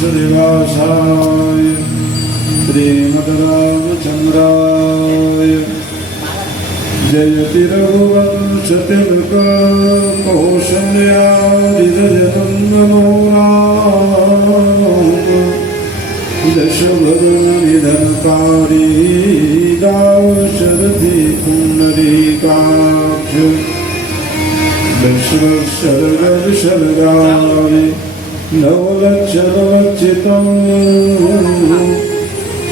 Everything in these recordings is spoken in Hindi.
श्रीवासाय श्रीमद्रामचन्द्राय जयति रघुवंशतिलक कौसल्यादिरजतं मनोराम दशभुवननिधनकारी दाशरथि पुण्डरीकाक्ष दशवत्सरगर्शरगारि नवलक्षरवच्चितं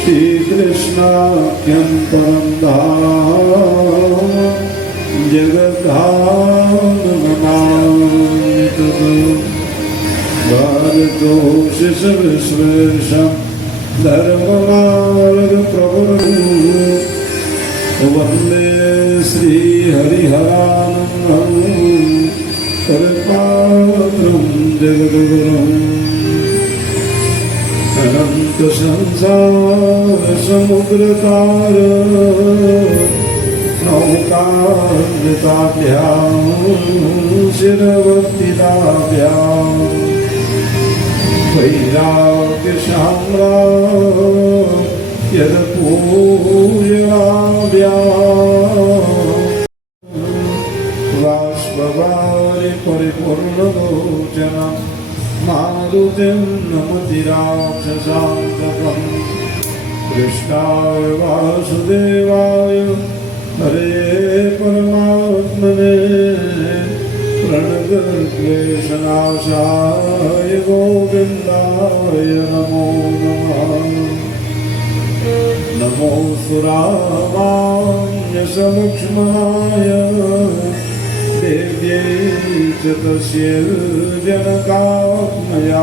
श्रीकृष्णाख्यं परं धाम जगद्धामनमामि भारतोषिषविश्वेशं धर्ममार्गप्रभुं वन्दे श्रीहरिहरानन्दं कृपात्रं जगद्गुरुम् अनन्तसंसारसमुद्रतार नौकान्विताभ्यां शिरवत्तिदाभ्यां वैराग्यशाम्रा यदपूजयाभ्यां बाष्पवारि परिपूर्णलोचनं मारुतिं नमति राक्षसान्तकम् कृष्णाय वासुदेवाय हरे परमात्मने प्रणतक्लेशनाशाय गोविन्दाय नमो नमः। नमोऽस्तु रामाय सलक्ष्मणाय देव्यै च तस्यै जनकात्मजायै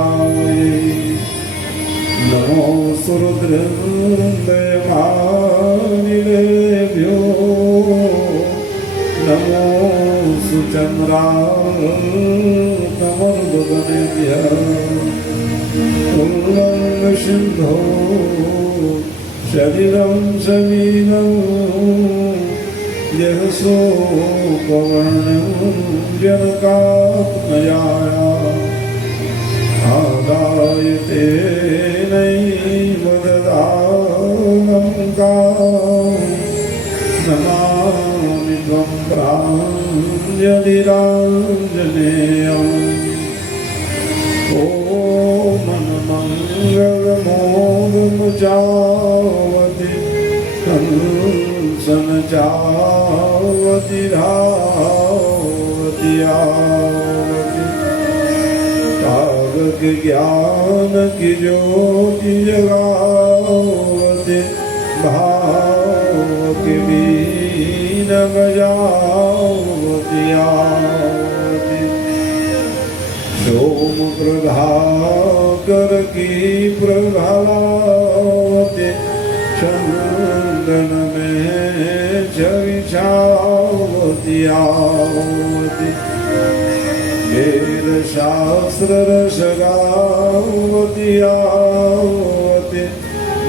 नमोऽस्तु रुद्रदेवानिलेभ्यो नमोऽस्तु चन्द्रार्कमरुदगणेभ्यः उल्लङ्घसिन्धो शरीरं समीनं यः शोकवर्णं जनकात्मजाया आदाय तेनैव ददानं नमामि त्वं प्राञ्जलिराञ्जनेयम् ॐ मनमङ्गलमोदमुचावति कंसनचावति धावति आवति पावक ज्ञान की ज्योति जगावति भावक वीण बजावति आवति सोम प्रभाकर की प्रभावति चंदन में छविछावति आवति वेद शास्त्र रसगावति आवति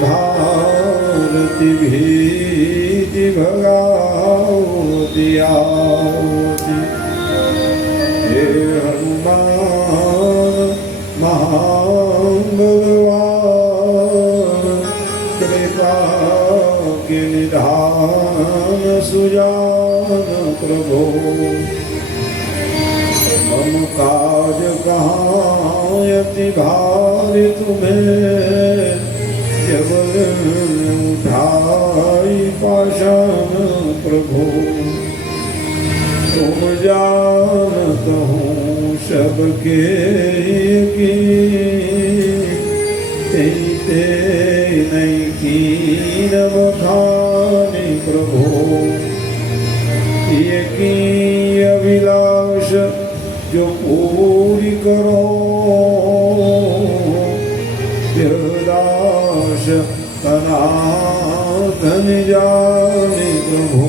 भारती भीति भगावति आवति हे हनुमान महाबलवान कृपा के निधान सुजान प्रभो मम काज कहाँ यति भारी तुम्हें केवल उठाई पाषाण प्रभु तुम जानत हो सबके ते नहीं कीन बखानी प्रभु ये की अभिलाष जो पूरी करो दास अनाथन जाने प्रभु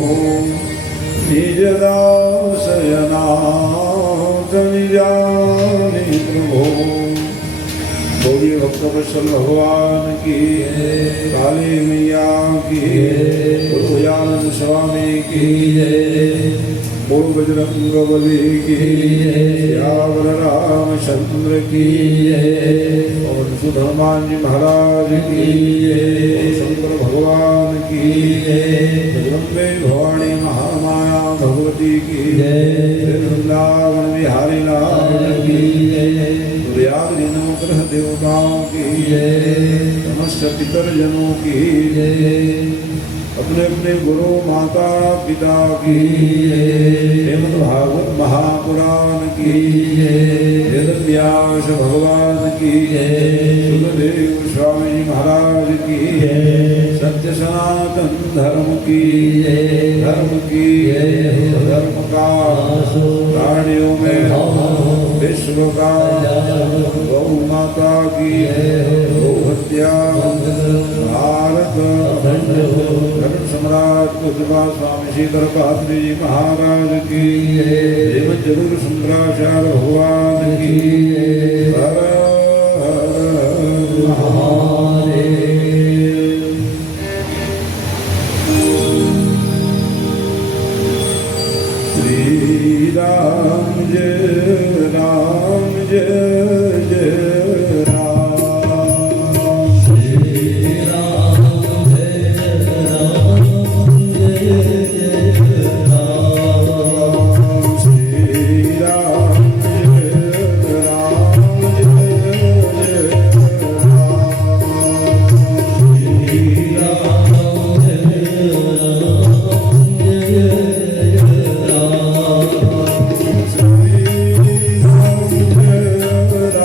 निज दास अनाथन जाने प्रभु बोलिए भक्तवत्सल भगवान की, काली मैया की, गजानन स्वामी की, बोल बजरंग बली की, श्यावर रामचंद्र की, और सुधर्मान जी महाराज की, शंकर भगवान की, जगदम्बे भवानी महामाया भगवती की, वृंदावन बिहारी लाल की, सूर्यादि नवग्रह देवताओं की, समस्त पितर जनों की, अपने अपने गुरु माता पिता की, श्रीमद् भागवत महापुराण की, वेद व्यास भगवान की, सुखदेव स्वामी महाराज की, सत्य सनातन धर्म की, धर्म का प्राणियों में विश्व का, गौ माता की, गौ हत्या, भारत धर्म सम्राट कुतुबा स्वामी श्रीधर पात्री जी महाराज की, श्रीमद जरूर शंकराचार्य भगवान की, हर हर महादेव। श्री राम जय राम जय जय राम, श्री राम जय राम जय जय राम, श्री राम जय राम जय जय राम, श्री राम जय राम जय जय राम।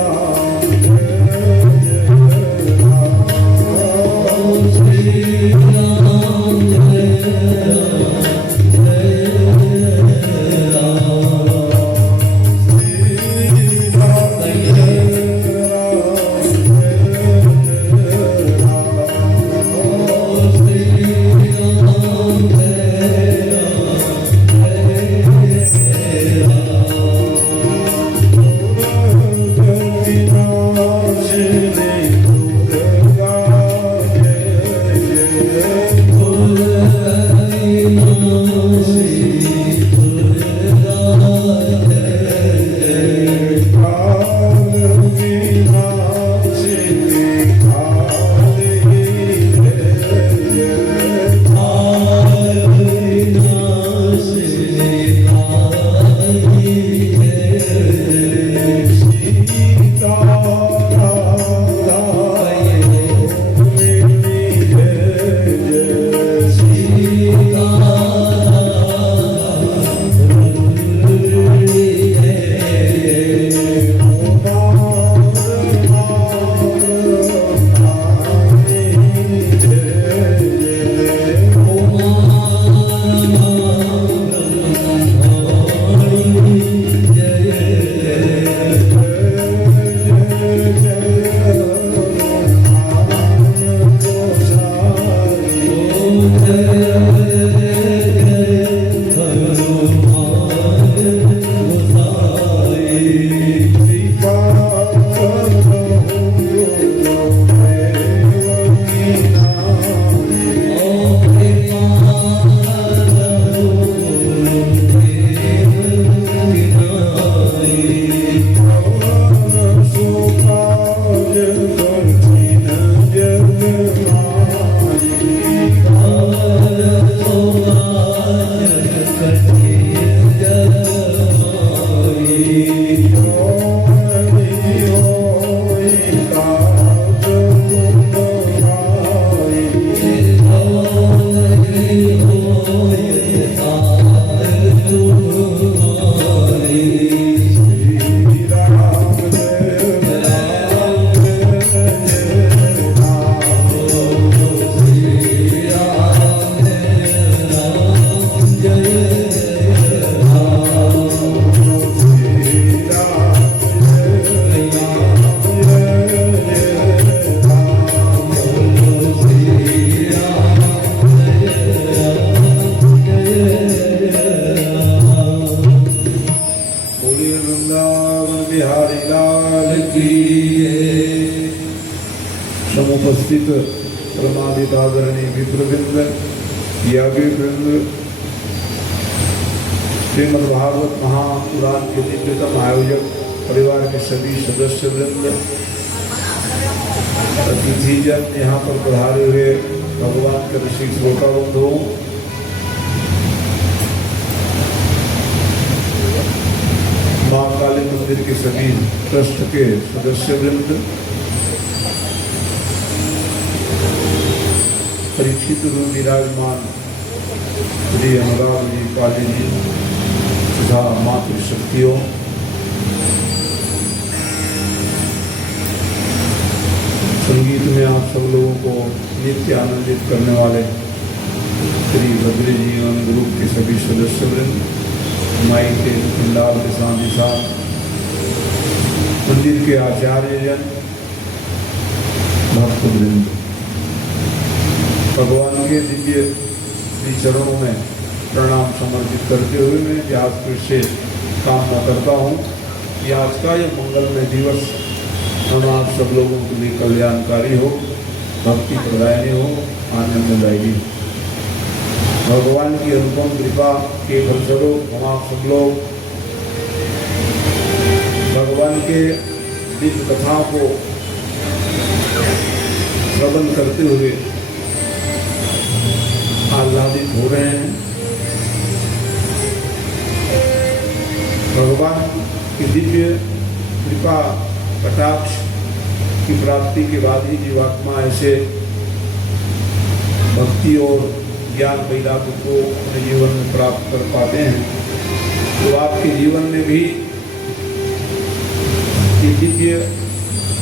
उपस्थित परमादितादरणीय विप्रवृंद, याज्ञवृंद, श्रीमद् भागवत महापुराण के दिव्यतम आयोजक परिवार के सभी सदस्य वृंद, अतिथिजन, यहाँ पर पधारे हुए भगवान के ऋषि श्रोता बंधुओं, मां काली मंदिर के सभी ट्रस्ट के सदस्य वृंद, परीक्षित रूप विराजमान श्री अनुराग जी, पाली जी तथा मातृशक्तियों, संगीत में आप सब लोगों को नित्य आनंदित करने वाले श्री भद्री जीवन ग्रुप के सभी सदस्य वृंद, माई के पिंडाल के साथ ही साथ मंदिर के आचार्यजन, भक्त वृंद, भगवान के दिव्य श्री चरणों में प्रणाम समर्पित करते हुए मैं व्यास से कामना करता हूँ कि आज का यह मंगलमय दिवस हम आप सब लोगों के लिए कल्याणकारी हो, भक्ति प्रदायनी हो, आनंददायी। भगवान की अनुपम कृपा के फलस्वरूप हम आप सब लोग भगवान के दिव्य कथा को श्रवण करते हुए आह्लादित हो रहे हैं। भगवान की दिव्य कृपा कटाक्ष की प्राप्ति के बाद ही जीवात्मा ऐसे भक्ति और ज्ञान वैराग्य को अपने जीवन में प्राप्त कर पाते हैं। तो आपके जीवन में भी दिव्य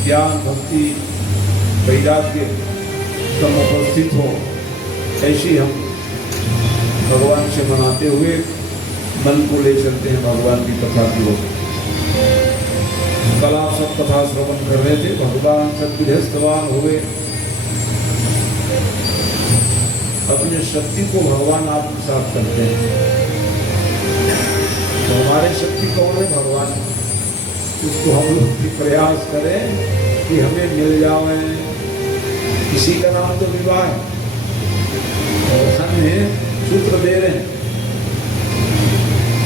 ज्ञान, भक्ति, वैराग्य सब उपस्थित हो, ऐसी हम भगवान से मनाते हुए मन को ले चलते हैं भगवान की कथा की ओर। कल आप सब कथा श्रवण कर रहे थे, भगवान सद्गृहस्थवान हुए, अपनी शक्ति को भगवान आपके साथ करते हैं। तो हमारे शक्ति कौन है? भगवान। उसको हम लोग भी प्रयास करें कि हमें मिल जाए। किसी का नाम तो विवाह है और हमें सूत्र दे रहे हैं,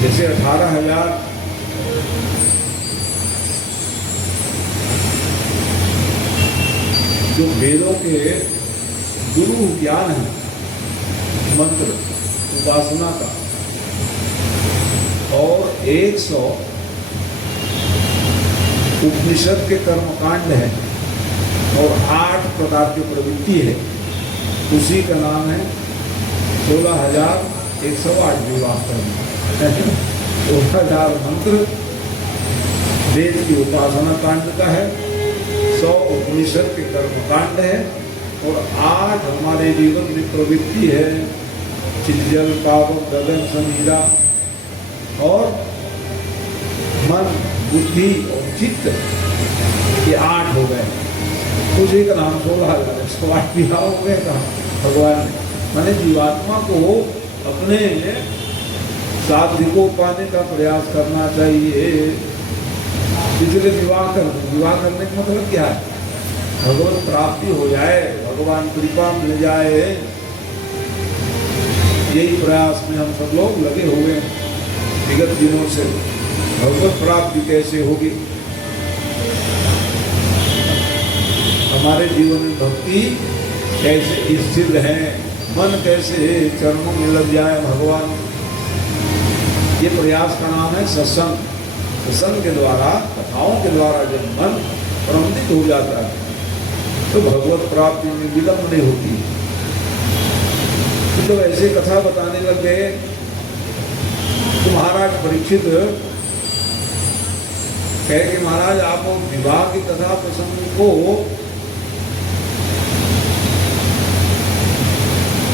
जैसे 18,000 जो वेदों के गुरु ज्ञान है, मंत्र उपासना का, और 100 उपनिषद के कर्मकांड है और 8 प्रकार की प्रवृत्ति है, उसी का नाम है 16,108 विवाह कर्म। 16,000 मंत्र वेद की उपासना कांड का है, 100 उपनिषद के कर्मकांड है और 8 हमारे जीवन में प्रवृत्ति है, चिज्जल, कावक, गगन, समीरा और मन, बुद्धि और चित्त, ये 8 हो गए। उसी का नाम 16,108 विवाह हो गए। कहा भगवान ने, मैंने जीवात्मा को अपने साध्य को पाने का प्रयास करना चाहिए, इसलिए विवाह करने का मतलब क्या है? भगवत प्राप्ति हो जाए, भगवान कृपा मिल जाए, यही प्रयास में हम सब लोग लगे हुए हैं विगत दिनों से। भगवत प्राप्ति कैसे होगी? हमारे जीवन में भक्ति कैसे स्थिर है, मन कैसे चरणों में लग जाए भगवान, ये प्रयास का नाम है सत्संग। सत्संग के द्वारा, कथाओं के द्वारा जब मन प्रमदित हो जाता है तो भगवत प्राप्ति में विलंब नहीं होती। तो जब ऐसे कथा बताने लग गए तो महाराज परीक्षित कहे कि महाराज आप विवाह की कथा प्रसंग को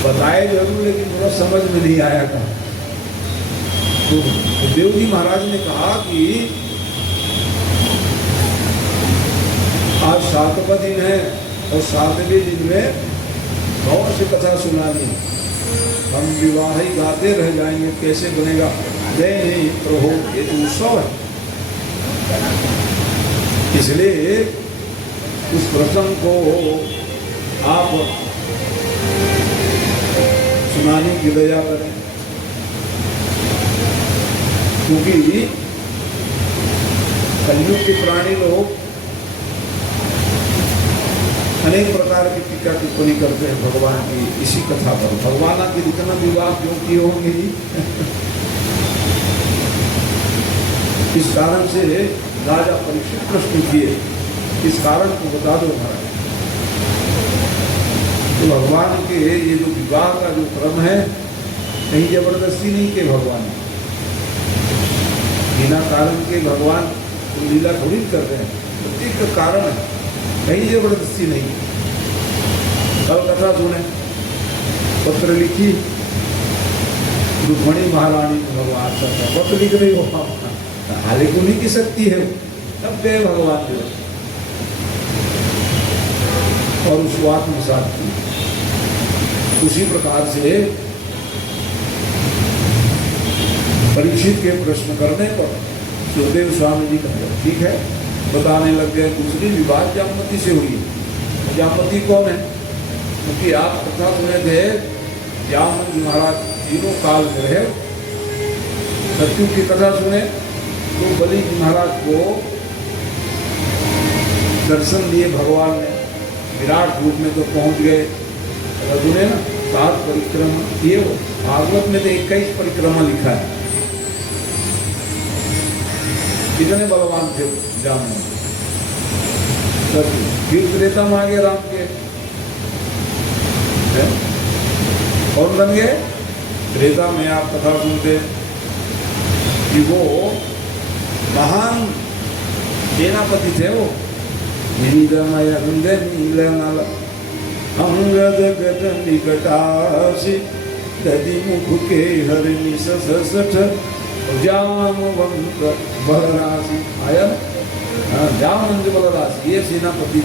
बताए जरूर, लेकिन थोड़ा समझ में नहीं आया था। तो देव जी महाराज ने कहा कि आज 7वां दिन है और 7वें दिन में बहुत सी कथा सुनानी, हम विवाह ही गाते रह जाएंगे, कैसे बनेगा? नहीं प्रभु, ये तो उत्सव है, इसलिए उस प्रसंग को आप सुनाने की दया करें, क्योंकि कलयुग के प्राणी लोग अनेक प्रकार की टीका टिप्पणी करते हैं भगवान की इसी कथा पर। भगवान की इतना विवाह क्यों किए होंगे जी? इस कारण से राजा परीक्षित प्रश्न किए, इस कारण को बता दो महाराज। तो भगवान के ये जो विवाह का जो क्रम है, कहीं जबरदस्ती नहीं के भगवान, बिना कारण के भगवान तो लीला थोड़ी कर रहे हैं, प्रत्येक का कारण है, कहीं जबरदस्ती नहीं। कल कथा सुने, पत्र लिखी रुक्मणी महारानी को भगवान से पत्र लिख रही हो, हाल को नहीं की सकती है, तब गए भगवान जो और उस आत्मसात की। उसी प्रकार से परीक्षित के प्रश्न करने पर सुखदेव स्वामी जी कहे ठीक है, बताने लग गए। दूसरी विवाह जामवती से हुई। जामवती कौन है? क्योंकि आप कथा सुने थे, जामवंत महाराज तीनों काल में रहे। सत्यु की कथा सुने तो बलि जी महाराज को दर्शन दिए भगवान ने, विराट रूप में तो पहुंच गए। सुने ना, 7 परिक्रमा किए वो। भागवत में तो 21 परिक्रमा लिखा है। कितने बलवान थे जामवंत। फिर त्रेता में आ गए राम के, कौन बन गए? त्रेता में आप कथा सुनते कि वो महान सेनापति थे। वो नीलमय नील नल अंगद गद निकटासी दधि मुख के हर निसठ जामवंत बलराशि आया। जामवंत बलराशि ये सेनापति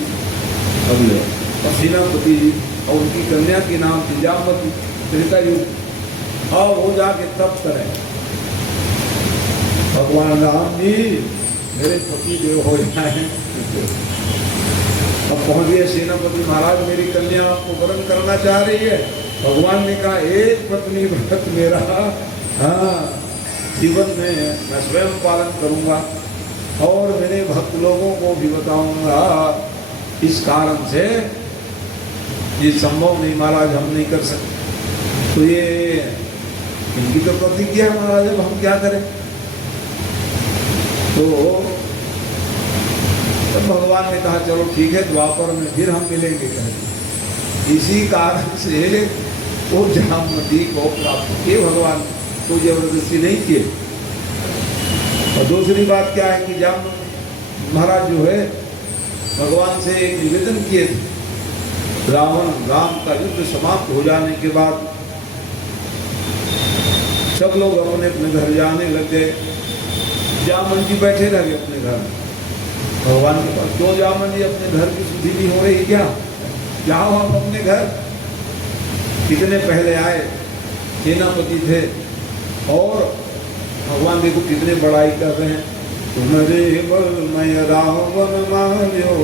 अगले, और सेनापति और उनकी कन्या के नाम थी जामवती। त्रेता युग। और वो जाके तप करें, भगवान राम जी मेरे पति देव हो जाए। अब पहुंच गए सेनापति महाराज, मेरी कन्या आपको वरण करना चाह रही है। भगवान ने कहा एक पत्नी व्रत मेरा जीवन में मैं स्वयं पालन करूंगा और मेरे भक्त लोगों को भी बताऊंगा। इस कारण से ये संभव नहीं महाराज, हम नहीं कर सकते। तो ये इनकी तो प्रतिज्ञा है महाराज, अब हम क्या करें? तो तब भगवान ने कहा चलो ठीक है, द्वापर में फिर हम मिलेंगे। कहें इसी कारण से वो जामवती को प्राप्त किए भगवान, कोई जबरदस्ती नहीं किए। और दूसरी बात क्या है कि जामवंत महाराज जो है भगवान से एक निवेदन किए थे। राम का युद्ध समाप्त हो जाने के बाद सब लोग अपने अपने घर जाने लग गए। जामवंत जी बैठे रह गए अपने घर भगवान के पास। क्यों जामवंत जी, अपने घर की शुद्धि नहीं हो रही क्या? जाओ आप अपने घर। कितने पहले आए, सेनापति थे, और भगवान देखो कितने बड़ाई कर रहे हैं। तुम्हारे बलमय रावण मान्यो,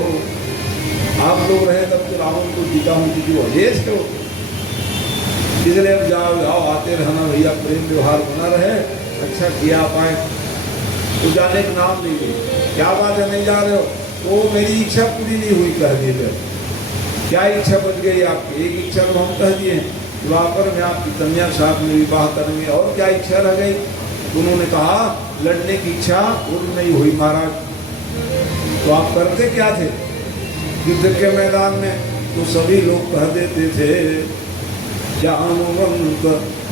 आप लोग रहे तब तो रावण को जीता हूँ कि जो अजेश हो, इसलिए अब जाओ आते रहना भैया, प्रेम व्यवहार बना रहे। अच्छा किया पाए तो जाने का नाम नहीं दिए। क्या बात है नहीं जा रहे हो? तो मेरी इच्छा पूरी नहीं हुई कह दिए। क्या इच्छा बच गई आपकी? एक इच्छा तो हम कह दिए, द्वापर में आपकी कन्या साथ में विवाह करेंगे। और क्या इच्छा रह गई? उन्होंने कहा लड़ने की इच्छा पूरी नहीं हुई महाराज। तो आप करते क्या थे युद्ध के मैदान में? तो सभी लोग कह देते थे जामवंत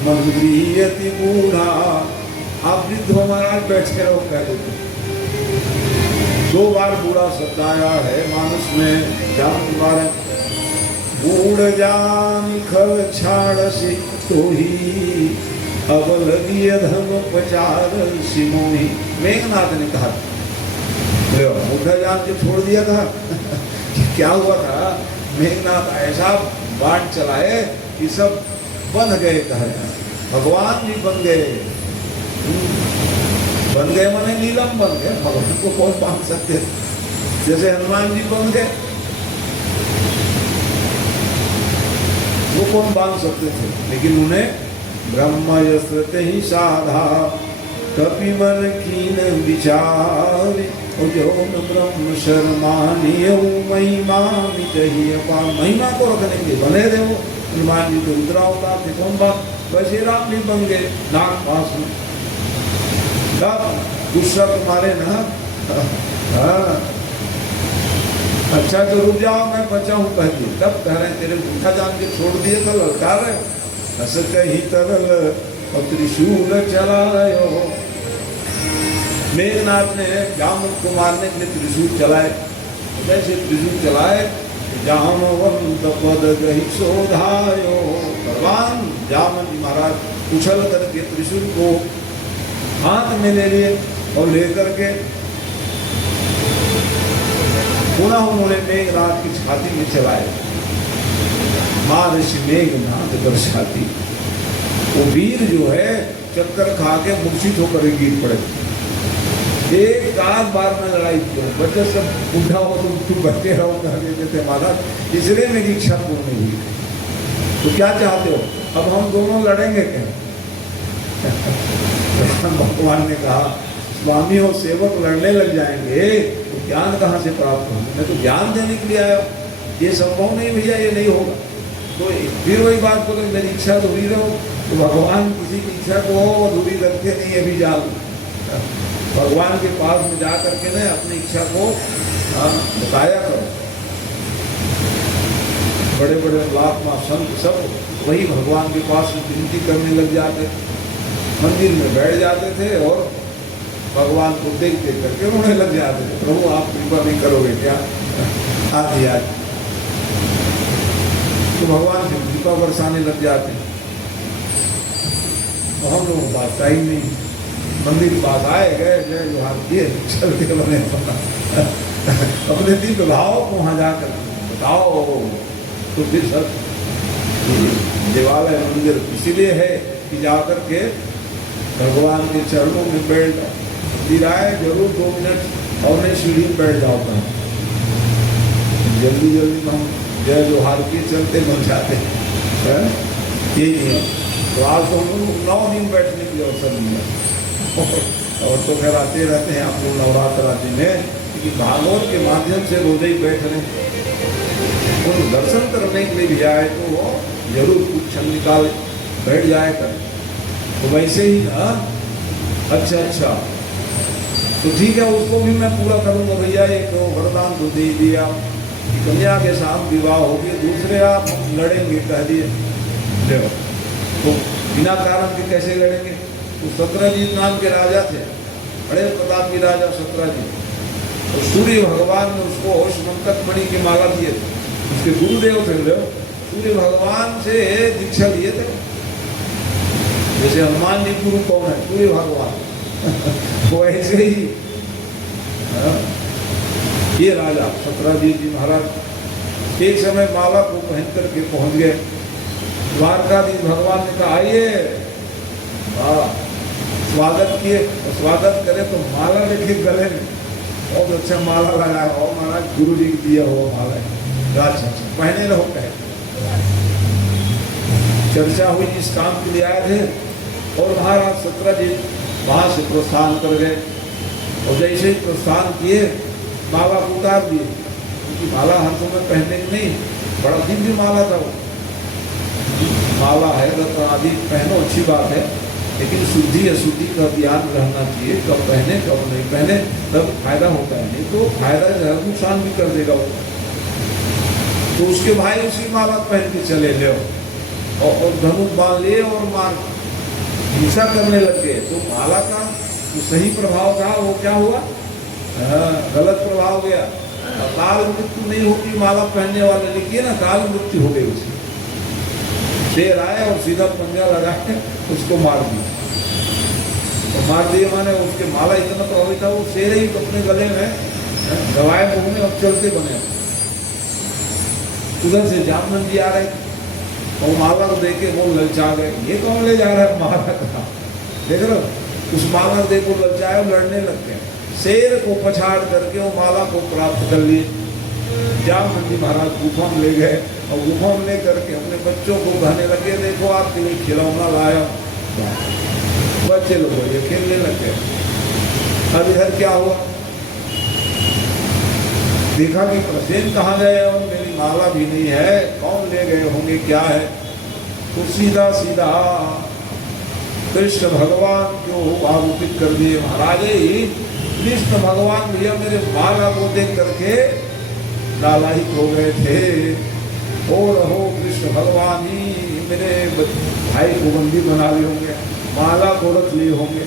मंद्रियति बूढ़ा। आप वृद्ध हो महाराज, बैठे रहो कह देते। 2 बार बूढ़ा शब्द आया है मानस में जान के बारे। बूढ़ जान खल छाड़सी तो ही अब लगी धर्म पचार सिमोही। मेघनाथ ने कहा बूढ़ा जान के छोड़ दिया था। क्या हुआ था? मेघनाथ ऐसा बाण चलाए कि सब बन गए। कहे भगवान भी बन गए। बन गए माने नीलम बन गए। भगवान को कौन बांध सकते? जैसे हनुमान जी बन गए। वो कौन बांध सकते थे, लेकिन उन्हें ब्रह्म यस्रते ही साधा कपि मन कीन विचार और जो न ब्रह्म शर्मानिय महिमा मिटहिय पा। महिमा को रखने के बने रहे हो। हनुमान जी तो रुद्रा अवतार थे, कौन बात, वैसे राम भी बन गए नाग पास में। तब गुस्सा तुम्हारे ना, अच्छा तो रुक जाओ मैं बचा हूँ कह दिए, तब कह रहे हैं तेरे भूखा जान के छोड़ दिए तो ललकार रहे हस कही तरल और त्रिशूल चलायो। मेघनाथ ने जामुन को मारने के लिए त्रिशूल चलाए, जैसे त्रिशूल चलाए जामवंत पद गही शोधायो। भगवान जामन जी महाराज उछल करके त्रिशूल को हाथ में ले लिए और लेकर के पुनः उन्होंने मेघनाथ की छाती में चलाए। महर्षि मेघनाथ दर्शाती, वो वीर जो है चक्कर खा के मूर्छित होकर गिर पड़े। एक आध बार में लड़ाई क्यों, बच्चे सब बुढ़ा हो तुम बैठे रहो कह देते थे महाराज, इसलिए मेरी इच्छा पूर्ण नहीं हुई। तो क्या चाहते हो, अब हम दोनों लड़ेंगे क्या? भगवान ने कहा स्वामी और सेवक लड़ने लग जाएंगे तो ज्ञान कहाँ से प्राप्त होगा? मैं तो ज्ञान देने के लिए आया, ये संभव नहीं भैया, ये नहीं होगा। तो फिर वही बात बोले मेरी इच्छा तो हुई रहो, तो भगवान किसी की इच्छा को अधूरी रखते नहीं है। अभी जाओ भगवान के पास में जा करके ना अपनी इच्छा को बताया करो। बड़े बड़े महात्मा संत सब वही भगवान के पास विनती करने लग जाते, मंदिर में बैठ जाते थे और भगवान को देख देख करके रोने लग जाते थे, प्रभु आप कृपा नहीं करोगे क्या? आती आज तो भगवान से कृपा बरसाने लग जाते। तो हम लोगों को बात ही नहीं, मंदिर पास आए गए जय जोहार किए चल के बने अपने दिव्य भाव को वहाँ जाकर बताओ। तो फिर सब देवालय मंदिर इसीलिए है कि जाकर के भगवान के चरणों में बैठ जाओ, फिर आए जरूर 2 मिनट और नहीं सीढ़ी में बैठ जाओ था, जल्दी जल्दी हम जय जोहार के चलते बन जाते हैं। यही है तो आज तो हम 9 दिन बैठने की अवसर मिला और तो खैर आते रहते हैं आप लोग नवरात्र आदि में, क्योंकि भागवत के माध्यम से रोज ही बैठ रहे उन दर्शन करने के लिए भी आए तो वो जरूर कुछ क्षण निकाल बैठ जाए कर। तो वैसे ही ना, अच्छा तो ठीक है, उसको भी मैं पूरा करूँगा भैया। एक तो वरदान तो दे दिया कि कन्या के साथ विवाह होगी, दूसरे आप लड़ेंगे कह दिए, तो बिना कारण के कैसे लड़ेंगे? तो सत्रजीत नाम के राजा थे, बड़े प्रतापी राजा सत्रजीत, तो सूर्य भगवान ने उसको होशमंतक मणि की माला दिए थे, उसके गुरुदेव थे सूर्य भगवान से दीक्षा लिए थे। जैसे हनुमान जी गुरु कौन है? सूर्य भगवान वो ऐसे ही ये राजा सत्रजीत जी महाराज एक समय माला को पहन करके पहुंच गए द्वारकाधीश। भगवान ने कहा आइए, स्वागत किए, स्वागत करे तो माला लेके गले में बहुत अच्छा माला लगाया हो महाराज, गुरु जी दिया हो माला, अच्छा पहने रहो कहे। चर्चा हुई इस काम के लिए आए थे और महाराज सत्रजीत वहां से प्रस्थान कर गए और जैसे ही प्रस्थान किए माला को उतार दिए, क्योंकि माला हर समय पहनने की नहीं, बड़ा दिव्य माला था वो। माला है रत्न आदि पहनो अच्छी बात है, लेकिन शुद्धि अशुद्धि का ध्यान रहना चाहिए, कब पहने कब नहीं पहने, तब फायदा होता है, नहीं तो फायदा नुकसान भी कर देगा वो। तो उसके भाई उसी माला पहन के चले ले और धनुष बांध लिए और मार हिंसा करने लग गए। तो माला का जो सही प्रभाव था वो क्या हुआ? गलत प्रभाव गया। काल मृत्यु नहीं होती माला पहनने वाले, लिखिए ना, काल मृत्यु हो गई उसकी। शेर आए और सीधा पंजा लगा के उसको मार दिया। तो मार दिए माने उसके माला इतना प्रभावित था, वो शेर ही अपने गले में दवाए मुंह में अब चलते बने। उधर से जामन जी आ रहे और माला को देख के वो ललचा गए, ये कौन ले जा रहा है माला का? देख रहे हो, उस माला को देखो ललचाए और लड़ने लग गए। शेर को पछाड़ करके वो माला को प्राप्त कर लिए। जाम नंदी महाराज गुफा में ले गए और गुफा में ले करके अपने बच्चों को कहने लगे, देखो आपके लिए खिलौना लाया। बच्चे लोग ये खेलने लग गए। अब इधर क्या हुआ, देखा कि प्रसेन कहाँ गए और मेरी माला भी नहीं है, कौन ले गए होंगे, क्या है। तो सीधा सीधा कृष्ण भगवान को आरोपित कर दिए, महाराज कृष्ण भगवान भैया मेरे माला को देख करके लालायित हो गए थे। हो कृष्ण भगवान ही मेरे भाई को बंदी बना लिए होंगे, माला को रख लिए होंगे।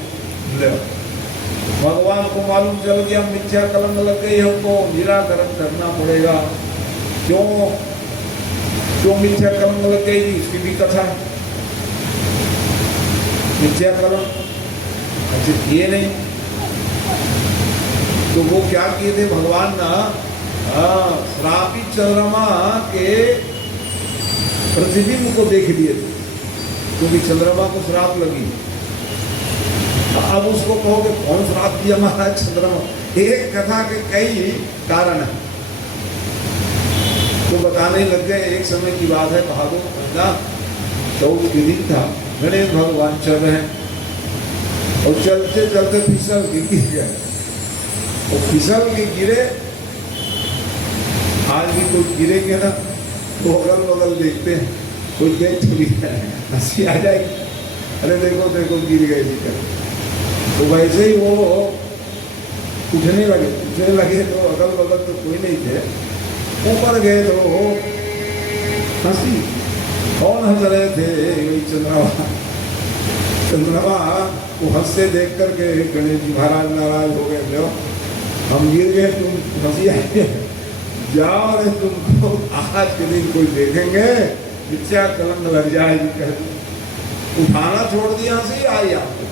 भगवान को मालूम चल गया मिथ्या कलंक लग गई, हमको निराकरण करना पड़ेगा। क्यों मिथ्या कलंक लग गई, इसकी भी कथा है। मिथ्या कलंक अच्छे किए नहीं तो वो क्या किए थे, भगवान ना श्रापित चंद्रमा के प्रतिबिंब को देख लिए थे, क्योंकि चंद्रमा को श्राप लगी। अब उसको कहोगे कौन श्राप दिया महाराज चंद्रमा, एक कथा के कई कारण है तो बताने लग गए। एक समय की बात है, कहा दो चौथ के दिन था, गणेश भगवान चल रहे हैं और चलते चलते फिसल के गिर गए और फिसल के गिरे। आज भी कोई गिरेंगे ना तो अगल बगल देखते हैं, कोई देख तो गिरा है, हंसी आ जाएगी, अरे देखो देखो गिर गए दिक्कत। तो वैसे ही वो उठने लगे तो अगल बगल तो कोई नहीं थे, ऊपर गए तो हंसी, कौन हंस रहे थे, वही चंद्रमा को हंसते देख करके गणेश जी महाराज नाराज हो गए, लो हम गिर गए तुम हंसी आई, जाओ रे तुमको आज के दिन कोई देखेंगे मिथ्या कलंक लग जाएगी, कह उठाना छोड़ दिया, हंसी आई आपको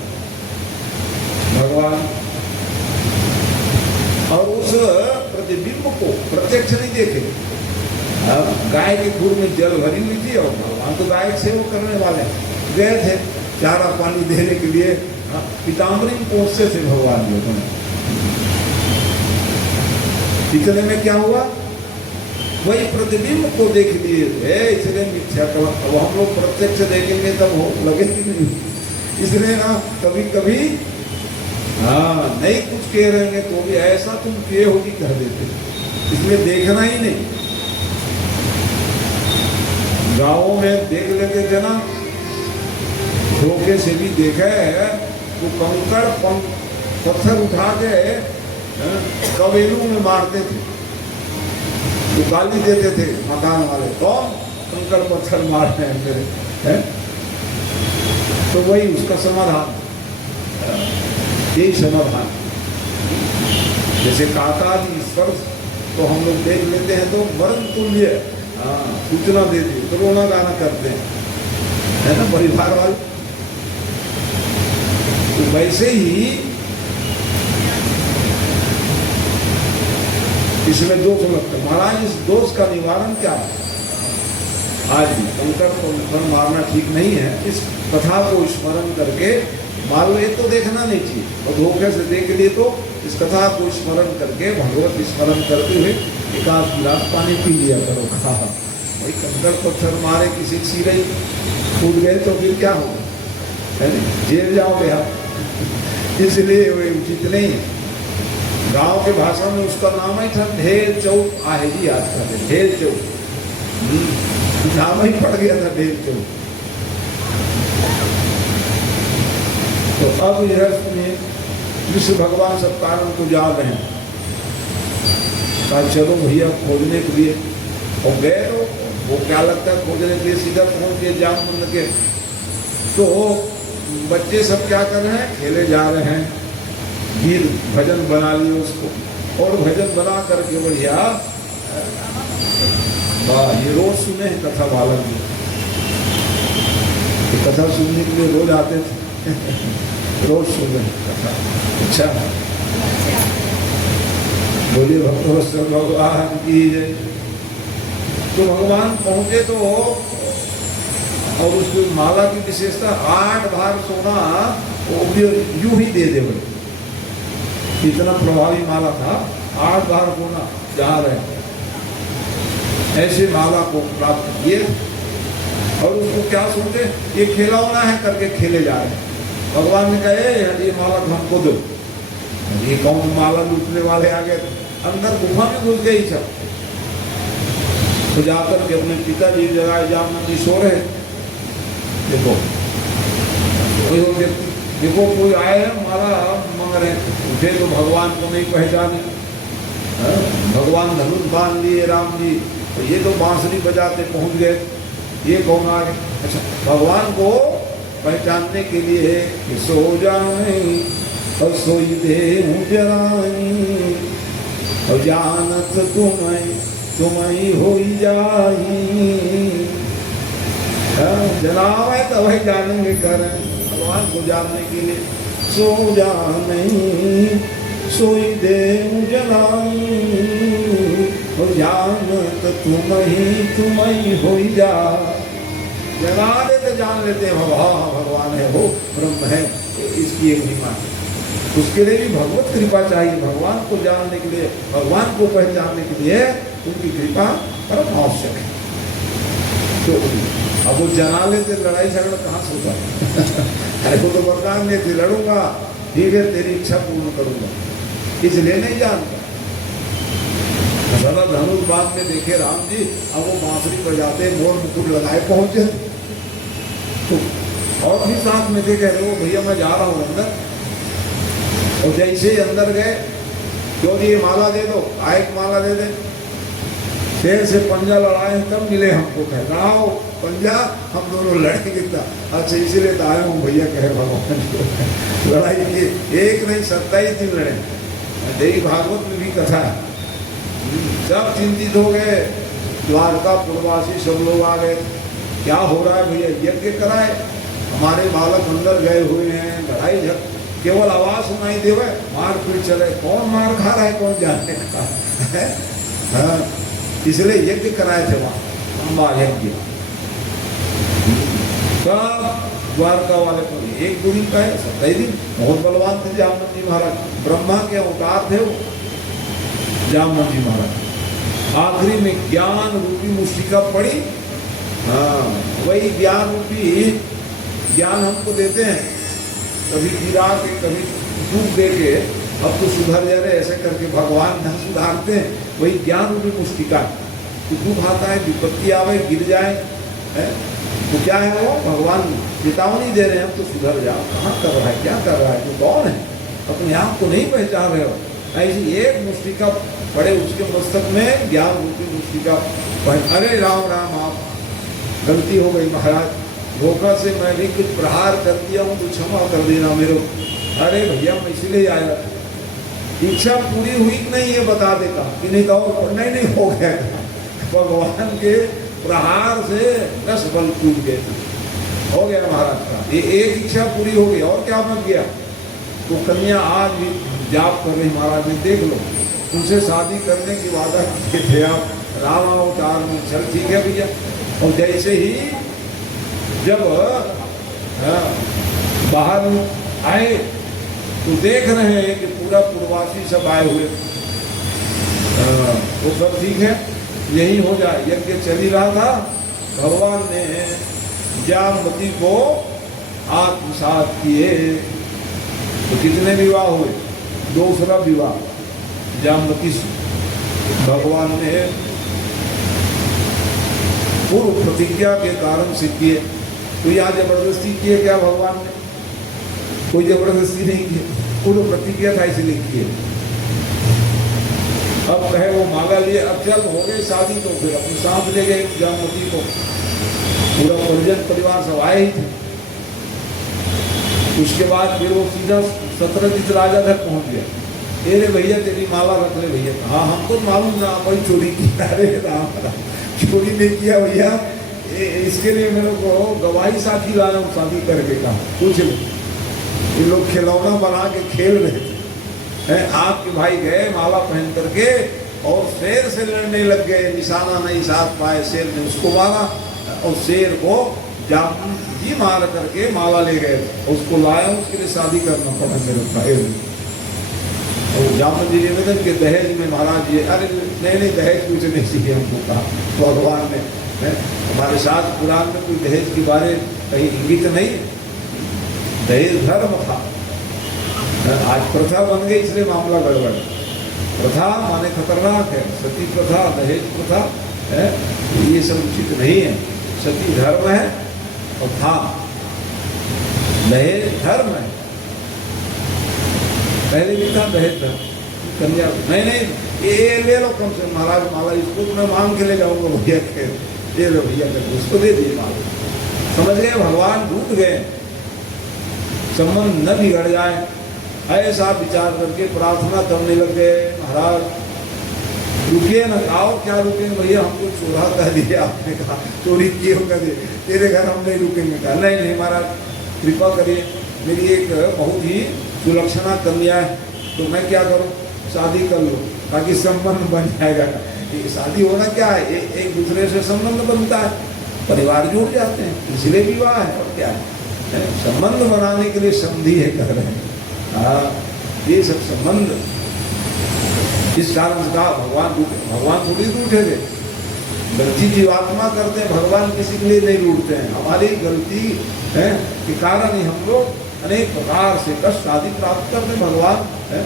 भगवान। और उस प्रतिबिंब को प्रत्यक्ष नहीं देखे। अब गाय के खुर में जल भरी हुई थी और भगवान तो गाय सेवा करने वाले गए थे चारा पानी देने के लिए, पीताम्बरी पोषे से भगवान जी को। इतने में क्या हुआ, वही प्रतिबिंब को देख लिए थे, इसलिए मिथ्या कलंक। अब हम लोग प्रत्यक्ष देखेंगे तब हो लगेगी नहीं, इसलिए ना कभी कभी नहीं कुछ कह रहेंगे तो भी ऐसा तुम किए होगी कह देते, इसलिए देखना ही नहीं। गाँवों में देख लेते थे ना, धोखे से भी देखा है तो कंकड़ पत्थर उठा के कवेलू में मारते थे, तो गाली देते थे मकान वाले, कौन कंकड़ पत्थर मार रहे हैं मेरे, है? तो वही उसका समाधान, यही समाधान। जैसे काकादि स्पर्श तो हम लोग देख लेते हैं तो वर्ण तुल्य सूचना देते, तो रोना गाना करते हैं, है ना परिवार वाले। तो वैसे ही इसमें दोष लगता है। महाराज इस दोष का निवारण क्या है, आज भी कंकड़ को मारना ठीक नहीं है, इस कथा को स्मरण करके मान लो, ये तो देखना नहीं चाहिए और धोखे से देख लिए तो इस कथा को स्मरण करके भगवत स्मरण करते हुए एक आध गिलास पानी पी लिया करो। वही कंकड़ पत्थर मारे किसी सीरे कूद गए तो फिर क्या होगा, है ना, जेल जाओगे आप। इसलिए वे उचित नहीं। गांव के भाषा में उसका नाम ही था ढेर चौक, आहे जी याद करते ढेर चौक, नाम ही पड़ गया था ढेर चौक। तो अब इधर में विष्णु भगवान सब कारण को जा रहे हैं, कहा चलो भैया खोजने के लिए, और गए तो वो क्या लगता है खोजने के लिए सीधा पहुंच गए जामुन के। तो बच्चे सब क्या कर रहे हैं, खेले जा रहे हैं, गीत भजन बना लिए उसको, और भजन बना करके बढ़िया ये रोज सुने हैं कथा बालक में, तो कथा सुनने के लिए रोज आते थे रोज सुन रहे कथा। अच्छा बोलिए भक्तवत्सल भगवान की जय। तो भगवान पहुंचे तो, और उसको माला की विशेषता 8 भार सोना वो यूं ही दे दे, इतना प्रभावी माला था। 8 भार सोना जा रहे, ऐसे माला को प्राप्त किए और उसको क्या सोचे, ये खिलौना है करके खेले जा रहे हैं। भगवान ने कहे ये माला हमको दो। ये कौन माला लूटने वाले आ गए, अंदर गुफा में घुस गई सब। तो जाकर के अपने पिताजी जगाए, जामवंत जी सो रहे। देखो देखो कोई आए माला मांग रहे, उठे तो भगवान को नहीं पहचाने। भगवान धनुष बांध लिए राम जी, तो ये तो बांसुरी बजाते पहुंच गए, ये कौन आ गए। अच्छा, भगवान को पहचानने के लिए कि सो जाए और सोई दे जराई और जानत तुम्हें हो जाई। जनाब है तो वही जानेंगे करें। भगवान को जानने के लिए सो जाने सोई दे जलाई और जानत तुम्हें हो जा। जगा देते जान लेते भगवान है, वो ब्रह्म है, इसकी एक महिमा है। उसके लिए भी भगवत कृपा चाहिए। भगवान को जानने के लिए, भगवान को पहचानने के लिए उनकी कृपा परम आवश्यक है। तो अब वो जना लेते, लड़ाई झगड़ा कहाँ से होता है। वो तो वरदान देते, लड़ूंगा ठीक है, तेरी इच्छा पूर्ण करूंगा, इसलिए नहीं जानता। सदा धनुष बाग में देखे राम जी, अब वो बांसुरी बजाते, मोर मुकुट लगाए पहुंचे। तो और भी साथ में देखे रहे, भैया मैं जा रहा हूँ अंदर। और जैसे अंदर गए, क्यों ये माला दे दो, आए माला दे दे। शेर से पंजा लड़ाए तब मिले हमको, कह रहा हो पंजा हम दोनों लड़ेंगे। अच्छा इसीलिए तो आए हूँ भैया, कहे भगवान को लड़ाई की एक नहीं 27 दिन लड़े। देवी भागवत में भी कथा है। सब चिंतित हो गए, द्वारका पुरवासी सब लोग आ गए, क्या हो रहा है भैया, यज्ञ कराए, हमारे बालक अंदर गए हुए हैं, लड़ाई झग, केवल आवाज सुनाई देवे, मार पीट चले, कौन मार खा रहा है कौन जाने का है। हाँ, इसलिए यज्ञ कराए थे वहां, अम्बा यज्ञ। सब द्वारका वाले को एक दूरी का है, 27 दिन। बहुत बलवान थे जामवंत जी महाराज, ब्रह्मा के अवतार थे वो जामवंत जी महाराज। आखिरी में ज्ञान रूपी मुष्टिका पड़ी। हाँ, वही ज्ञान रूपी ज्ञान हमको देते हैं, कभी गिरा के कभी दुख दे के, अब तो सुधर जा रहे ऐसे करके भगवान न सुधारते हैं। वही ज्ञान रूपी मुष्टिका, तो दुख आता है, विपत्ति आवे, गिर जाए है, तो क्या है वो भगवान चेतावनी दे रहे हैं, हम तो सुधर जाओ, कहाँ कर रहा है, क्या कर रहा है, तो कौन है, अपने आप को नहीं पहचान रहे हो। ऐसी एक मुष्टिका पड़े उसके मस्तक में, ज्ञान रूपी मुष्टिका। अरे राम राम, आप गलती हो गई महाराज, धोखा से मैं भी कुछ प्रहार कर दिया हूँ, तो क्षमा कर देना मेरे। अरे भैया मैं इसलिए आया, इच्छा पूरी हुई कि नहीं ये बता देता कि नहीं, तो नहीं हो गया। भगवान के प्रहार से 10 बल टूट गए, हो गया महाराज का। ये एक इच्छा पूरी हो गई, और क्या बन गया। तो कन्या आज भी जाप कर रही महाराज ने, देख लो, उनसे शादी करने की वादा किए थे आप राम अवतार में। चल ठीक है भैया। और जैसे ही जब बाहर आए तो देख रहे हैं कि पूरा पूर्वासी सब आए हुए, वो सब ठीक है, यही हो जाए। यज्ञ चल ही रहा था, भगवान ने जामवती को आत्मसात किए। तो कितने विवाह हुए, 2 विवाह जामवती से भगवान ने पूर्व प्रतिज्ञा के कारण से किए। तो यहाँ जबरदस्ती किए क्या भगवान ने, कोई जबरदस्ती नहीं की, पूर्व प्रतिज्ञा था इसलिए किए। अब कहे वो माला लिए, अब जब हो गए शादी तो फिर अपने साथ ले गए जामवती को, पूरा परिजन परिवार सब आए ही थे। उसके बाद फिर वो सीधा शतरंज राजा तक पहुंच गया। अरे भैया तेरी माला रख ले भैया। हाँ हमको मालूम ना, कोई चोरी की, अरे राम चोरी नहीं किया भैया, इसके लिए मेरे को गवाही साथी लाना, शादी करके कहा। पूछ लो, ये लोग खिलौना बना के खेल रहे थे, आपके भाई गए माला पहन करके और शेर से लड़ने लग गए, निशाना नहीं साथ पाए, शेर ने उसको मारा और शेर को जामवंत जी मार करके माला ले गए, उसको लाया, उसके लिए शादी करना पड़ा मेरे भाई। और जामुन जी निवेदन के दहेज में महाराज ये, अरे नहीं दहेज कुछ नहीं चाहिए हमको, कहा भगवान ने। हमारे साथ पुराण में कोई दहेज के बारे कहीं इंगित नहीं, दहेज धर्म था। आज प्रथा बन गई इसलिए मामला गड़बड़। प्रथा माने खतरनाक है, सती प्रथा, दहेज प्रथा है, ये सब उचित नहीं है। सती धर्म है और था, दहेज धर्म है। पहले भी था दहेज धर्म, कन्या नहीं ये ले लो कम से महाराज माला, इसको तो मैं मांग के ले जाऊंगा भैया के, ये लो भैया करके उसको दे दिए माला। समझ गए भगवान टूट गए, संबंध न बिगड़ जाए ऐसा विचार करके प्रार्थना करने लग गए। महाराज रुकिए न, आओ क्या रुकेंगे भैया, हमको चोरा कह दिया आपने, कहा चोरी किए हो कह दिए, तेरे घर हम नहीं रुकेंगे। कहा नहीं महाराज कृपा करिए, मेरी एक बहुत ही सुलक्षणा कन्या है, तो मैं क्या करूं, शादी कर लो ताकि संबंध बन जाएगा। शादी होना क्या है, एक दूसरे से संबंध बनता है, परिवार जुड़ जाते हैं, इसलिए विवाह है और क्या है, संबंध बनाने के लिए संधि है कह रहे हैं। ये सब संबंध इस कारण से कहा भगवान थोड़ी रूठे थे, गलती जीवात्मा करते हैं, भगवान किसी के लिए नहीं रूठते हैं। हमारी गलती है के कारण ही हम लोग अनेक प्रकार से कष्ट आदि प्राप्त करते हैं। भगवान है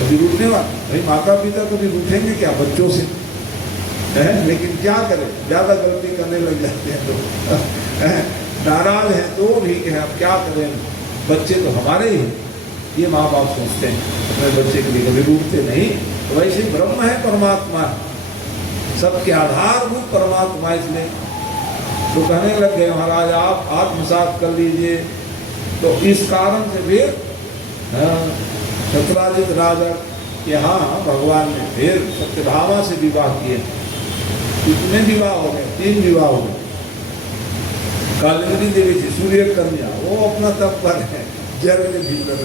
कभी रूठने वाले भाई, माता पिता कभी रूठेंगे क्या बच्चों से है, लेकिन क्या करें ज्यादा गलती करने लग जाते हैं तो नाराज है तो भी अब क्या करें, बच्चे तो हमारे ही, ये माँ बाप सोचते हैं अपने बच्चे के लिए, कभी रूठते नहीं। तो वैसे ब्रह्म है, परमात्मा सबके आधारभूत परमात्मा, इसलिए तो कहने लग गए महाराज आप आत्मसात कर लीजिए। तो इस कारण से फिर सत्यराजित राजा यहाँ भगवान ने फिर सत्यभामा से विवाह किए। कितने विवाह हो गए, 3 विवाह हो गए। कालिंदी देवी थी सूर्य कन्या, वो अपना तप पर है जल के भीतर,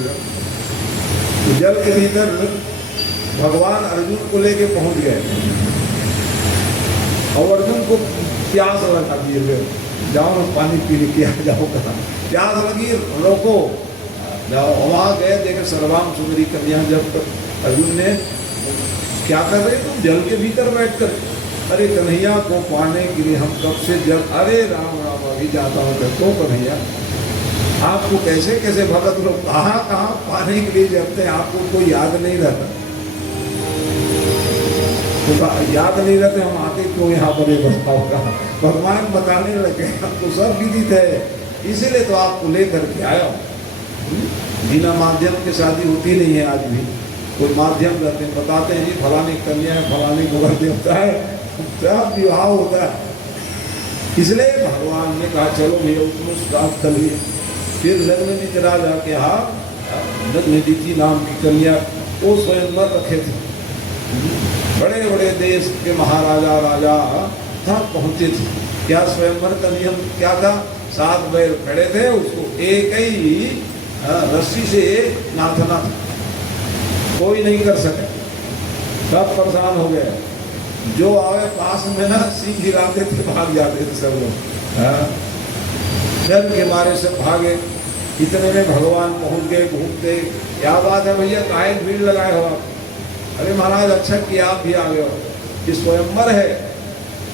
तो जल के भीतर भगवान अर्जुन को लेके पहुंच गए और अर्जुन को प्यास लगा दिए, जाओ ना पानी पी के आ जाओ, कहा प्यास लगी रोको, जाओ। वहां गए देखे सर्वांग सुंदरी कन्या, जब तक अर्जुन ने क्या कर रहे तुम जल के भीतर बैठ कर, अरे कन्हैया को पाने के लिए हम कब से जल, अरे राम राम अभी जाता हूँ, तो कन्हैया आपको कैसे कैसे भगत लोग कहाँ कहाँ पाने के लिए जाते हैं, आपको कोई याद नहीं रहता, तो याद नहीं रहते हम आते क्यों यहाँ पर बताओ, कहा भगवान बताने लगे हमको सब विदित है, इसीलिए तो आपको लेकर के आया हूँ। बिना माध्यम के शादी होती नहीं है, आज भी कोई माध्यम रहते हैं, बताते हैं जी फलानी कन्या है, फलानी को घर देवता है, सब विवाह होता है। इसलिए भगवान ने कहा चलो भैया उसमें श्राद्ध कर लिए। फिर लग्न राजा के यहाँ लग्नदिति नाम की कन्या, वो स्वयंवर रखे थे, बड़े बड़े देश के महाराजा राजा तक पहुंचे थे। क्या स्वयंवर का नियम क्या था, 7 बैल खड़े थे, उसको एक ही रस्सी से नाथना था, कोई नहीं कर सके, सब परेशान हो गए। जो आवे पास में ना सिंह गिराते थे, भाग जाते थे सब लोग, डर के मारे से भागे। इतने में भगवान पहुंच गए, घूमते, क्या बात है भैया काहे भीड़ लगाए हो आप, अरे महाराज अच्छा किया आप भी आ गए हो, ये स्वयंवर है,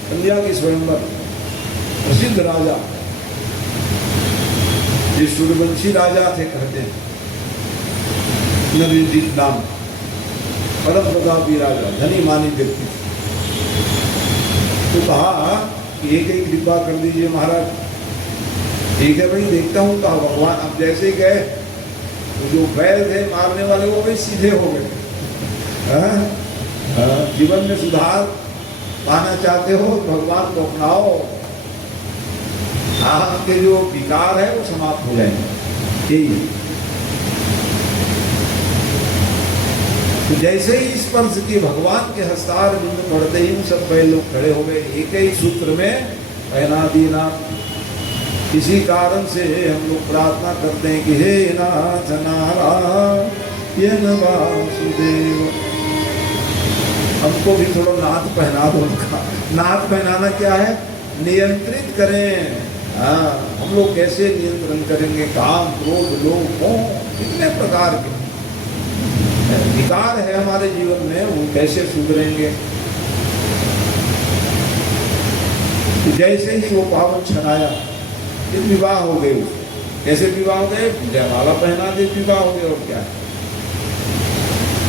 कन्या की स्वयंवर, प्रसिद्ध राजा, ये सूर्यवंशी राजा थे कहते हैं, नरेंद्र नाम, परम प्रतापी राजा, धनी मानी व्यक्ति। तो कहा कि एक ही कृपा कर दीजिए महाराज। ठीक है भाई देखता हूँ, कहा भगवान। अब जैसे ही गए तो जो बैल थे मारने वाले वो भी सीधे हो गए। जीवन में सुधार पाना चाहते हो भगवान को अपनाओ, आपके जो विकार है वो समाप्त हो जाएंगे। यही तो जैसे ही स्पर्श किए भगवान के हस्तार बिंदु पड़ते ही सब बैल लोग खड़े हो गए, एक ही सूत्र में पहना दीना। इसी कारण से हम लोग प्रार्थना करते हैं कि हे नाथ नारायण वासुदेव, हमको भी थोड़ा नाथ पहना दो। उनका नाथ पहनाना क्या है, नियंत्रित करें। हम लोग कैसे नियंत्रण करेंगे, काम क्रोध लोभ मोह कितने प्रकार के, विकार है हमारे जीवन में, वो कैसे सुधरेंगे। तो जैसे ही वो पावन छनाया, फिर विवाह हो गए। कैसे विवाह हो गए? जयमाला पहना दे विवाह हो गए, और क्या है।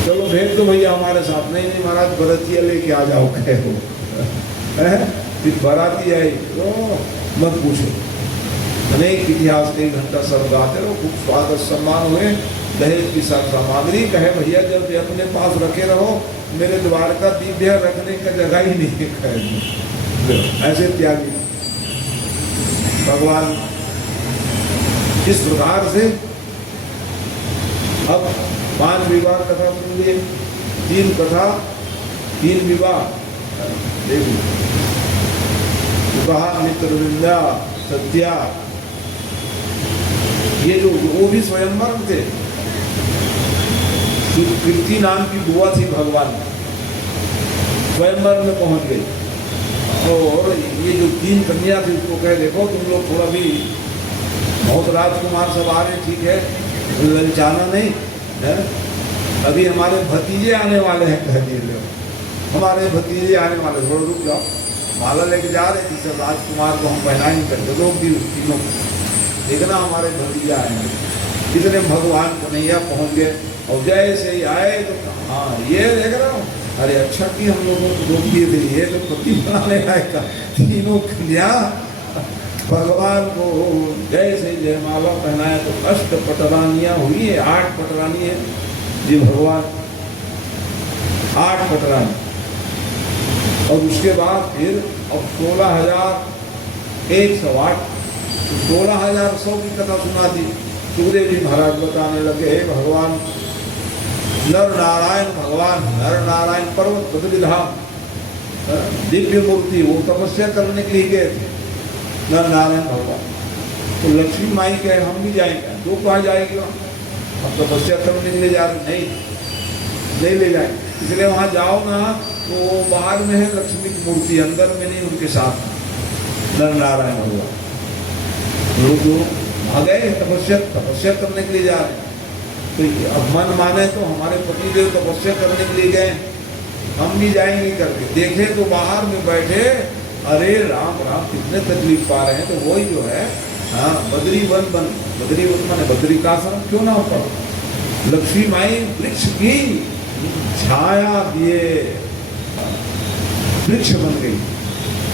चलो भेज दो भैया हमारे साथ। नहीं नहीं महाराज, बरातिया लेके आ जाओ, कहे हो। फिर बाराती आई तो मत पूछो, अनेक इतिहास के घंटा सब गाते रहो, खूब स्वागत सम्मान हुए, दहेज की सब सामग्री। कहे भैया जब अपने पास रखे रहो, मेरे द्वार का दिव्य रखने का जगह ही नहीं है। ऐसे त्यागी भगवान। इस प्रकार से अब 5 विवाह कथा सुन लिए, 3 कथा 3 विवाह। देखो कहा मित्र वृंदा सत्या, ये जो वो भी स्वयंवर थे। कीर्ति नाम की बुआ थी भगवान, स्वयंवर में पहुंच गई। और ये जो 3 कन्या थी उसको कहे देखो तुम लोग थोड़ा भी, बहुत राजकुमार सब आ रहे, ठीक है, ललचाना नहीं है। अभी हमारे भतीजे आने वाले हैं, कह दिए हमारे भतीजे आने वाले, थोड़ा रुक जाओ। माला लेके जा रहे थे, सब राजकुमार को हम पहनाएंगे करते लोग भी तीनों, देखना हमारे भतीजा आएंगे। कितने भगवान कन्हैया पहुंच गए, और जैसे ही आए तो हाँ ये देख रहा हूँ, अरे अच्छा कि हम लोगों को रोक दिए थे, ये तो पति बनाने आएगा। तीनों कन्या भगवान को जैसे जयमाला पहनाया तो 8 पटरानियां हुई है, 8 पटरानी है जी भगवान, 8 पटरानी। और उसके बाद फिर अब 16,108, 16,100 की कथा सुना दी। सुखदेव जी महाराज बताने लगे, हे भगवान नर नारायण, भगवान नर नारायण पर्वत बद्रीधाम दिव्य मूर्ति, वो तपस्या करने के लिए गए थे नर नारायण भगवान। तो लक्ष्मी माई कहे हम भी जाएंगे, तो कहाँ जाएगी वहाँ, हम तपस्या करने के लिए जा रहे, नहीं ले जाएंगे। इसलिए वहाँ जाओ ना, तो बाहर में है लक्ष्मी की मूर्ति, अंदर में नहीं, उनके साथ नर नारायण भगवान। लोग जो आ गए तपस्या करने के लिए जा रहे हैं, तो अब मन माने तो हमारे पतिदेव तपस्या करने के लिए गए, हम भी जाएंगे करके देखे तो बाहर में बैठे, अरे राम राम कितने तकलीफ पा रहे हैं। तो वही जो है हाँ बद्री वन माने बद्री का आश्रम क्यों ना होता, लक्ष्मी माई वृक्ष की छाया दिए वृक्ष बन गई,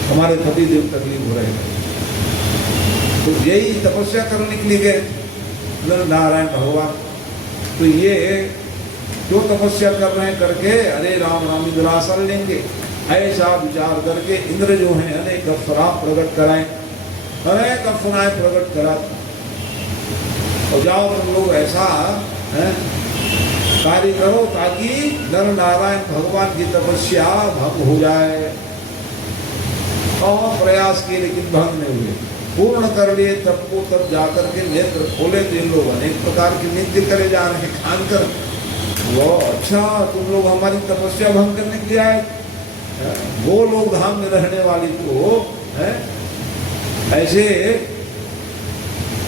हमारे पतिदेव तकलीफ हो रहे थे। तो यही तपस्या करने के लिए गए नारायण भगवान। तो ये जो तपस्या कर रहे हैं करके, अरे राम राम इंद्र आसन लेंगे, ऐसा विचार करके इंद्र जो है अनेक अप्सरा प्रकट कराए, अनेक अप्सराएं प्रकट करा, और जाओ तुम लोग ऐसा है कार्य करो ताकि नर नारायण भगवान की तपस्या भंग हो जाए। और प्रयास किए लेकिन भंग नहीं हुए, पूर्ण कर लिए। तब को तब जाकर के नेत्र खोले तो इन लोग अनेक प्रकार के नृत्य करे जा रहे हैं खान कर। वो अच्छा तुम लोग हमारी तपस्या भंग करने के लिए आए, वो लोग धाम में रहने वाली तो है ऐसे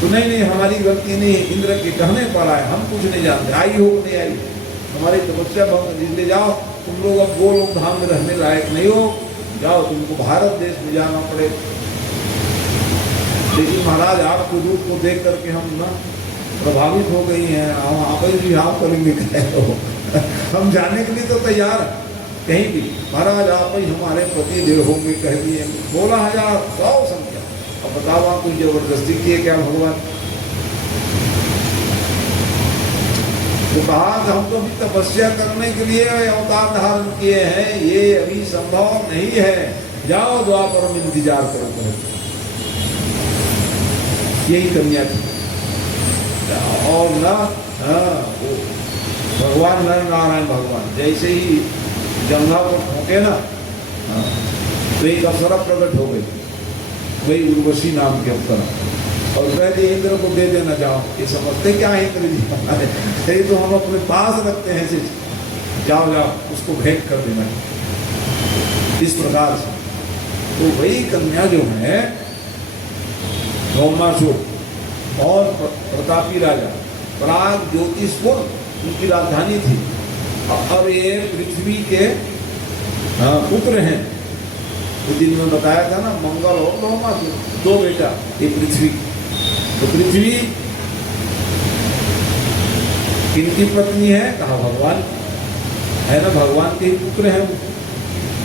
तो नहीं हमारी गलती नहीं, इंद्र के कहने पर आए, हम कुछ नहीं जानते, आई हो नहीं आई, हमारी तपस्या भंग ले जाओ तुम लोग, अब वो लोग धाम में रहने लायक नहीं हो, जाओ तुमको भारत देश में जाना पड़े। लेकिन महाराज आपके रूप को देख करके हम ना प्रभावित हो गई हैं, हम आप ही आप करेंगे हम जाने के लिए तो तैयार कहीं भी, महाराज आप ही हमारे पति देव होंगे कह दिए। 16,100 संख्या। अब बताओ आप कोई जबरदस्ती किए क्या भगवान? तो कहा कि हम तो भी तपस्या करने के लिए अवतार धारण किए हैं, ये अभी संभव नहीं है, जाओ द्वापर में इंतजार करो। यही कन्या थी। और ना भगवान नर नारायण भगवान जैसे ही जंगा को ठोके ना, तो एक अप्सरा प्रकट हो गई, वही उर्वशी नाम के अप्सरा, और कह दिए इंद्र को दे देना जाओ। ये समझते क्या है इंद्र जी हमारे, तो हम अपने पास रखते हैं, सिर्फ जाओ जाओ उसको भेंट कर देना, इस प्रकार से। तो वही कन्या जो है गौमासुर और प्रतापी राजा, प्राग ज्योतिषपुर उनकी राजधानी थी, अब ये पृथ्वी के पुत्र हैं। उस दिन में बताया था ना, मंगल और लोमा, दो बेटा ये पृथ्वी। तो पृथ्वी किनकी पत्नी है? कहा भगवान है ना, भगवान के ही पुत्र हैं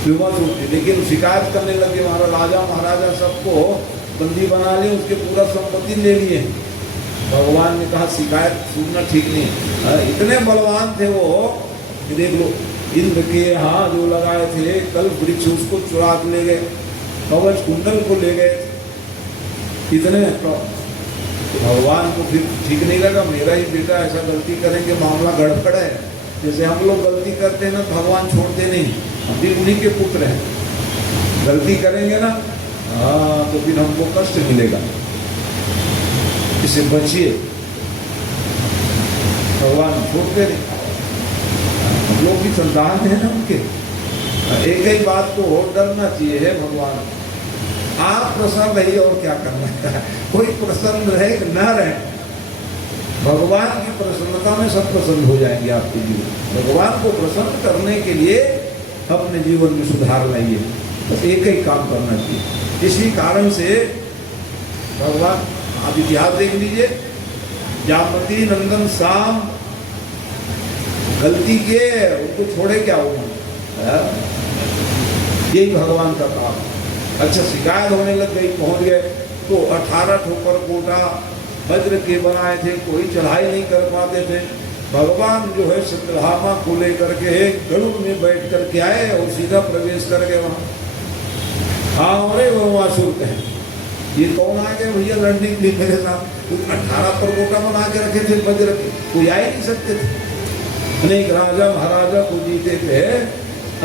विवाह। लेकिन शिकायत करने लगे, हमारा राजा महाराजा सबको बंदी बना लिए, उसके पूरा संपत्ति ले लिए। भगवान ने कहा शिकायत सुनना ठीक नहीं। इतने बलवान थे वो, देख लो इंद्र के यहाँ जो लगाए थे कल वृक्ष, उसको चुरा के ले गए, कवच कुंडल को ले गए इतने। तो भगवान को फिर ठीक नहीं लगा, मेरा ही बेटा ऐसा गलती करेंगे, मामला गड़बड़ है। जैसे हम लोग गलती करते हैं ना तो भगवान छोड़ते नहीं, हम भी उन्हीं के पुत्र हैं। गलती करेंगे ना तो फिर हमको कष्ट मिलेगा, इसे बचिए। भगवान छोड़ते नहीं, हम लोग भी संतान है ना उनके। एक ही बात को और डरना चाहिए है भगवान, आप प्रसन्न रहिए और क्या करना है। कोई प्रसन्न रहे कि न रहे, भगवान की प्रसन्नता में सब प्रसन्न हो जाएंगे आपके जीवन। भगवान को प्रसन्न करने के लिए अपने जीवन में सुधार लाइए, बस एक ही काम करना चाहिए। इसी कारण से भगवान, आप इतिहास देख लीजिए, जामवती नंदन शाम गलती के उनको छोड़े क्या हुआ, यही भगवान का काम। अच्छा शिकायत होने लग गई, पहुंच गए तो 18 ठोकर कोटा वज्र के बनाए थे, कोई चढ़ाई नहीं कर पाते थे। भगवान जो है सतधामा को लेकर के गरुड़ में बैठ करके आए और सीधा प्रवेश कर गए वहां। हाँ अरे वो वासुर कहे, ये कौन आ गए भैया लड़ने के लिए मेरे साथ? 18 पर कोटा बना के रखे थे वज्र के, कोई आ ही नहीं सकते थे। अनेक राजा महाराजा को जीते थे,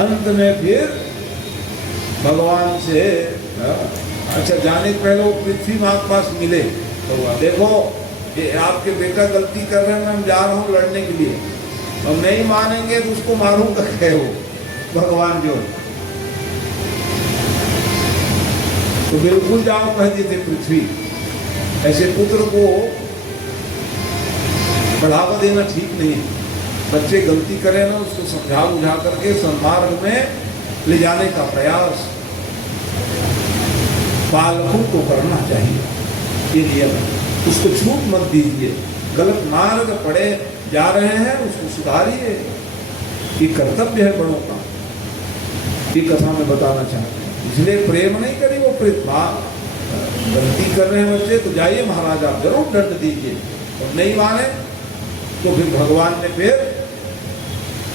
अंत में फिर भगवान से अच्छा जाने पहले वो पृथ्वी माँ के पास मिले तो देखो ये आपके बेटा गलती कर रहे हैं, मैं जा रहा हूँ लड़ने के लिए, और नहीं मानेंगे तो उसको मारूंगा कहे वो भगवान जो। तो बिल्कुल जाओ कह दिए थे पृथ्वी। ऐसे पुत्र को बढ़ावा देना ठीक नहीं है। बच्चे गलती करें ना, उसको समझा बुझा करके सन्मार्ग में ले जाने का प्रयास पालकों को करना चाहिए, ये नियम है। उसको छूट मत दीजिए, गलत मार्ग पड़े जा रहे हैं उसको सुधारिए, ये कर्तव्य है बड़ों का। ये कथा में बताना चाहते हैं, इसलिए प्रेम नहीं करी वो प्रीतमा। गलती कर रहे हैं बच्चे तो जाइए महाराज आप जरूर दंड दीजिए, और नहीं माने तो फिर भगवान ने फिर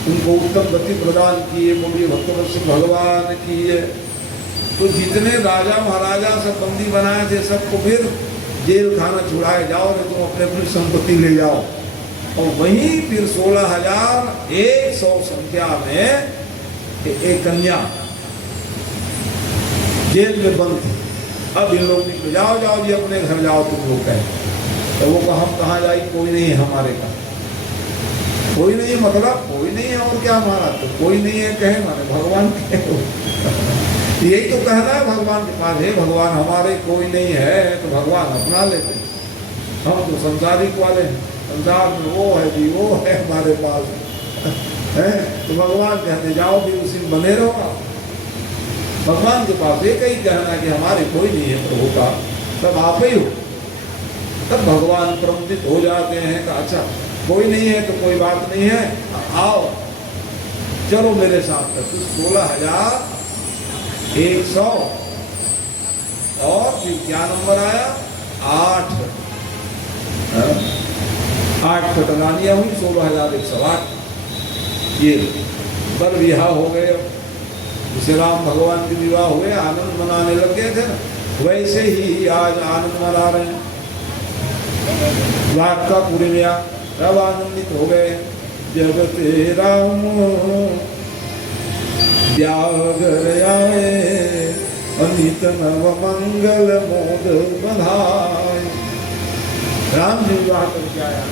उनको उत्तम गति प्रदान किए, बोलिए भक्तवत्सल भगवान की है। तो जितने राजा महाराजा सब बंदी बनाए थे सबको फिर जेल खाना छुड़ाए, जाओ नहीं तुम अपने अपनी संपत्ति ले जाओ। और वहीं फिर 16,100 संख्या में एक कन्या जेल में बंद थी। अब इन लोग निकले, जाओ जाओ जी अपने घर जाओ तुम लोग कहे। तो वो कहा हम कहाँ जाए, कोई नहीं है हमारे का, कोई नहीं, मतलब कोई नहीं है और क्या हमारा, तो कोई नहीं है कहे माने भगवान के। यही तो कहना है भगवान के पास, है भगवान हमारे कोई नहीं है, तो भगवान अपना लेते। हम तो संसारिक वाले हैं, संसार में वो है जी, वो है हमारे पास है। तो भगवान कहते जाओ भी उसी में बने रहो। भगवान के पास एक ही कहना कि हमारे कोई नहीं है प्रभु का, सब आप ही हो। तब भगवान प्रमुदित हो जाते हैं कि अच्छा कोई नहीं है तो कोई बात नहीं है, आओ चलो मेरे साथ। तो 16,100 और फिर क्या नंबर आया, 8 कटरानियां हुई, 16,108। ये बर विवाह हो गए। जैसे राम भगवान के विवाह हुए आनंद मनाने लग गए थे ना, वैसे ही आज आनंद मना रहे हैं। रात का पूर्णिमा तब आनंदित हो गए। जब तेरा व्यागर आए अनित नव मंगल मोद बधाए। राम जी विवाह करके आया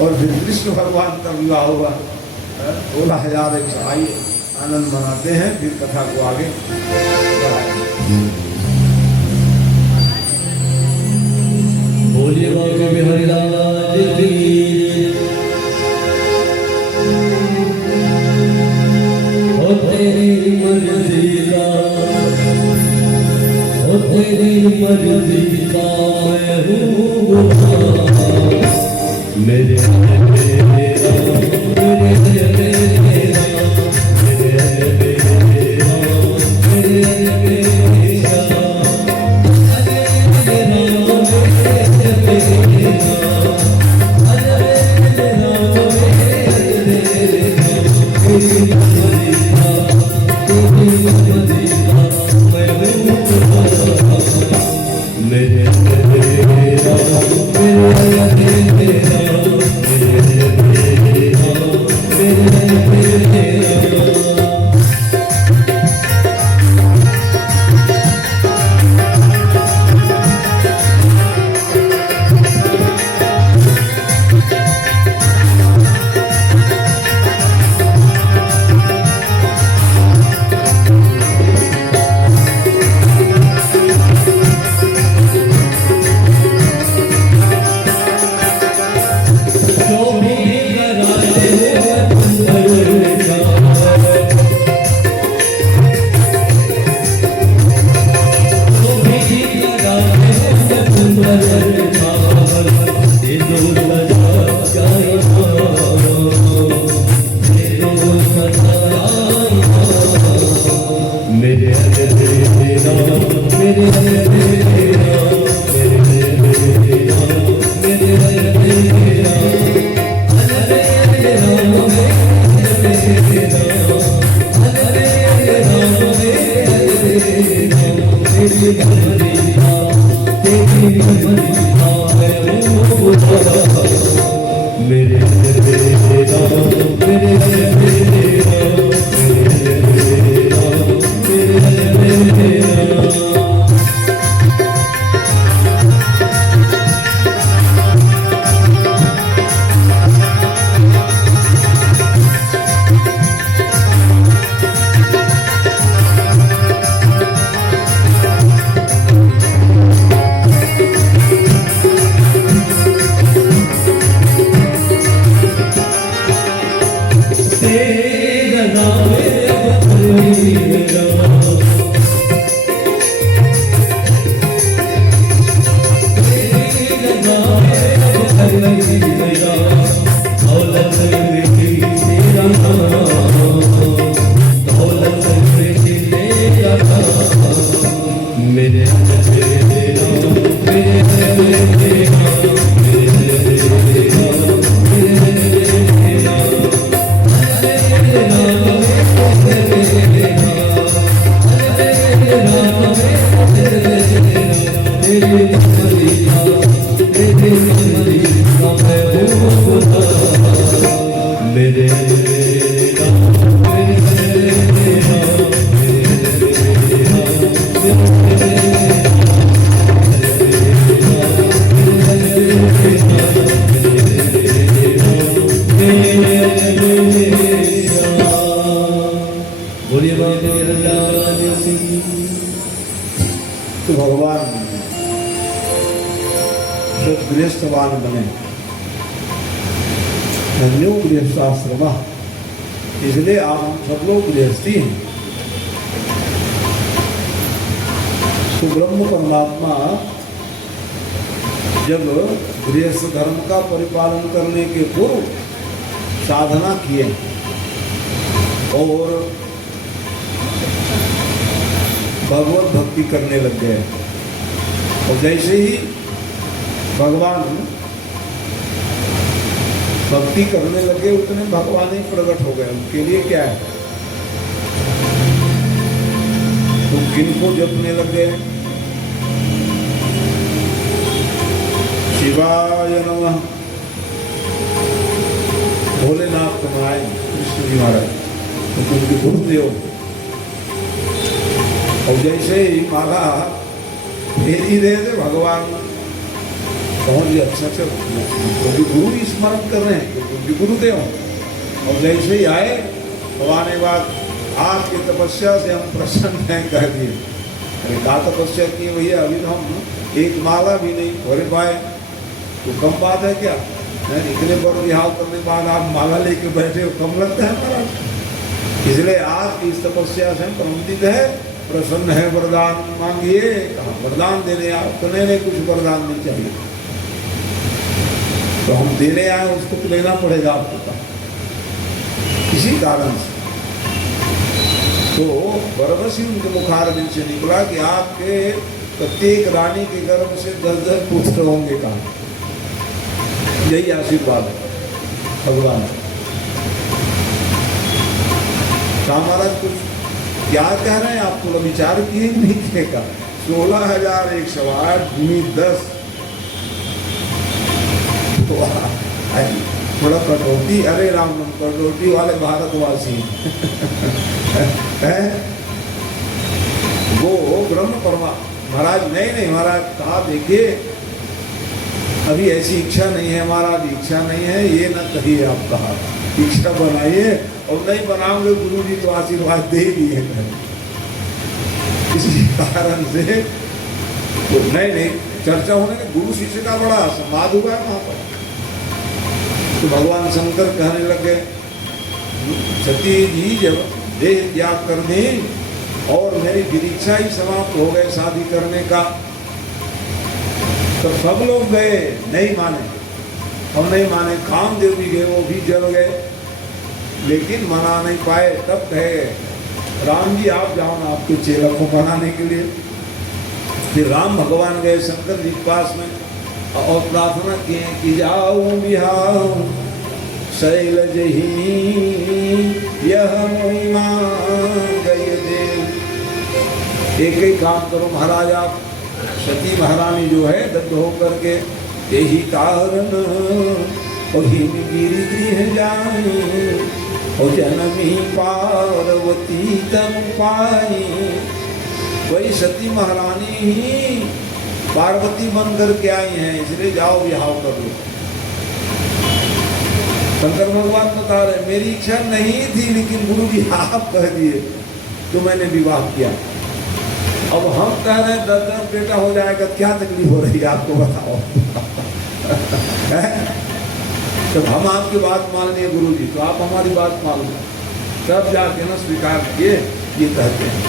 और फिर कृष्ण भगवान का विवाह हुआ। 16,100 आइए आनंद मनाते हैं, फिर कथा को आगे बोलिए बाबा बिहारी लाल की। तेरी मर्जी का मैं हूँ गुलाम। मेरे तेरा मेरे तेरा मेरे तेरा मेरे तो भगवान गृहस्थवान बने, धन्यो गृहस्थाश्रम, इसलिए आप हम सब लोग गृहस्थी हैं। तो ब्रह्म परमात्मा जब गृहस्थ धर्म का परिपालन करने के पूर्व साधना किए और भगवत भक्ति करने लग गए, और जैसे ही भगवान भक्ति करने लगे उतने भगवान ही प्रकट हो गए। उनके लिए क्या है, तो किनको जपने लग गए, शिवाय नमः, भोलेनाथ कमाए कृष्ण जी महाराज, तो उनके गुरुदेव। और जैसे ही माला फेरी रहे थे भगवान पहुंच गए, अच्छा अच्छा क्योंकि गुरु ही स्मरण कर रहे हैं, क्योंकि गुरुदेव। और जैसे ही आए तो आने बाद आपकी तपस्या से हम प्रसन्न हैं कह दिए। अरे क्या तपस्या की भैया, अभी तो हम एक माला भी नहीं भर पाए, तो कम बात है क्या? इतने बड़े रिहाव करने के बाद आप माला लेके बैठे हो, कम लगता है महाराज। इसलिए आपकी इस तपस्या से हम प्रमुदित है प्रसन्न है वरदान मांगिए, कहा वरदान देने आए, तो नहीं कुछ वरदान नहीं चाहिए, तो हम देने आए उसको तो लेना पड़ेगा आपको, कहा किसी कारण से। तो बरबसी उनके मुखारबिंद से निकला कि आपके प्रत्येक रानी के गर्भ से 10-10 पुत्र होंगे, कहा यही आशीर्वाद है भगवान। महाराज कुछ क्या कह रहे हैं, आप थोड़ा विचार किए नहीं किएगा। 16,108 भूमि 10, थोड़ा कटौती, अरे राम कटौती वाले भारतवासी वो ब्रह्म परमा महाराज नहीं महाराज कहा देखिए अभी ऐसी इच्छा नहीं है महाराज, इच्छा नहीं है ये न कहिए, आप कहा इच्छा बनाइए, और नहीं बनाओगे गुरु जी तो आशीर्वाद दे ही दिए। इसी कारण से तो नहीं चर्चा होने के गुरु शिष्य का बड़ा संवाद हुआ है वहां पर। तो भगवान शंकर कहने लगे सती जी जब देह त्याग कर दी और मेरी विदीक्षा ही समाप्त हो गए शादी करने का, तो सब लोग गए, नहीं माने, हम नहीं माने, कामदेव भी गए, वो भी जल गए, लेकिन मना नहीं पाए। तब कहे राम जी आप जाओ ना आपके चेला को मनाने के लिए। फिर राम भगवान गए शंकर जी के पास में और प्रार्थना किए कि जाओ बिहाओ शैलज ही यह महिमा गए देव। एक ही काम करो महाराज, आप सती महारानी जो है दग्ध होकर के यही कारण और गिरी गृह जाए और जनमी पार्वती तम पाई। वही सती महारानी ही पार्वती बन करके आई हैं, इसलिए जाओ विवाह कर लो। शंकर भगवान बता रहे मेरी इच्छा नहीं थी, लेकिन गुरु जी आप कह दिए तो मैंने विवाह किया। अब हम कह रहे हैं 10 बेटा हो जाएगा, क्या तकलीफ हो रही है आपको बताओ। जब हम आपकी बात मान लिए गुरु जी तो आप हमारी बात मान लो, तब जाके ना स्वीकार किए, ये कहते हैं।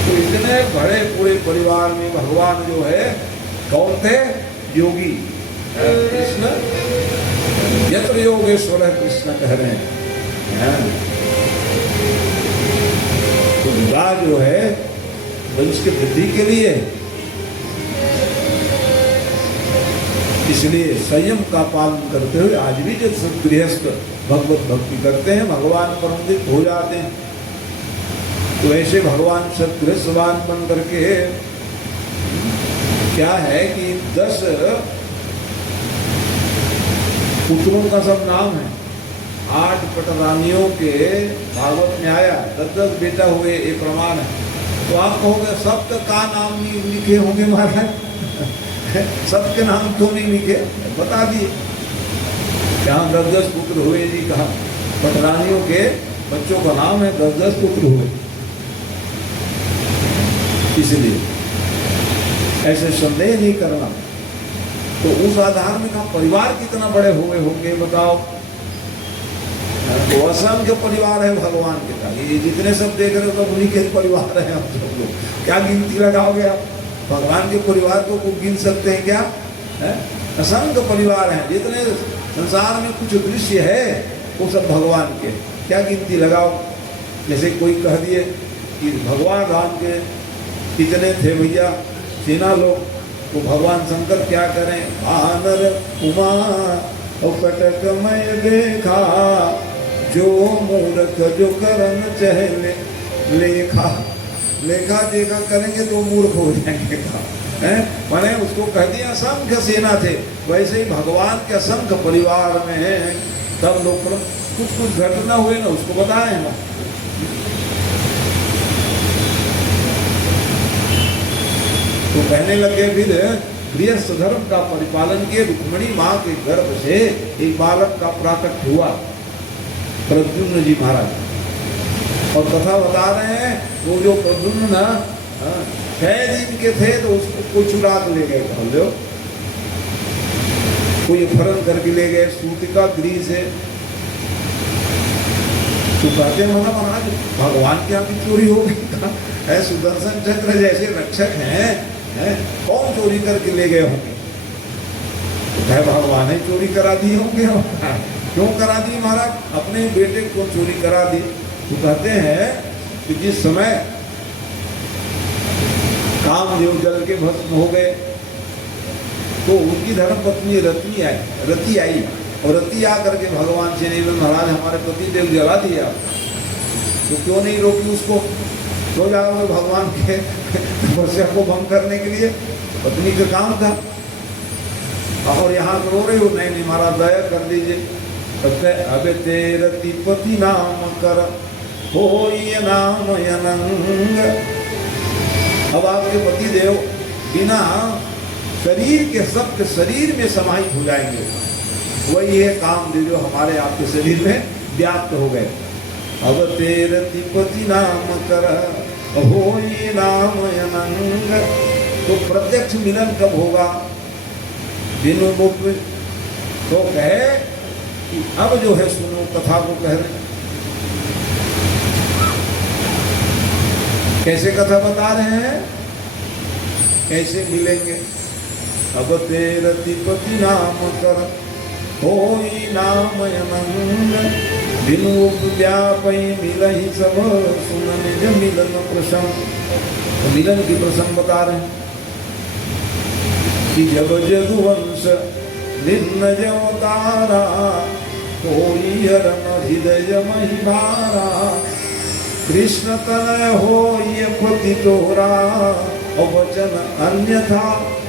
तो इतने बड़े पूरे परिवार में भगवान जो है कौन थे, योगी कृष्ण, यत्र योगेश्वर कृष्ण कह रहे हैं। तो विवाह जो है वंश की वृद्धि के लिए, इसलिए संयम का पालन करते हुए आज भी जब सब गृहस्थ भगवत भक्ति करते हैं भगवान परमदित हो जाते हैं। तो ऐसे भगवान सब गृहस्थवान बन करके क्या है कि 10 पुत्रों का सब नाम है, 8 पटरानियों के भागवत में आया, 10 बेटा हुए, ये प्रमाण है। तो आप कहोगे सबका का नाम नहीं लिखे होंगे महाराज, सबके नाम क्यों नहीं लिखे, बता दिए। यहाँ 10 पुत्र हुए जी, कहा पटरानियों के बच्चों का नाम है, 10 पुत्र हुए। इसलिए ऐसे संदेह नहीं करना। तो उस आधार में कहा परिवार कितना बड़े हुए होंगे बताओ। तो असंख्य परिवार है भगवान के का, ये जितने सब देख रहे हो तो उन्हीं के परिवार है। हम सब लोग क्या गिनती लगाओगे आप, भगवान के परिवार को गिन सकते हैं क्या? असंख्य परिवार हैं, जितने संसार में कुछ दृश्य है वो सब भगवान के, क्या गिनती लगाओ। जैसे कोई कह दिए कि भगवान राम के कितने थे भैया सेना लोग, तो भगवान शंकर क्या करें, आनर उमा और कटक मैं देखा, जो मूर्ख जो करन चहले लेखा, लेखा देखा करेंगे तो मूर्ख हो जाएंगे। मैंने उसको कह दिया असंख्य सेना थे, वैसे ही भगवान के असंख्य परिवार में है। तब लोग कुछ घटना हुए ना उसको बताए ना। तो कहने लगे फिर गृहस्थ धर्म का परिपालन के रुक्मिणी माँ के गर्भ से एक बालक का प्राकट हुआ, प्रद्युम्न जी महाराज। और कथा बता रहे हैं वो जो प्रद्युम्न 6 दिन के थे तो उसको कोई चुरा के ले गए, बोल दो कोई अपहरण करके ले गए सूतिका गृह से। तो कहते महाराज भगवान के यहाँ की चोरी हो गई, है सुदर्शन चक्र जैसे रक्षक हैं, कौन चोरी करके ले गए होंगे? है भगवान ने चोरी करा दिए होंगे। क्यों करा दी महाराज? अपने बेटे को चोरी करा दी। तो कहते हैं कि जिस समय कामदेव जल के भस्म हो गए तो उनकी धर्म पत्नी रति आई और रति आकर के भगवान से नहीं, महाराज हमारे पति देव जला दिया, तो क्यों नहीं रोकी उसको? तो जाओगे भगवान के तपस्या को भंग करने के लिए, पत्नी का काम था। और यहाँ रो रहे हो, नहीं महाराज दया कर दीजिए। अब तेरति पति नाम कर हो ये नाम यनंग। अब आपके पति देव बिना शरीर के सबके शरीर में समाहित हो जाएंगे। वही है कामदेव जो हमारे आपके शरीर में व्याप्त हो गए। अब तेरति पति नाम कर हो ये नाम यनंग। तो प्रत्यक्ष मिलन कब होगा? बिनु मुख। तो कहे कि अब जो है सुनो कथा को कह रहे। कैसे कथा बता रहे हैं, कैसे मिलेंगे? अब तेरति पति नाम कर हो नाम यनंग। बिनु व्यापई मिलहि सब सुन निज मिलन प्रसंग। तो मिलन की प्रसंग बता रहे हैं कि जब जगुवंश निन्नज अवतारा कोई हरन हृदय महिमारा। कृष्ण तनय हो ये पति तोरा और वचन अन्यथा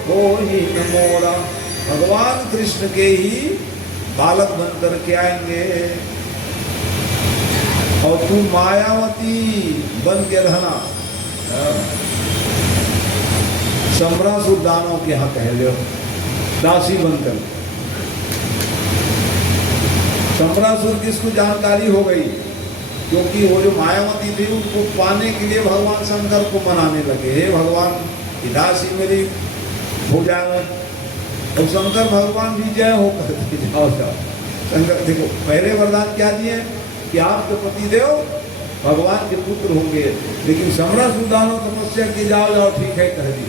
हो ही न मोरा। भगवान कृष्ण के ही बालक बनकर के आएंगे और तू मायावती बन के रहना। सम्रासुर दानव के यहाँ कह लो दासी बनकर। सम्रासुर किसको जानकारी हो गई? क्योंकि वो जो मायावती थी उनको पाने के लिए भगवान शंकर को मनाने लगे, हे भगवान की दासी मेरी हो जाए। और शंकर भगवान भी जय होकर जाओ जाओ। शंकर देखो पहले वरदान क्या दिए कि आपके पति देव भगवान के पुत्र होंगे, लेकिन सम्रासुर दानव तपस्या की जाओ जाओ ठीक है कह दी।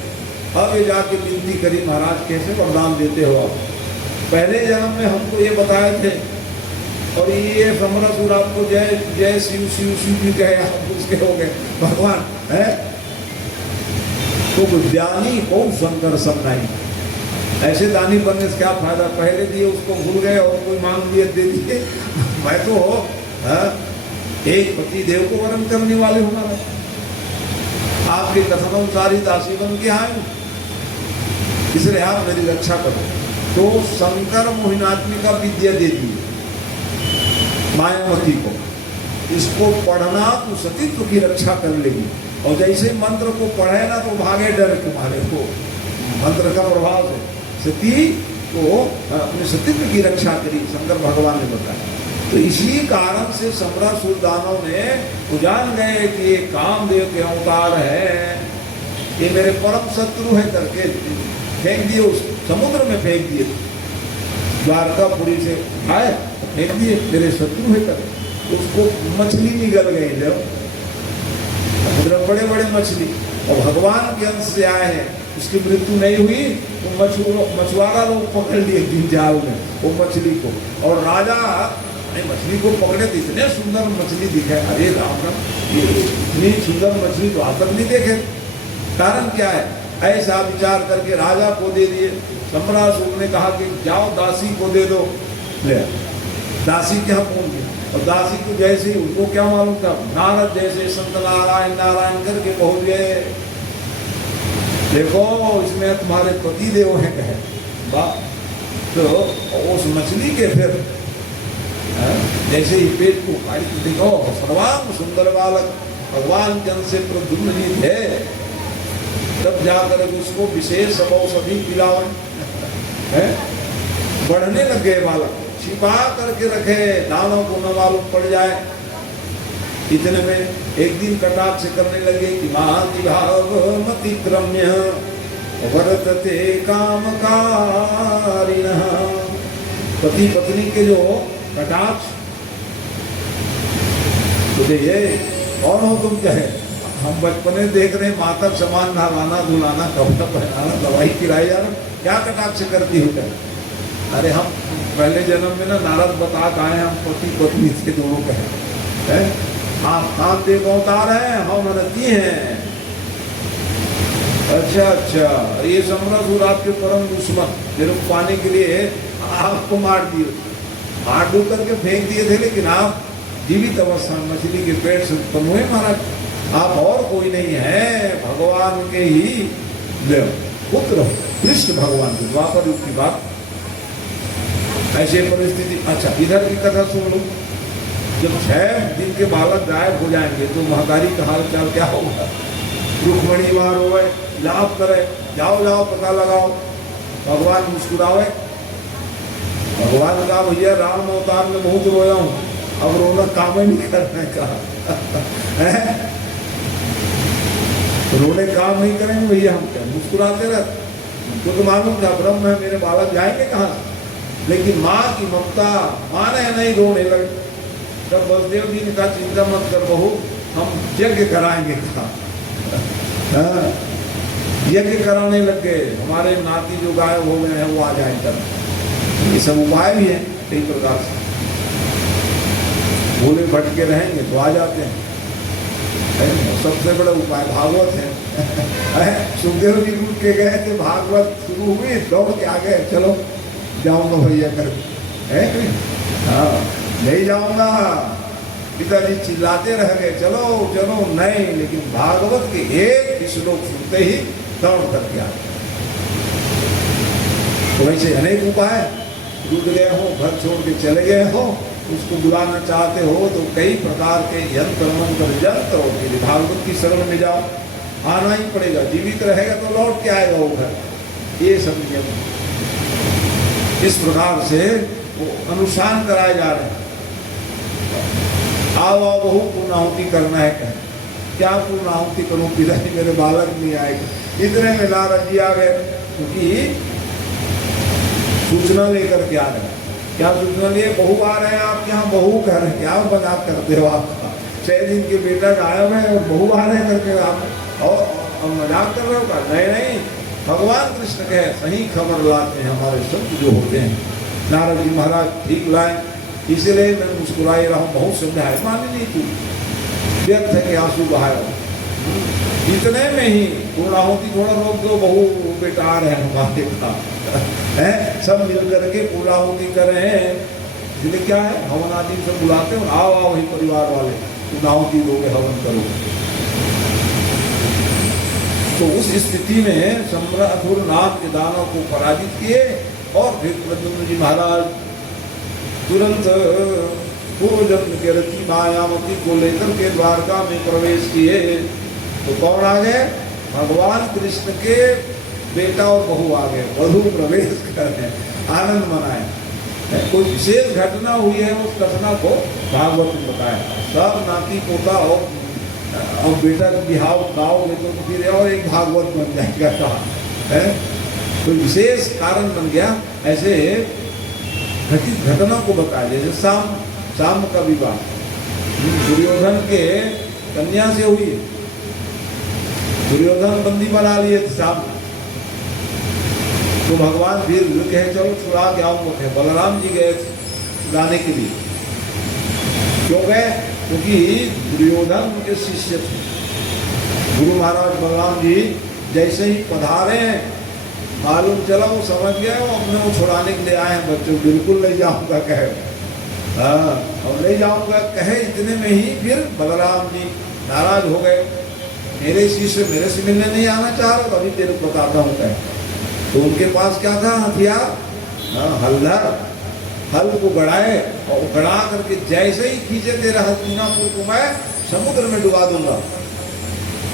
अब ये जाके विनती करी, महाराज कैसे वरदान देते हो आप? पहले जन्म में हमको ये बताए थे और ये सम्रासुर आपको जय जय शिव शिव शिव भी कहे, आप उसके हो गए भगवान है। तो ज्ञानी को शंकर सब नहीं। ऐसे दानी बनने से क्या फायदा? पहले दिए उसको भूल गए और कोई मांग दिए दे दिए। मैं तो एक पति देव को वरण करने वाले हूँ। आपके कथनानुसार ही दासी बन के आए, इसलिए आप मेरी रक्षा करो। तो शंकर मोहिनात्मी का विद्या दे दी मायावती को, इसको पढ़ना तो सतीत्व की रक्षा कर लेगी। और जैसे मंत्र को पढ़े ना तो भागे डर तुम्हारे को, मंत्र का प्रभाव है। सती को अपने सतीत्व की रक्षा करी, शंकर भगवान ने बताया। तो इसी कारण से सम्रासुर दानव ने जान गए कि ये कामदेव के अवतार है, ये मेरे परम शत्रु है करके फेंक दिए, उस समुद्र में फेंक दिए। द्वारकापुरी से आए फेंक दिए, मेरे शत्रु है करके। उसको मछली निगल गई, जब बड़े बड़े मछली, और भगवान के अंश से आए हैं, उसकी मृत्यु नहीं हुई तो मछुआरा लोग पकड़ लिए दिन जाल में वो मछली को। और राजा मछली को पकड़े तो इतने सुंदर मछली दिखे, अरे राम राम, ये इतनी सुंदर मछली तो आज तक नहीं देखे। कारण क्या है? ऐसा विचार करके राजा को दे दिए। सम्रासुर ने कहा कि जाओ दासी को दे दो। ले दासी क्या पहुंच गई, और दासी को जैसे उनको क्या मालूम था, नारद जैसे संत नारायण नारायण करके पहुंच गए। देखो इसमें तुम्हारे पति देव हैं कहे वाह। तो उस मछली के फिर जैसे ही पेट को काट देखो, सर्वांग सुंदर बालक भगवान के अंश से प्रद्युम्न थे, तब जाकर उसको विशेष औषधि पिलाओ है। बढ़ने लग गए बालक, छिपा करके रखे, दानों को न मालूम पड़ जाए। इतने में एक दिन कटाक्ष करने लगे कि महातिभावमति क्रम्य वर्तते कामकारिणः। पति पत्नी के जो कटाक्ष, तो ये कौन हो तुम कहे? हम बचपने देख रहे हैं, माता समान नहलाना धुलाना कपड़ा पहनाना दवाई खिलाई जा रहा, क्या कटाक्ष करती हो कर? अरे हम पहले जन्म में ना नारद बता के आए, हम पति पत्नी थे दोनों कहे, हाथ देव अवतार है, हम नती हैं। अच्छा, ये समरसूर आपके परम दुश्मन मेरे को पाने के लिए आपको मार दिए, मार डूब करके फेंक दिए थे, लेकिन आप जीवित अवस्था मछली के पेट से उत्पन्न हुए महाराज, आप और कोई नहीं है, भगवान के ही पुत्र कृष्ण भगवान के द्वापर युग की बात। ऐसे परिस्थिति। अच्छा, इधर की कथा सुन लो। जब 6 दिन के बालक गायब हो जाएंगे तो महतारी का हाल चाल क्या होगा? रुक्मणी बार हो गए, लाभ करे, जाओ पता लगाओ। भगवान मुस्कुरावे, भगवान का भैया राम अवतार में बहुत रोया हूँ, अब रोना काम ही नहीं करने का रोने काम नहीं करेंगे भैया, हम क्या मुस्कुराते रहते, तो मालूम था ब्रह्म है, मेरे बालक जाएंगे कहाँ? लेकिन माँ की ममता माने नहीं, रोने लगे। तब बलदेव जी ने कहा चिंता मत कर बहू, हम यज्ञ कराएंगे कहा। यज्ञ कराने लग गए, हमारे नाती जो गायब हो गए हैं वो आ जाएंगे। ये सब उपाय भी है कई प्रकार से, भूले भटके रहेंगे तो आ जाते हैं। सबसे बड़ा उपाय भागवत है। सुखदेव जी उठ के गए थे, भागवत शुरू हुई, दौड़ के आ गए, चलो जाऊंगा भैया कर, हाँ नहीं जाऊंगा। पिताजी चिल्लाते रह गए, चलो चलो नहीं, लेकिन भागवत के एक श्लोक सुनते ही दौड़ करके आ गए। तो वैसे अनेक उपाय, डूब गए हो, घर छोड़ के चले गए हो, उसको बुलाना चाहते हो तो कई प्रकार के यंत्र मंत्र यंत्र होते, भागवत की शरण में जाओ, आना ही पड़ेगा, जीवित रहेगा तो लौट के आएगा वो घर। ये सब नियम इस प्रकार से वो अनुष्ठान कराए जा रहे हैं। आओ बहू पूर्णाहुति करना है, कहें क्या पूर्णाहुति करूं, पिताजी मेरे बालक नहीं आएगा। इतने में नारद जी आ गए, क्योंकि सूचना लेकर के आ रहे हैं। क्या सूचना लिए? बहू आ रहे हैं आप यहाँ, बहू कह रहे हैं, क्या मजाक करते हो आपका, 6 दिन के बेटा गायब है और बहू आ रहे करके आप, और मजाक कर रहे हो का? नहीं, भगवान कृष्ण के सही खबर लाते हैं हमारे संत जो होते हैं। नारद जी महाराज ठीक लाए, इसलिए मैं मुस्कुराई रहा हूँ, बहुत समझाए, मानी नहीं तू, व्यर्थ है कि आंसू बहाया। इतने में ही पूर्णाहुति थोड़ा रोक दो, बहू बेटा आ रहे हैं हमारे का है, सब मिल करके पूर्णाहुति कर रहे हैं। इसलिए क्या है, हवन आदि सब बुलाते हैं, आओ वही परिवार वाले पूर्णाहुति दोगे, हवन करो। तो उस स्थिति में सम्रासुर नाग के दानव को पराजित किए, और फिर प्रद्युम्न जी महाराज तुरंत पूर्व जन्म के रति मायावती को लेकर के द्वारका में प्रवेश किए। तो कौन आ गए? भगवान कृष्ण के बेटा और बहू आ गए, वधू प्रवेश कर रहे, आनंद मनाए। कोई विशेष घटना हुई है, उस घटना को भागवत में बताया। सब नाती पोता और बेटा बिहाव गाओगे तो फिर और एक भागवत बन जाएगा, कहा है कोई विशेष कारण बन गया। ऐसे घटित घटना को बताया, जैसे शाम का विवाह दुर्योधन के कन्या से हुई। दुर्योधन बंदी बना लिए थे शाम, तो भगवान फिर कहे चलो छुड़ा के आओ। बलराम जी गए छुड़ाने के लिए। क्यों गए? क्योंकि दुर्योधन उनके शिष्य थे। गुरु महाराज बलराम जी जैसे ही पधारे, मालूम चला वो समझ गए, वो अपने को छुड़ाने के लिए आए हैं। बच्चों बिल्कुल नहीं जाऊंगा कहे, हाँ और नहीं जाऊंगा कहे। इतने में ही फिर बलराम जी नाराज हो गए, मेरे शिष्य मेरे से मिलने नहीं आना चाह रहे, तो अभी तेरे को बताता हूँ कहे। तो उनके पास क्या था? हथियार, हलधर, हल को गड़ाए और गड़ा करके जैसे ही खींचे तेरे हस्तिनापुर को मैं समुद्र में डुबा दूंगा।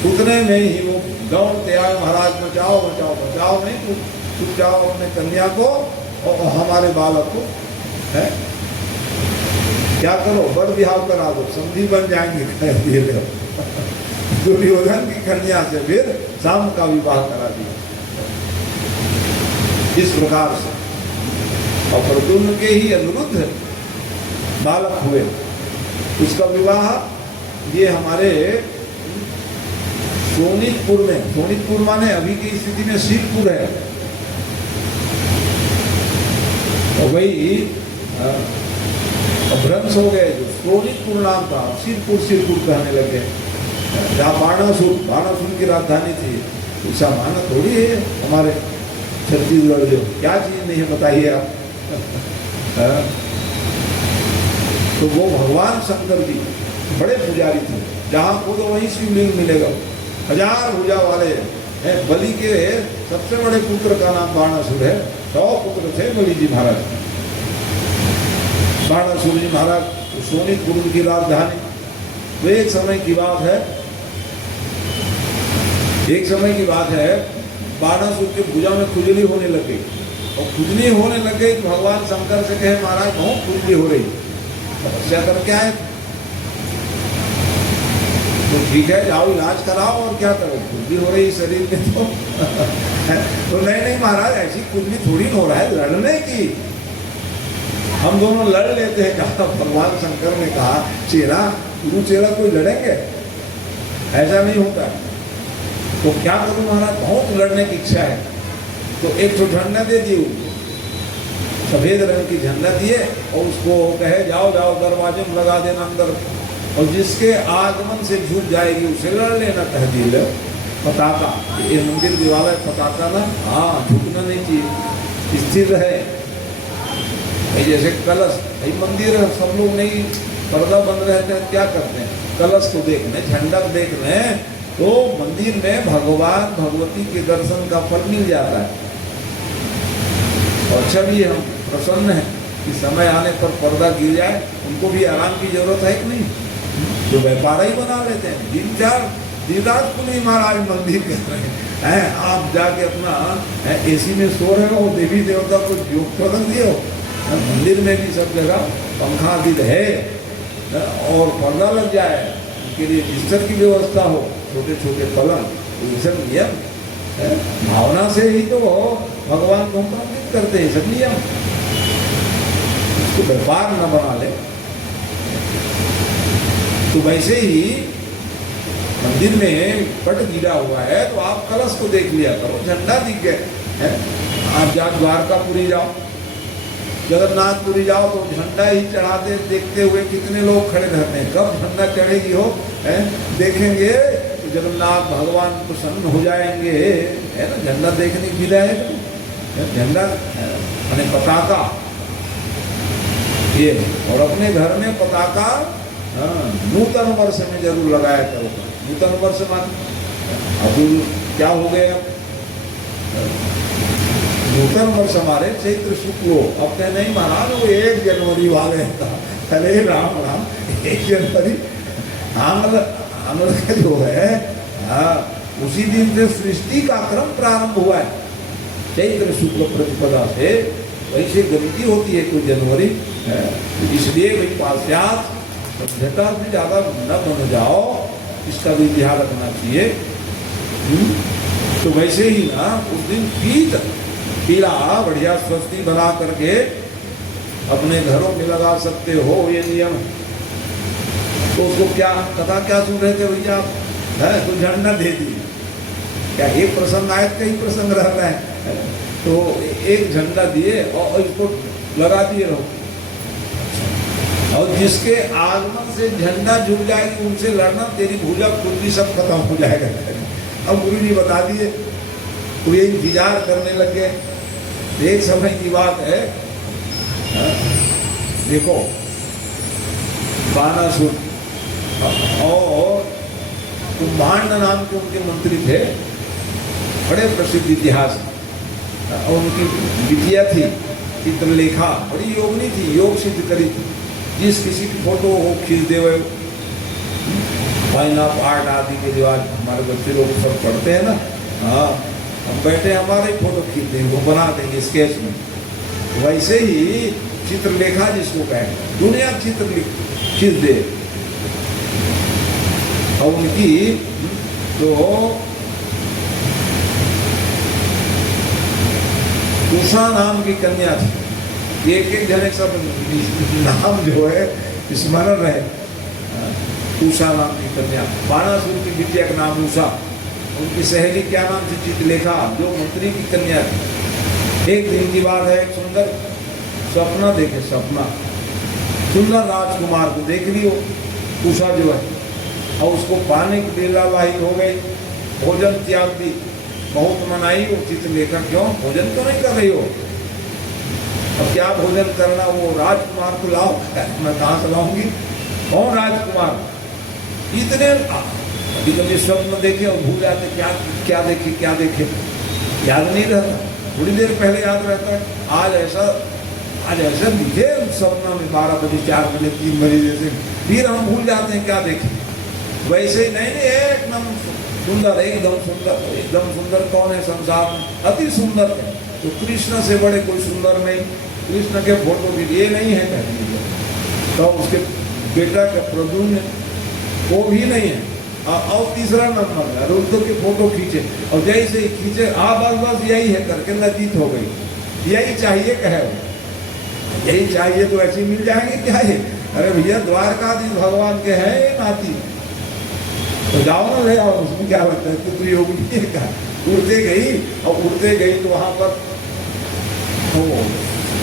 उतने में ही वो दौड़ते आए, महाराज बचाओ बचाओ बचाओ, नहीं तो छुप जाओ अपने कन्या को और हमारे बालक को, है क्या करो, बर विहाव करा दो, संधि बन जाएंगे कह दिए। दुर्योधन की कन्या से फिर शाम का विवाह करा दिया इस प्रकार से। और प्रद्युम्न के ही अनिरुद्ध बालक हुए, उसका विवाह ये हमारे सोनितपुर में, सोनितपुर माने अभी की स्थिति में सिरपुर है, और वही भ्रंश हो गए, जो सोनितपुर नाम था सिरपुर सिरपुर कहने लगे। जहाँ बाणासुर, बाणासुर की राजधानी थी, ऐसा माना थोड़ी है हमारे छत्तीसगढ़ जो, क्या चीज नहीं है बताइए आप। तो वो भगवान शंकर जी बड़े पुजारी थे, जहाँ को तो वहीं शिवलिंग मिलेगा, 1000 भुजा वाले हैं। बलि के सबसे बड़े पुत्र का नाम बाणासुर है, 100 पुत्र थे बलि जी महाराज। बाणासुर जी महाराज सोनितपुर की राजधानी। तो एक समय की बात है, बाणासुर की भुजा में खुजली होने लग गई, और खुजली होने लग गई तो भगवान शंकर से कहे महाराज बहुत खुजली हो रही, तपस्या करके आए तो ठीक है जाओ इलाज कराओ, और क्या करो, खुजली हो रही शरीर में तो नहीं महाराज ऐसी खुजली थोड़ी हो रहा है, लड़ने की, हम दोनों लड़ लेते हैं। कहा भगवान शंकर ने कहा चेला, गुरु चेला कोई लड़ेंगे, ऐसा नहीं होता। तो क्या करूं महाराज, बहुत लड़ने की इच्छा है। तो एक तो झंडा दे दिए, सफेद रंग की झंडा दिए, और उसको कहे जाओ जाओ दरवाजे में लगा देना अंदर, और जिसके आगमन से झूठ जाएगी उसे लड़ लेना, कह दिए। पताका, ये मंदिर दीवार है, पताका ना, हाँ झुकना नहीं चाहिए, स्थिर रहे। जैसे कलश, भाई मंदिर सब लोग नहीं पर्दा बंद रहते हैं, क्या करते हैं, कलश को देखने, झंडा को देखने, तो मंदिर में भगवान भगवती के दर्शन का फल मिल जाता है। और अच्छा भी हम प्रसन्न हैं कि समय आने पर पर्दा गिर जाए, उनको भी आराम की जरूरत है कि नहीं, जो व्यापार ही बना लेते हैं, दिन रात को नहीं महाराज मंदिर के हैं, आप जाके अपना एसी में सो रहे हो, देवी देवता को योग तो रख दिए हो। मंदिर में भी सब जगह पंखा आदि रहे और पर्दा लग जाए, उनके लिए बिस्तर की व्यवस्था हो, छोटे छोटे पलंग, तो ये सब नियम भावना से ही तो भगवान को प्रेरित करते हैं, सब नियम, उसको व्यापार न बना ले। तो वैसे ही मंदिर में पट गिरा हुआ है तो आप कलश को देख लिया करो, झंडा दिख गए, आप जा द्वारकापुरी जाओ, जगन्नाथपुरी जाओ तो झंडा ही चढ़ाते देखते हुए कितने लोग खड़े रहते हैं, कब झंडा चढ़ेगी हो देखेंगे तो जगन्नाथ भगवान प्रसन्न हो जाएंगे, है ना, झंडा देखने की विदा है, झंडा माने पताका ये, और अपने घर में पताका नूतन वर्ष में जरूर लगाया करो। नूतन वर्ष मान अब क्या हो गया, नूतन वर्ष हमारे चैत्र शुक्लो, अब कह नहीं महाराज वो 1 जनवरी वाले था, अरे राम राम 1 जनवरी आमल जो है, उसी दिन से सृष्टि का क्रम प्रारंभ हुआ है, चैत्र शुक्ल प्रतिपदा से, वैसे गलती होती है कोई जनवरी, इसलिए भाई पाश्चात्य सभ्यता में ज्यादा न बन जाओ, इसका भी ध्यान रखना चाहिए। तो वैसे ही ना उस दिन पीला बढ़िया स्वस्ति बना करके अपने घरों में लगा सकते हो, ये नियम। तो उसको क्या कथा क्या सुन रहे थे भैया आप, तो झंडा दे दी, क्या एक प्रसंग आए, कई प्रसंग रहता है, तो एक झंडा दिए और इसको लगा दिए रहो, और जिसके आगमन से झंडा झुक जाएगी उनसे लड़ना, तेरी भूजा खुद भी सब खत्म हो जाएगा। अब गुरु जी बता दिए, तो ये इंतजार करने लग गए। एक समय की बात है, देखो बाणासुर और कुंभांड नाम के उनके मंत्री थे, बड़े प्रसिद्ध इतिहास, और उनकी बिटिया थी चित्रलेखा, बड़ी योगिनी थी, योग सिद्ध करी थी, जिस किसी की फोटो वो खींच दे, फाइन ऑफ आर्ट आदि के जो आज हमारे बच्चे लोग सब पढ़ते हैं ना, हाँ हम बैठे हमारे फोटो खींच देंगे, वो बना देंगे स्केच में, वैसे ही चित्रलेखा जिसको कहें, दुनिया चित्र खींच दे। और उनकी तो उषा नाम की कन्या थी, एक जने सब नाम जो है स्मरण रहे, उषा नाम की कन्या, बाणासुर की बिटिया का नाम उषा, उनकी सहेली क्या नाम थी, चित्रलेखा, जो मंत्री की कन्या थी। एक दिन की बात है, एक सुंदर सपना देखे, सपना सुंदर राजकुमार को देख लियो, उषा जो है, और उसको पाने की लिए लालायित हो गई, भोजन त्याग दी, बहुत मनाई। वो चित्रलेखा, क्यों भोजन तो नहीं कर रही हो? अब क्या भोजन करना, वो राजकुमार को लाओ। मैं कहाँ से लाऊंगी? कौन राजकुमार? इतने कभी कभी स्वप्न देखे और भूल जाते, क्या क्या देखे क्या देखे, याद नहीं रहता। थोड़ी देर पहले याद रहता है, आज ऐसा दिखे सपना में 12 बजे 4 बजे 3 बजे जैसे, फिर हम भूल जाते हैं क्या देखे। वैसे ही नहीं, एकदम सुंदर, एकदम सुंदर कौन है संसार में? अति सुंदर है। तो कृष्ण से बड़े कोई सुंदर नहीं, कृष्ण के फोटो भी ये नहीं है कहने, तो उसके बेटा का प्रद्युम्न वो भी नहीं है। और तीसरा नंबर है, रुद्र के फोटो खींचे, और जैसे ही खींचे बस यही है करके नजीत हो गई। यही चाहिए कहे, यही चाहिए तो ऐसी मिल जाएंगे क्या है? अरे भैया द्वारकाधीश भगवान के हैं ये नाती, तो जाओ ना ले आओ, उसमें क्या लगता है? तो योगी का उड़ते गई, और उड़ते गई तो वहां पर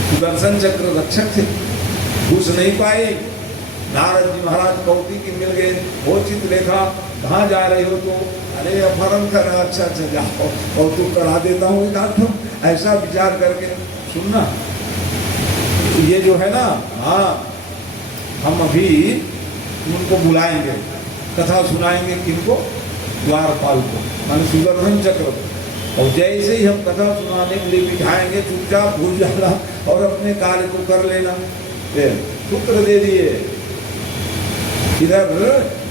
सुदर्शन चक्र रक्षक थे, घुस नहीं पाई। नारद जी महाराज कौतिकी मिल गए, वो चित्रलेखा कहाँ जा रही हो? तो अरे अपहरण कर, अच्छा जाओ, और तू करा देता हूँ एक आठ। ऐसा विचार करके सुनना, ये जो है ना, हाँ हम अभी उनको बुलाएंगे, कथा सुनाएंगे, किनको? द्वारपाल को, मान सुदर्शन चक्र। और जैसे ही हम कथा सुनाने के लिए बिठाएंगे, चुपचाप भूल जाना और अपने कार्य को कर लेना। सूत्र दे दिए। इधर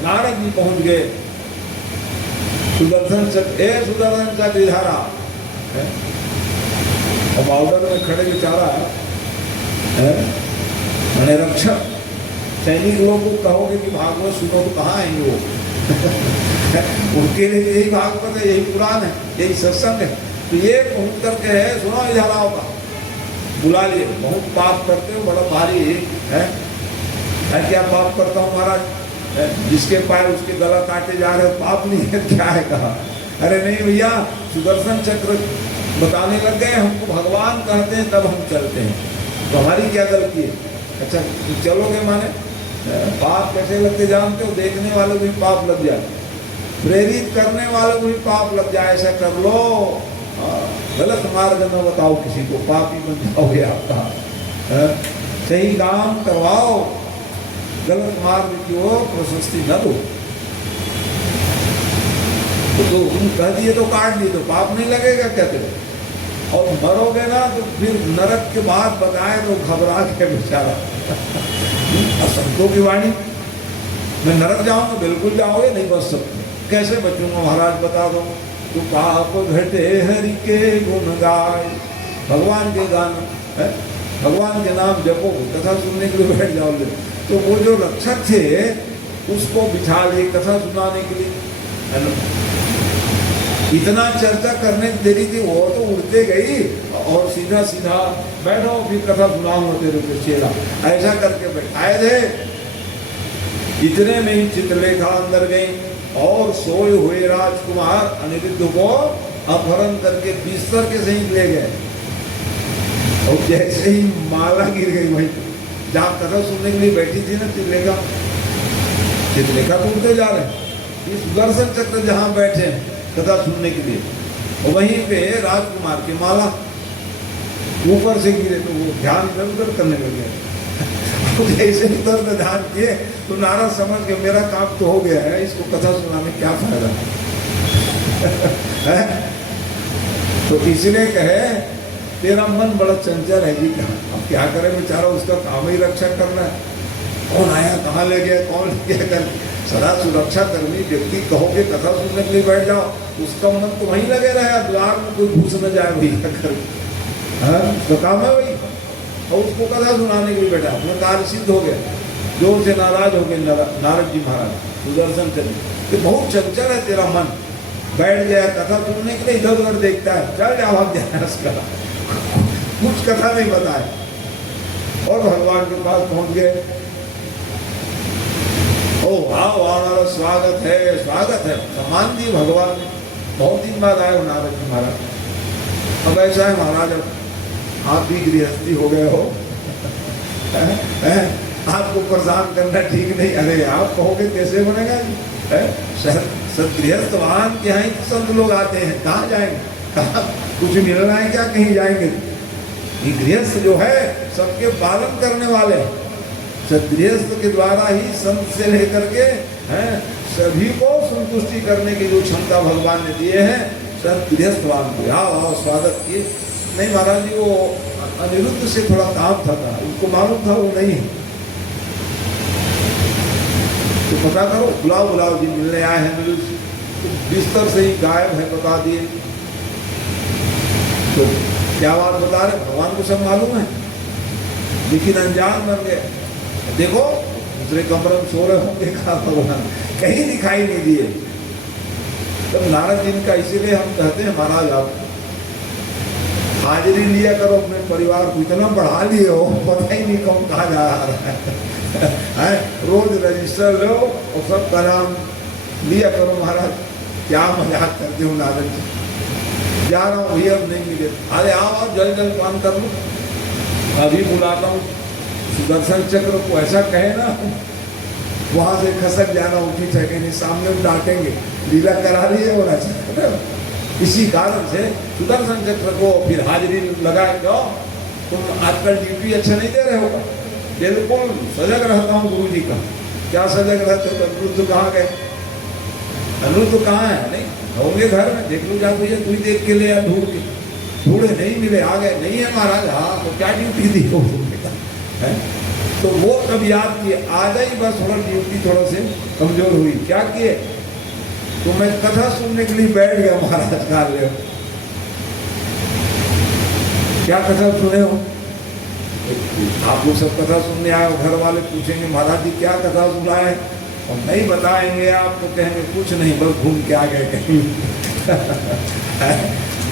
नारद जी पहुंच गए, सुदर्शन चक्र इधर आ, और बॉर्डर में खड़े बेचारा मैंने रक्षक सैनिक लोगों को कहोगे कि भागवत सुनो तो कहाँ आएंगे वो? उनके लिए यही भागवत है, यही पुराण है, यही सत्संग है। तो ये पहुंच करके है, सुनो इधर आओ का बुला लिए। बहुत पाप करते हो, बड़ा भारी है। मैं क्या पाप करता हूँ महाराज? जिसके पैर उसके गला काटे जा रहे, पाप नहीं है क्या है? कहा अरे नहीं भैया, सुदर्शन चक्र बताने लग गए, हमको भगवान कहते हैं तब हम चलते हैं, तो हमारी क्या गलती है? अच्छा तो चलोगे माने? पाप कैसे लगते जानते हो? देखने वालों को भी पाप लग जाए, प्रेरित करने वालों को भी पाप लग जाए। ऐसा कर लो, गलत मार्ग न बताओ किसी को, पापी बन जाओगे आपका। सही काम करवाओ, गलत मार्ग की ओर प्रशस्ति न दो। तो तुम कह दिए तो काट दिए तो पाप नहीं लगेगा कहते हो, और मरोगे ना तो फिर नरक के बाद बताए तो घबरा के बेचारा। संतों की वाणी, मैं नरक जाऊंगा, बिल्कुल जाओगे नहीं बच सकते। कैसे बचूंगा महाराज बता दो? तो पाप घटे हरि के गुण गाय, भगवान के गान है, भगवान के नाम जपो, कथा सुनने के लिए बैठ जाओ। तो वो जो रक्षक थे उसको बिठा लिए कथा सुनाने के लिए। इतना चर्चा करने देरी थी, वो तो उड़ते गई और सीधा सीधा बैठो फिर कथा सुनाऊंगा तेरे को चेला, ऐसा करके बैठाए थे। इतने में ही चित्रलेखा अंदर गई और सोए हुए राजकुमार अनिरुद्ध को अपहरण करके बिस्तर के सहित ले गए। और जैसे ही माला गिर गई वहीं जहाँ कथा सुनने के लिए बैठी थी ना चित्रलेखा, चित्रलेखा तो उड़ते जा रहे हैं, इस सुदर्शन चक्र जहाँ बैठे कथा सुनने के लिए, और वहीं पे राजकुमार की माला ऊपर से गिरे तो वो ध्यान इधर उधर करने लगे। जैसे इधर में ध्यान किए तो नारद समझ के मेरा काम तो हो गया है, इसको कथा सुनाने क्या फायदा है? तो इसलिए कहे तेरा मन बड़ा चंचल है जी, कहा अब क्या करे बेचारा, उसका काम ही रक्षा करना है। कौन आया, कहाँ ले गया, कौन ले गया कर सदा सुरक्षा कर्मी व्यक्ति कहोगे कथा सुनने के लिए बैठ जाओ, उसका मन तो वहीं लगे रहे, द्वार में कोई घुस न जाए भैया कर, उसका काम है वही, और उसको कथा सुनाने के लिए बैठा, अपना कार्य सिद्ध हो गया। जोर से नाराज हो गए नारद जी महाराज, सुदर्शन चले तो बहुत चंचल है तेरा मन, बैठ गया कथा सुनने के लिए, इधर उधर देखता है, चल जाओ हम जाए उसका, कुछ कथा नहीं बताए। और भगवान के पास पहुंच गए। ओ वाह वाह, स्वागत है, स्वागत है, सम्मान दिए भगवान ने। बहुत दिन बाद आए हो नारद जी महाराज। अब ऐसा है महाराज, अब आप भी गृहस्थी हो गए हो, आपको परेशान करना ठीक नहीं। अरे आप कहोगे कैसे बनेगा जी? गृहस्थवान के यहाँ तो संत लोग आते हैं, कहाँ जाएंगे? कहाँ कुछ मिल रहा है क्या? कहीं जाएंगे? ये गृहस्थ जो है सबके पालन करने वाले हैं। सदगृहस्थ के द्वारा ही संत से लेकर के हैं सभी को संतुष्टि करने की जो क्षमता भगवान ने दिए हैं, सदगृहस्थवान को आओ स्वागत किए। नहीं महाराज जी, वो अनिरुद्ध से थोड़ा काम था, उनको मालूम था वो नहीं है, तो पता करो, बुलाओ जी मिलने आए हैं अनिरुद्ध से। तो बिस्तर से ही गायब है, बता दिए। तो क्या बात बता रहे? भगवान को सब मालूम है, लेकिन अनजान बन गए। देखो दूसरे कमरे में सो रहे होंगे, कहा भगवान कहीं दिखाई नहीं दिए। तब नारद जी का इसीलिए हम कहते हैं महाराज आप हाजिरी लिया करो, अपने परिवार को इतना बढ़ा लिए हो, पता ही नहीं कौन कहाँ जा रहा है। रोज रजिस्टर लो और सबका नाम लिया करो। महाराज क्या मजाक करते हो नारद जी, जा रहा हूँ भैया, नहीं मिले। अरे आओ जल्द काम कर लो, अभी बुलाता हूँ। सुदर्शन चक्र को ऐसा कहे ना, वहां से खसक जाना उचित है, कहीं सामने डांटेंगे, लीला करा रही है और ऐसा। इसी कारण से सुदर्शन चक्र को फिर हाजिरी लगाए, जाओ तुम आजकल ड्यूटी अच्छा नहीं दे रहे हो। बिल्कुल सजग रहता हूँ गुरु जी का। क्या सजग रहते? तो अनिरुद्ध कहाँ गए? अनिरुद्ध कहाँ है? नहीं होंगे घर में, देख लो जा भैया, तू ही देख के ले आ, ढूंढ के। ढूंढे नहीं मिले, आ गए, नहीं है महाराज। हाँ तो क्या ड्यूटी दी हो है? तो वो तब याद किए, आ गई बस थोड़ा ड्यूटी थोड़ा से कमजोर हुई। क्या किए? तो मैं कथा सुनने के लिए बैठ गया महाराज का ले। क्या कथा सुने हो? आप लोग सब कथा सुनने आए हो, घर वाले पूछेंगे महाराज जी क्या कथा सुनाए, और नहीं बताएंगे आप तो कहेंगे कुछ नहीं, बस घूम के आ गए कहीं।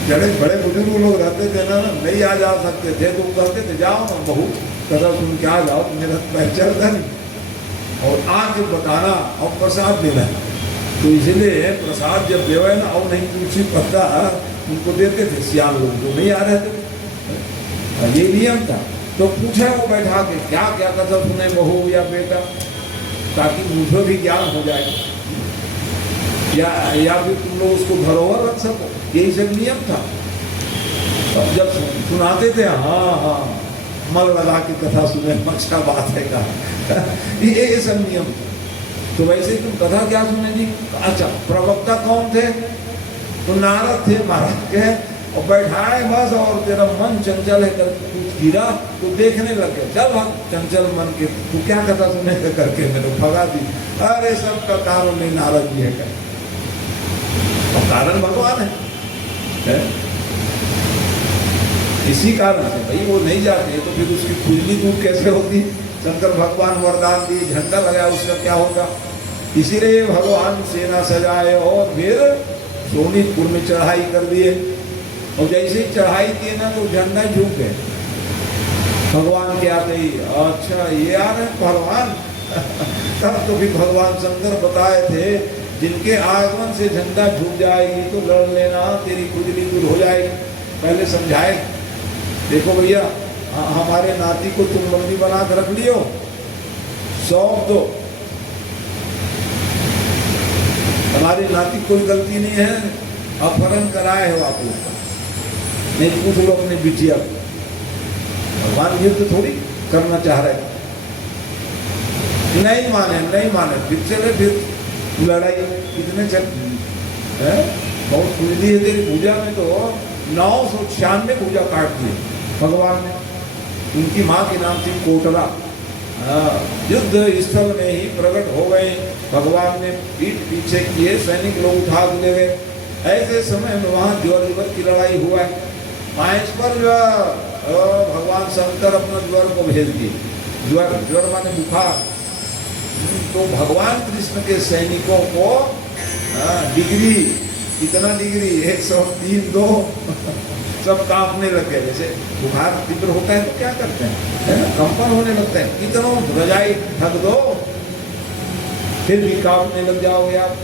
बड़े बड़े बुजुर्ग लोग रहते थे ना, नहीं आ जा सकते थे, तो कहते थे जाओ ना बहू कथा सुन के आ जाओ, मेरा पैर चलता नहीं, और आके बताना और प्रसाद देना। तो इसलिए प्रसाद जब देवे ना, और नहीं तुलसी पत्ता उनको देते थे सियान लोग जो नहीं आ रहे थे, ये नियम था। तो पूछे वो बैठा के क्या क्या कथा सुने बहू या बेटा, ताकि मुझे भी ज्ञान हो जाए, या फिर तुम लोग उसको धरोहर रख सको, यही सब नियम था। अब जब सुनाते थे हाँ मल लगा के कथा सुने, अच्छा बात है कहा। ये सब नियम। तो वैसे तुम कथा क्या सुने जी? अच्छा प्रवक्ता कौन थे? तो नारद थे महाराज के, और बैठाए बस, और तेरा मन चंचल है कर कुछ गिरा तो देखने लग गए, चल भाग चंचल मन के, तू क्या कथा सुने करके मेरे भगा दी। अरे सब का कारण नहीं नारद जी है, और कारण भगवान है। इसी कारण से भाई वो नहीं जाते तो फिर उसकी खुजली दूर कैसे होती? शंकर भगवान वरदान दिए, झंडा लगाया, उसका क्या होगा? इसीलिए भगवान सेना सजाए और फिर सोनीतपुर में चढ़ाई कर दिए, और जैसे ही चढ़ाई किए ना तो झंडा झुक गए। भगवान के आते ही अच्छा ये आ रहे भगवान। तब तो फिर भगवान शंकर बताए थे जिनके आगमन से झंडा झुक जाएगी तो लड़ लेना, तेरी खुजली दूर हो जाएगी। पहले समझाए, देखो भैया हमारे नाती को तुम बंदी बना कर रख लियो, सौंप दो, हमारे नाती कोई गलती नहीं है, अपहरण कराए हो आप लोग, नहीं पूछ लो अपने बिटिया को। भगवान युद्ध थोड़ी करना चाह रहे, नहीं माने, फिर चले, फिर लड़ाई कितने चल है, बहुत खुजली है तेरी पूजा में, तो 996 पूजा काट दी भगवान ने। उनकी माँ के नाम थी कोटरा। युद्ध स्थल में ही प्रकट हो गए, भगवान ने पीठ पीछे किए, सैनिक लोग उठा ले गए। ऐसे समय में वहाँ ज्वर की लड़ाई हुआ है, पर भगवान शंकर अपना ज्वर को भेज दिए। ज्वर माने बुखार। तो भगवान कृष्ण के सैनिकों को डिग्री, कितना डिग्री 103 2 सब कांपने लग गए। जैसे बुखार तीव्र होता है तो क्या करते हैं, कंपन होने लगता है, कितनों रजाई ढक दो फिर भी कांपने लग जाओगे आप।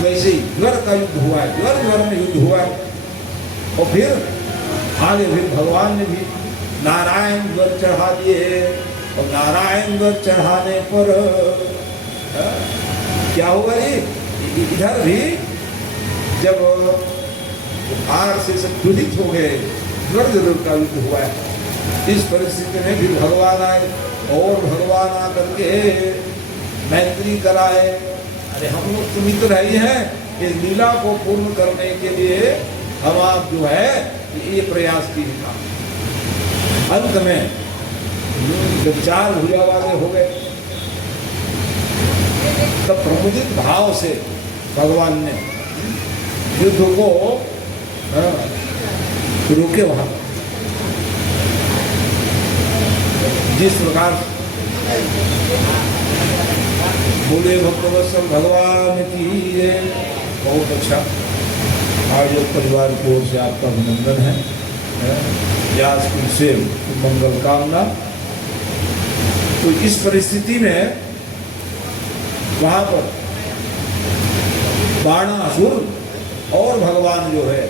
वैसे ही ज्वर का युद्ध हुआ है, ज्वर में युद्ध हुआ है। और फिर आगे फिर भगवान ने भी नारायण ज्वर चढ़ा दिए, और नारायण ज्वर चढ़ाने पर क्या हुआ जी, इधर भी जब आग से सब पीड़ित हो गए, ज्वर का युद्ध हुआ है। इस परिस्थिति में भी भगवान आए, और भगवान आकर के मैत्री कराए, अरे हम लोग तो मित्र ही हैं, इस लीला को पूर्ण करने के लिए हम आप जो है ये प्रयास की था। अंत में जब 4 भुजा वाले हो गए, तब प्रमुदित भाव से भगवान ने युद्ध को रोके। वहां जिस प्रकार बोले भक्तवत्सल भगवान की जय। बहुत अच्छा, आयोजक परिवार की ओर से आपका अभिनंदन है, व्यास कुल से मंगल कामना। तो इस परिस्थिति में वहां पर बाणासुर और भगवान जो है,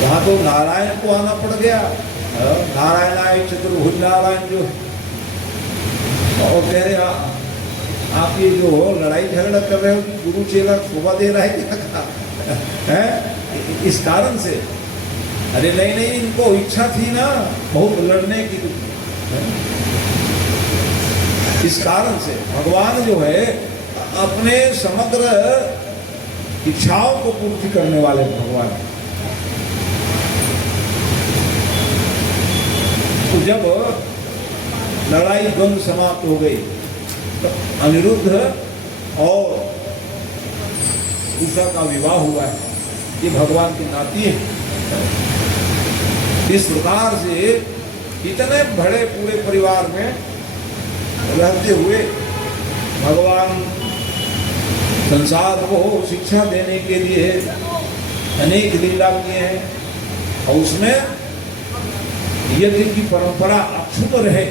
वहां तो नारायण को आना पड़ गया। नारायण आए, चतुर्भुज नारायण जो है, और कह रहे आप ये जो लड़ाई झगड़ा कर रहे हो, गुरु चेला शोभा दे रहा है, इस कारण से। अरे नहीं, इनको इच्छा थी ना बहुत लड़ने की, इस कारण से भगवान जो है अपने समग्र इच्छाओं को पूर्ति करने वाले भगवान। तो जब लड़ाई द्वंद्व समाप्त हो गई, तो अनिरुद्ध और उषा का विवाह हुआ है, ये भगवान की नाती है। इस प्रकार से इतने बड़े पूरे परिवार में रहते हुए भगवान संसार को शिक्षा देने के लिए अनेक लीला किए हैं, और उसमें यज्ञ की परंपरा अक्षुत रहे,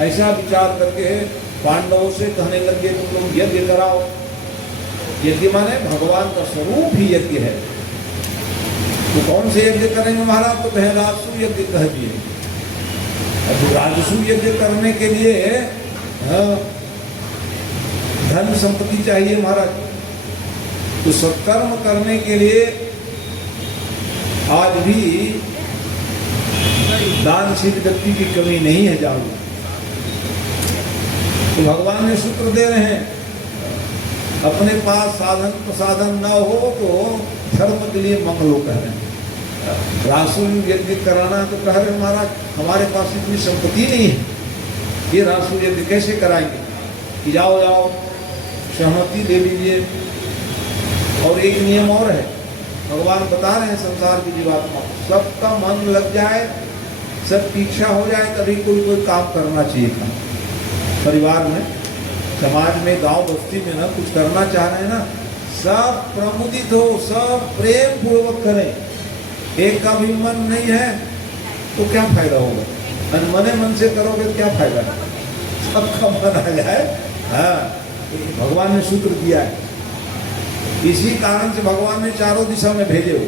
ऐसा विचार करके पांडवों से कहने लगे तुम लोग यज्ञ कराओ। यज्ञ माने भगवान का स्वरूप ही यज्ञ है। तो कौन से यज्ञ करेंगे महाराज? तो कहे राजसू यज्ञ कह दिए। अब राजसू यज्ञ करने के लिए धन संपत्ति चाहिए महाराज। तो सत्कर्म करने के लिए आज भी दानशील व्यक्ति की कमी नहीं है। जाओ, तो भगवान ने सूत्र दे रहे हैं, अपने पास साधन प्रसाधन न हो तो धर्म के लिए मंगलो कह रहे हैं। रासुल यज्ञ कराना तो कह रहे महाराज हमारे पास इतनी संपत्ति नहीं है, ये रासुल यज्ञ कैसे कराएंगे? कि जाओ सहमति दे लीजिए। और एक नियम और है, भगवान बता रहे हैं संसार की जीवात्मा सबका मन लग जाए, सबकी इच्छा हो जाए, तभी कोई काम करना चाहिए था। परिवार में, समाज में, गांव बस्ती में ना कुछ करना चाह रहे हैं ना, सब प्रमुदित हो, सब प्रेम पूर्वक करें। एक का भी मन नहीं है तो क्या फायदा होगा? अनमने मन से करोगे तो क्या फायदा है? सबका मन आ जाए। हाँ, भगवान ने सूत्र दिया है। इसी कारण से भगवान ने चारों दिशा में भेजे हो।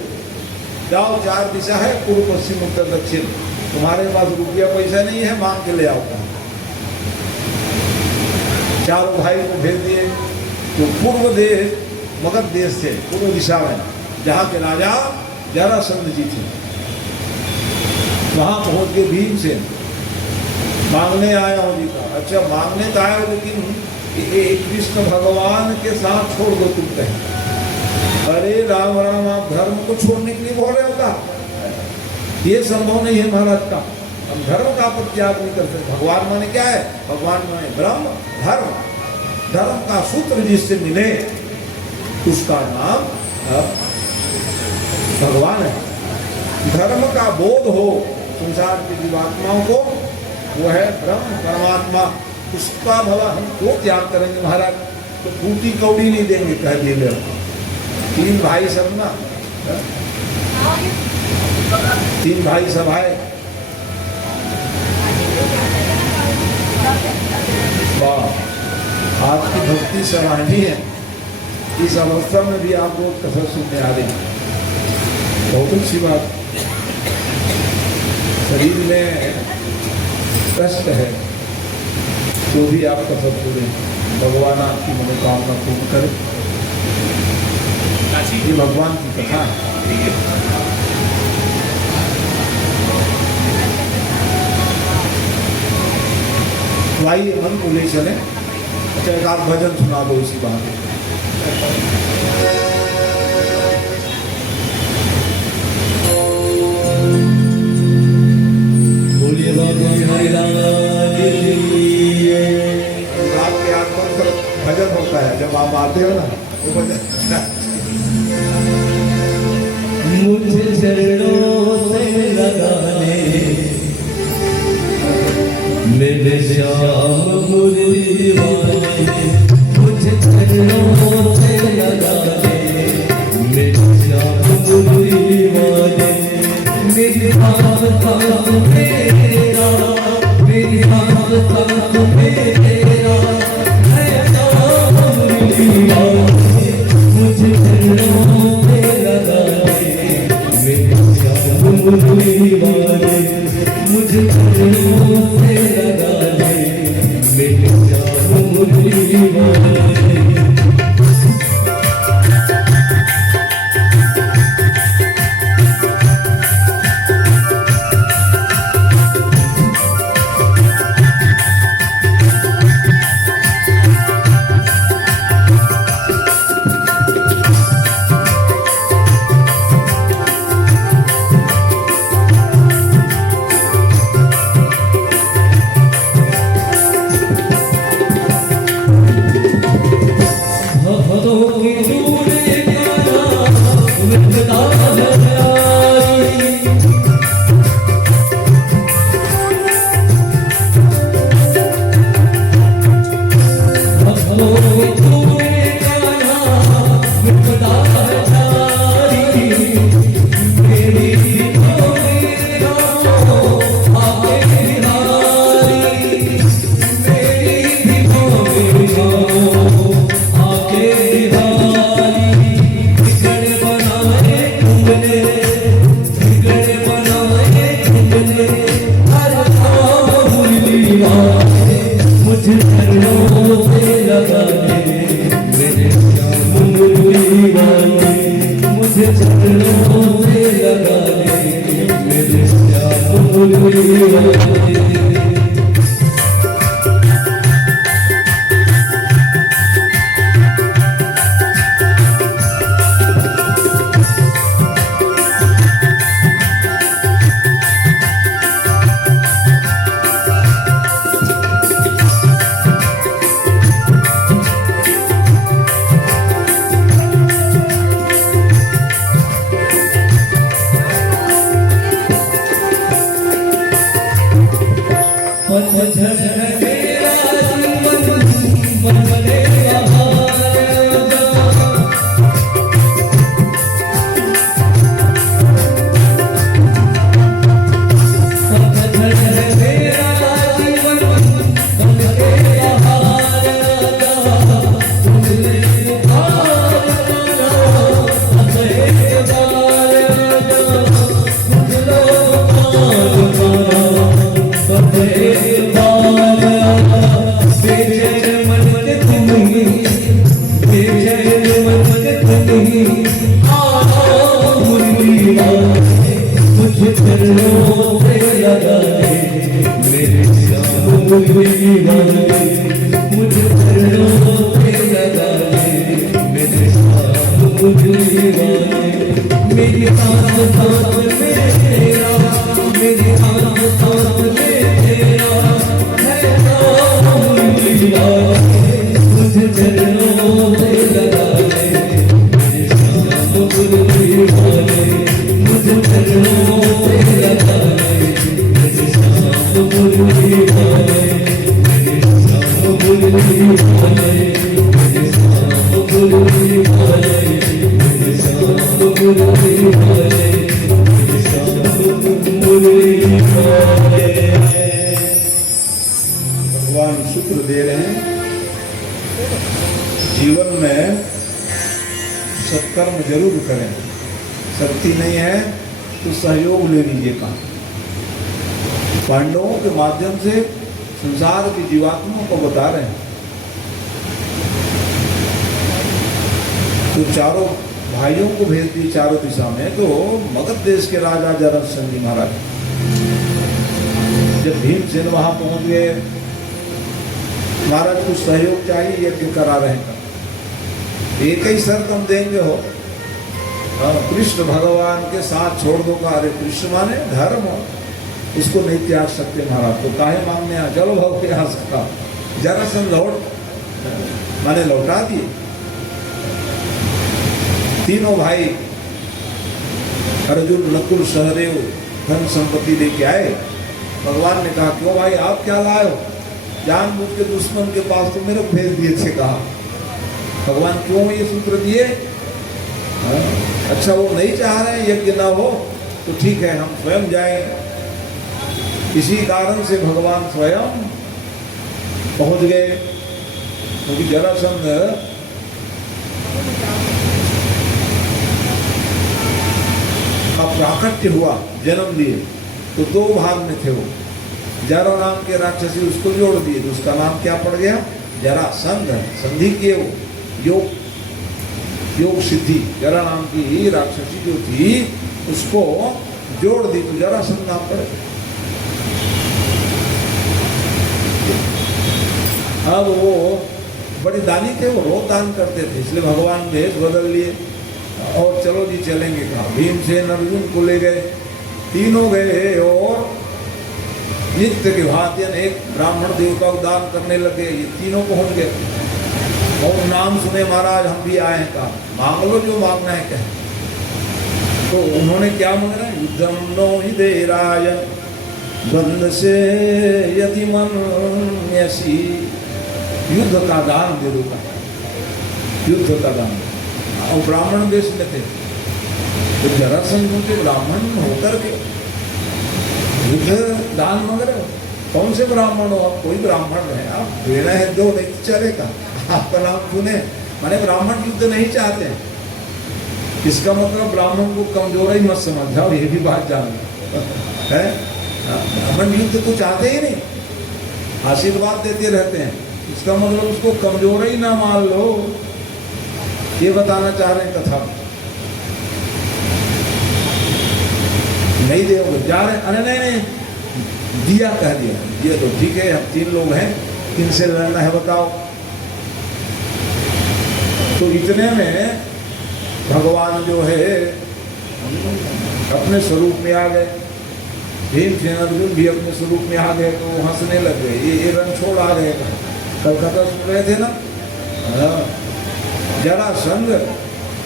जाओ, 4 दिशा है, पूर्व पश्चिम उत्तर दक्षिण। तुम्हारे पास रुपया पैसा नहीं है, मांग के ले आओ। चारों भाई को भेज दिए। तो पूर्व देश मगध देश थे, पूर्व दिशा में, जहाँ के राजा जरासंध जी थे। वहां पहुंच के भीम से मांगने आया हूं जी का। अच्छा, मांगने तो आया, लेकिन कृष्ण भगवान के साथ छोड़ दो तुम कहें। अरे राम राम, आप धर्म को छोड़ने के लिए बोल रहे होगा? ये संभव नहीं है महाराज का। हम धर्म का परित्याग नहीं कर सकते। भगवान माने क्या है? भगवान माने ब्रह्म, धर्म। धर्म का सूत्र जिससे मिले उसका नाम भगवान है। धर्म का बोध हो संसार की जीवात्माओं को, वो है ब्रह्म परमात्मा। उसका भला हम क्यों त्याग करेंगे महाराज? तो फूटी कौड़ी नहीं देंगे, कह दिए। 3 भाई सब ना, 3 भाई सब आए। वाह, आपकी भक्ति सराहनीय है। इस अवस्था में भी आप लोग कथा सुनने आ रहे हैं, बहुत अच्छी बात। शरीर में कष्ट है तो भी आप कथा सुने, भगवान आपकी मनोकामना पूर्ण करे। ये भगवान की कथा है। भाई मन को ले चले, अच्छा एक आप भजन सुना दो इसी बात। बोलिए बाबा हरिलाल की। रात के 8 बजे भजन होता है, जब आप आते हो ना वो भजन। मुझे चरणों से लगाने मेरे श्याम मुरली वाले, मुझे चरणों से लगाने मेरे श्याम मुरली वाले। मेरी सांस सांस में तेरा, मेरी सांस सांस में तेरा है श्याम मुरली वाले। मुझे चरणों से लगाने मेरे श्याम मुरली वाले, मुझे चरणों से लगाने मेरे श्याम मुरली वाले। भगवान शुक्र दे रहे हैं। जीवन में सत्कर्म जरूर करें। शक्ति नहीं है तो सहयोग ले लीजिए काम। पांडवों के माध्यम से संसार की जीवात्माओं को बता रहे हैं। तो चारों भाइयों को भेज दिए चारों दिशा में। तो मगध देश के राजा जरासंध जी महाराज, जब भीमसेन वहां पहुंच गए, महाराज कुछ सहयोग चाहिए, यज्ञ करा रहे हैं। एक ही शर्त हम देंगे हो, कृष्ण भगवान के साथ छोड़ दो का। अरे कृष्ण माने धर्म, उसको नहीं त्याग सकते महाराज, तो काहे मांगने आ, चलो भाव के आ सकता। जरासंध लौट माने लौटा दिए। तीनों भाई अर्जुन, नकुल, सहदेव धन संपत्ति लेके आए। भगवान ने कहा क्यों भाई आप क्या लाए हो? जानबूझ के दुश्मन के पास तो मेरे को भेज दिए थे। कहा भगवान क्यों ये सूत्र दिए? अच्छा वो नहीं चाह रहे यज्ञ ना हो तो ठीक है, हम स्वयं जाएंगे। इसी कारण से भगवान स्वयं पहुंच गए, क्योंकि जरासंध का प्राकट्य हुआ, जन्म लिए तो दो भाग में थे वो। जरा नाम के राक्षसी उसको जोड़ दिए, तो उसका नाम क्या पड़ गया? जरासंध। संधि किए वो, योग सिद्धि। जरा नाम की राक्षसी जो थी उसको जोड़ दी तो जरासंध नाम पड़े। अब वो बड़े दानी थे, वो रोज दान करते थे, इसलिए भगवान भेष बदल लिए और चलो जी चलेंगे। कहा भीमसेन अर्जुन को ले गए, तीनों गए और नित्य के भांति एक ब्राह्मण देवता को दान करने लगे। ये तीनों पहुंच गए और नाम सुने महाराज हम भी आए हैं। कहा मांग लो जो मांगना है कहें। तो उन्होंने क्या मांगा? युद्धम नो हि देराय बंद से यदि मन्यसी। युद्ध का दान दे दो, युद्ध का दान। और ब्राह्मण देश में थे, तो जरासंध के ब्राह्मण होकर के युद्ध दान मांग रहे हो? कौन से ब्राह्मण हो आप? कोई ब्राह्मण है, आप देना है दो, नहीं चलेगा। आपका नाम सुने माने ब्राह्मण युद्ध नहीं चाहते हैं। इसका मतलब ब्राह्मण को कमजोर ही मत समझ जाओ, ये भी बात जानना है। ब्राह्मण युद्ध तो चाहते ही नहीं, आशीर्वाद देते रहते हैं। इसका मतलब उसको कमजोर ही ना मान लो, ये बताना चाह रहे हैं कथा में। नहीं दोगे, जा रहे, अरे नहीं दिया, कह दिया ये तो ठीक है, हम 3 लोग हैं, किनसे लड़ना है बताओ। तो इतने में भगवान जो है अपने स्वरूप में आ गए। भीमसेन अर्जुन भी अपने स्वरूप में आ गए, तो हंसने लग गए। ये रन छोड़ आ गए। कलकत्ता सुन रहे थे ना, जरासंध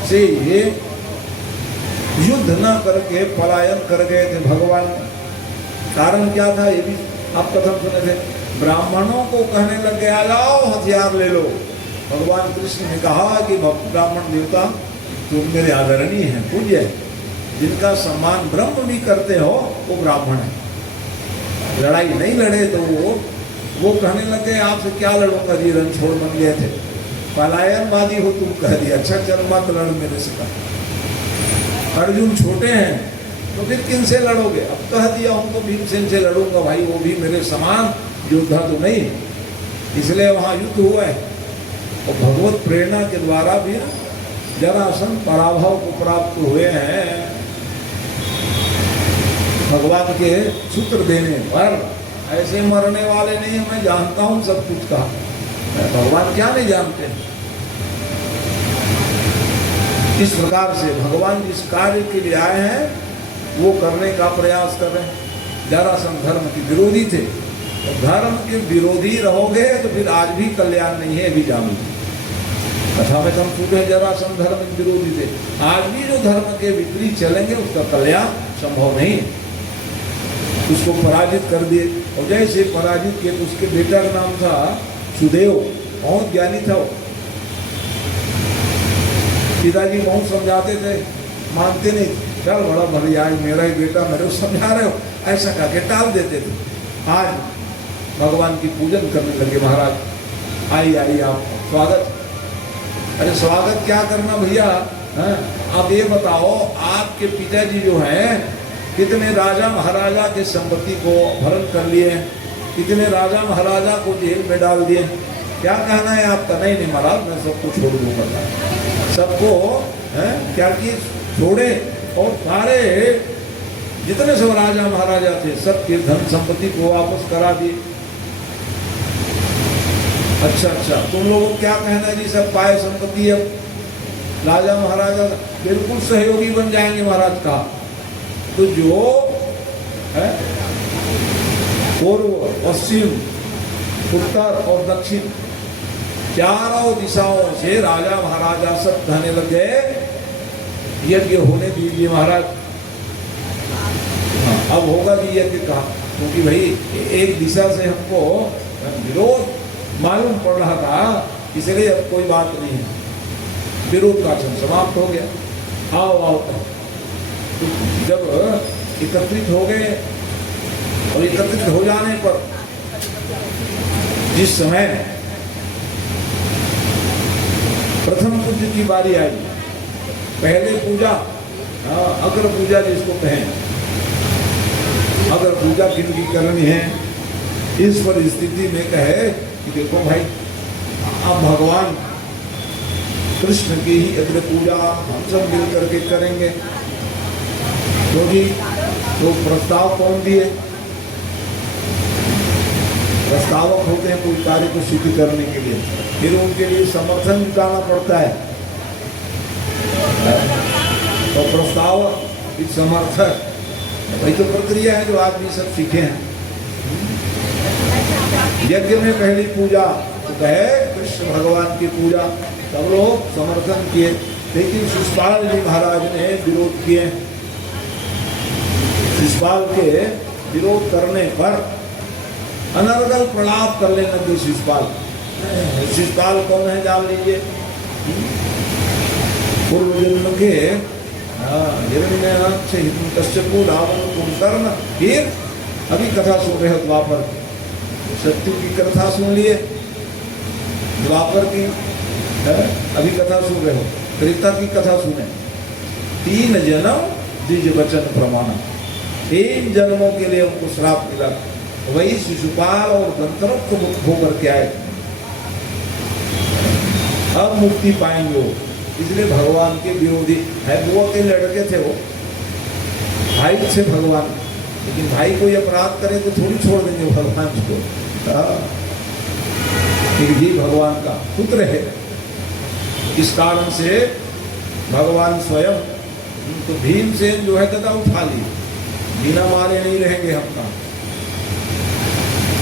से ये युद्ध न करके पलायन कर गए थे भगवान। कारण क्या था ये भी आप कथन सुने थे। ब्राह्मणों को कहने लग गए आ जाओ हथियार ले लो। भगवान कृष्ण ने कहा कि ब्राह्मण देवता तुम मेरे आदरणीय हैं, पूज्य है, जिनका सम्मान ब्रह्म भी करते हो वो ब्राह्मण है। लड़ाई नहीं लड़े तो वो कहने लगे आपसे क्या लड़ूंगा जी, रण छोड़ बन गए थे, पलायनवादी हो तुम, कह दिया। अच्छा चल मत लड़ मेरे से। कहा अर्जुन छोटे हैं तो फिर किन से लड़ोगे? अब कह दिया हमको भीमसेन से लड़ूंगा भाई, वो भी मेरे समान योद्धा तो नहीं। इसलिए वहां युद्ध हुआ है और भगवत प्रेरणा के द्वारा भी जरासंध पराभव को प्राप्त हुए हैं। भगवान के सूत्र देने पर ऐसे मरने वाले नहीं, मैं जानता हूं सब कुछ का। भगवान क्या नहीं जानते? इस प्रकार से भगवान जिस कार्य के लिए आए हैं वो करने का प्रयास कर रहे हैं। जरासंध धर्म के विरोधी थे, तो धर्म के विरोधी रहोगे तो फिर आज भी कल्याण नहीं है, भी जानो। कथा में हम पूछे जरासंध धर्म के विरोधी थे, आज भी जो धर्म के विपरीत चलेंगे उसका कल्याण संभव नहीं। उसको पराजित कर दिए, और जैसे पराजित किए तो उसके बेटा का नाम था सुदेव, बहुत ज्ञानी था वो। पिताजी बहुत समझाते थे, मानते नहीं, चल बड़ा भले आज मेरा ही बेटा, मेरे को समझा रहे हो, ऐसा करके टाल देते थे। आज भगवान की पूजन करने लगे। महाराज आई आप स्वागत। अरे स्वागत क्या करना भैया, हैं? अब ये बताओ, आपके पिताजी जो हैं कितने राजा महाराजा के संपत्ति को अपहरण कर लिए, कितने राजा महाराजा को जेल में डाल दिए। क्या कहना है आपका? नहीं नहीं महाराज, मैं सबको छोड़ दूंगा, सबको क्या किए, छोड़े और सारे जितने सब राजा महाराजा थे सबके धन संपत्ति को वापस करा दिए। अच्छा अच्छा, तुम लोगों को क्या कहना है जी? सब पाए संपत्ति अब राजा महाराजा बिल्कुल सहयोगी बन जाएंगे महाराज का। तो जो है पूर्व, पश्चिम, उत्तर और दक्षिण चारों दिशाओं से राजा महाराजा सब कहने लगे यज्ञ होने दीजिए महाराज। हाँ, अब होगा भी यज्ञ कहा, क्योंकि भाई एक दिशा से हमको विरोध मालूम पड़ रहा था, इसलिए अब कोई बात नहीं है, विरोध का क्षण समाप्त हो गया। आओ आओ, तो जब एकत्रित हो गए और एकत्रित हो जाने पर जिस समय प्रथम पूज्य की बारी आई, पहले पूजा अग्र पूजा जिसको कहें, अग्र पूजा किनकी करनी है, इस पर स्थिति में कहे कि देखो भाई, अब भगवान कृष्ण की ही अग्र पूजा हम सब मिल करके करेंगे। क्योंकि तो प्रस्ताव कौन दिए? प्रस्तावक होते हैं कोई कार्य को सिद्ध करने के लिए, फिर उनके लिए समर्थन जुटाना पड़ता है। तो प्रस्तावक, फिर समर्थक, वही तो प्रक्रिया है जो आदमी सब सीखे हैं। यज्ञ में पहली पूजा तो कहे कृष्ण भगवान की पूजा, सब लोग समर्थन किए, लेकिन शिशुपाल जी महाराज ने विरोध किए। शिशुपाल के विरोध करने पर अनर्गल प्रलाप करने लगे शिशुपाल। शिशुपाल कौन है जान लीजिए, पूर्व जन्म के हिरण्यनाक्ष हिरण्यकश्यपु रावण कुंभकर्ण। फिर अभी कथा सुन रहे हो द्वापर की, सत्यु की कथा सुन लिए, द्वापर की अभी कथा सुन रहे हो, त्रेता की कथा सुने। 3 जन्म द्विज वचन प्रमाण, 3 जन्मों के लिए उनको श्राप मिला। वही शिशुपाल और गंधर्व को मुक्त होकर के आए, अब मुक्ति पाएंगे वो। इसलिए भगवान के विरोधी है, बुआ के लड़के थे वो, भाई थे भगवान, लेकिन भाई कोई अपराध करे तो थोड़ी छोड़ देंगे भगवान को। फिर भी भगवान का पुत्र है, इस कारण से भगवान स्वयं तो भीमसेन जो है गदा उठा ली, बिना मारे नहीं रहेंगे हम का।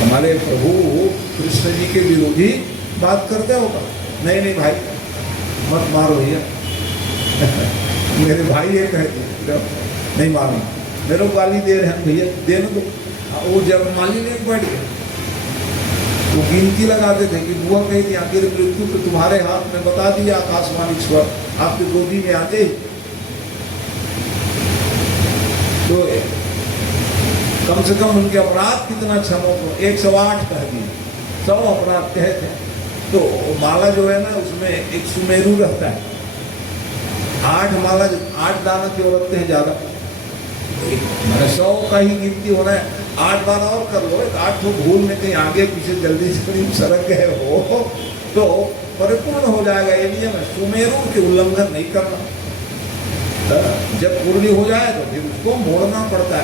हमारे प्रभु कृष्ण जी के विरोधी बात करते होगा, नहीं नहीं भाई मत मारो भैया मेरे भाई ये कहते नहीं मारो, मेरे को गाली दे रहे हैं भैया, देने दो। वो जब माली ने बैठ गए वो गिनती लगाते थे कि बुआ कही थी आखिर मृत्यु तो तुम्हारे हाथ में, बता दिया आकाशवाणी स्वर आपकी गोदी में आते। तो कम से कम उनके अपराध कितना क्षमो को 108 कह दिए, 100 अपराध कहे थे। तो माला जो है ना उसमें एक सुमेरु रहता है, 8 माला 8 दाना क्यों रखते हैं ज्यादा, मैंने 100 का ही गिनती होना है, 8 बार और कर लो, 8 तो भूल में कहीं आगे पीछे जल्दी से सरक गए हो तो परिपूर्ण हो जाएगा। ये नियम है, सुमेरु के उल्लंघन नहीं करना। जब पूर्णी हो जाए तो फिर उसको मोड़ना पड़ता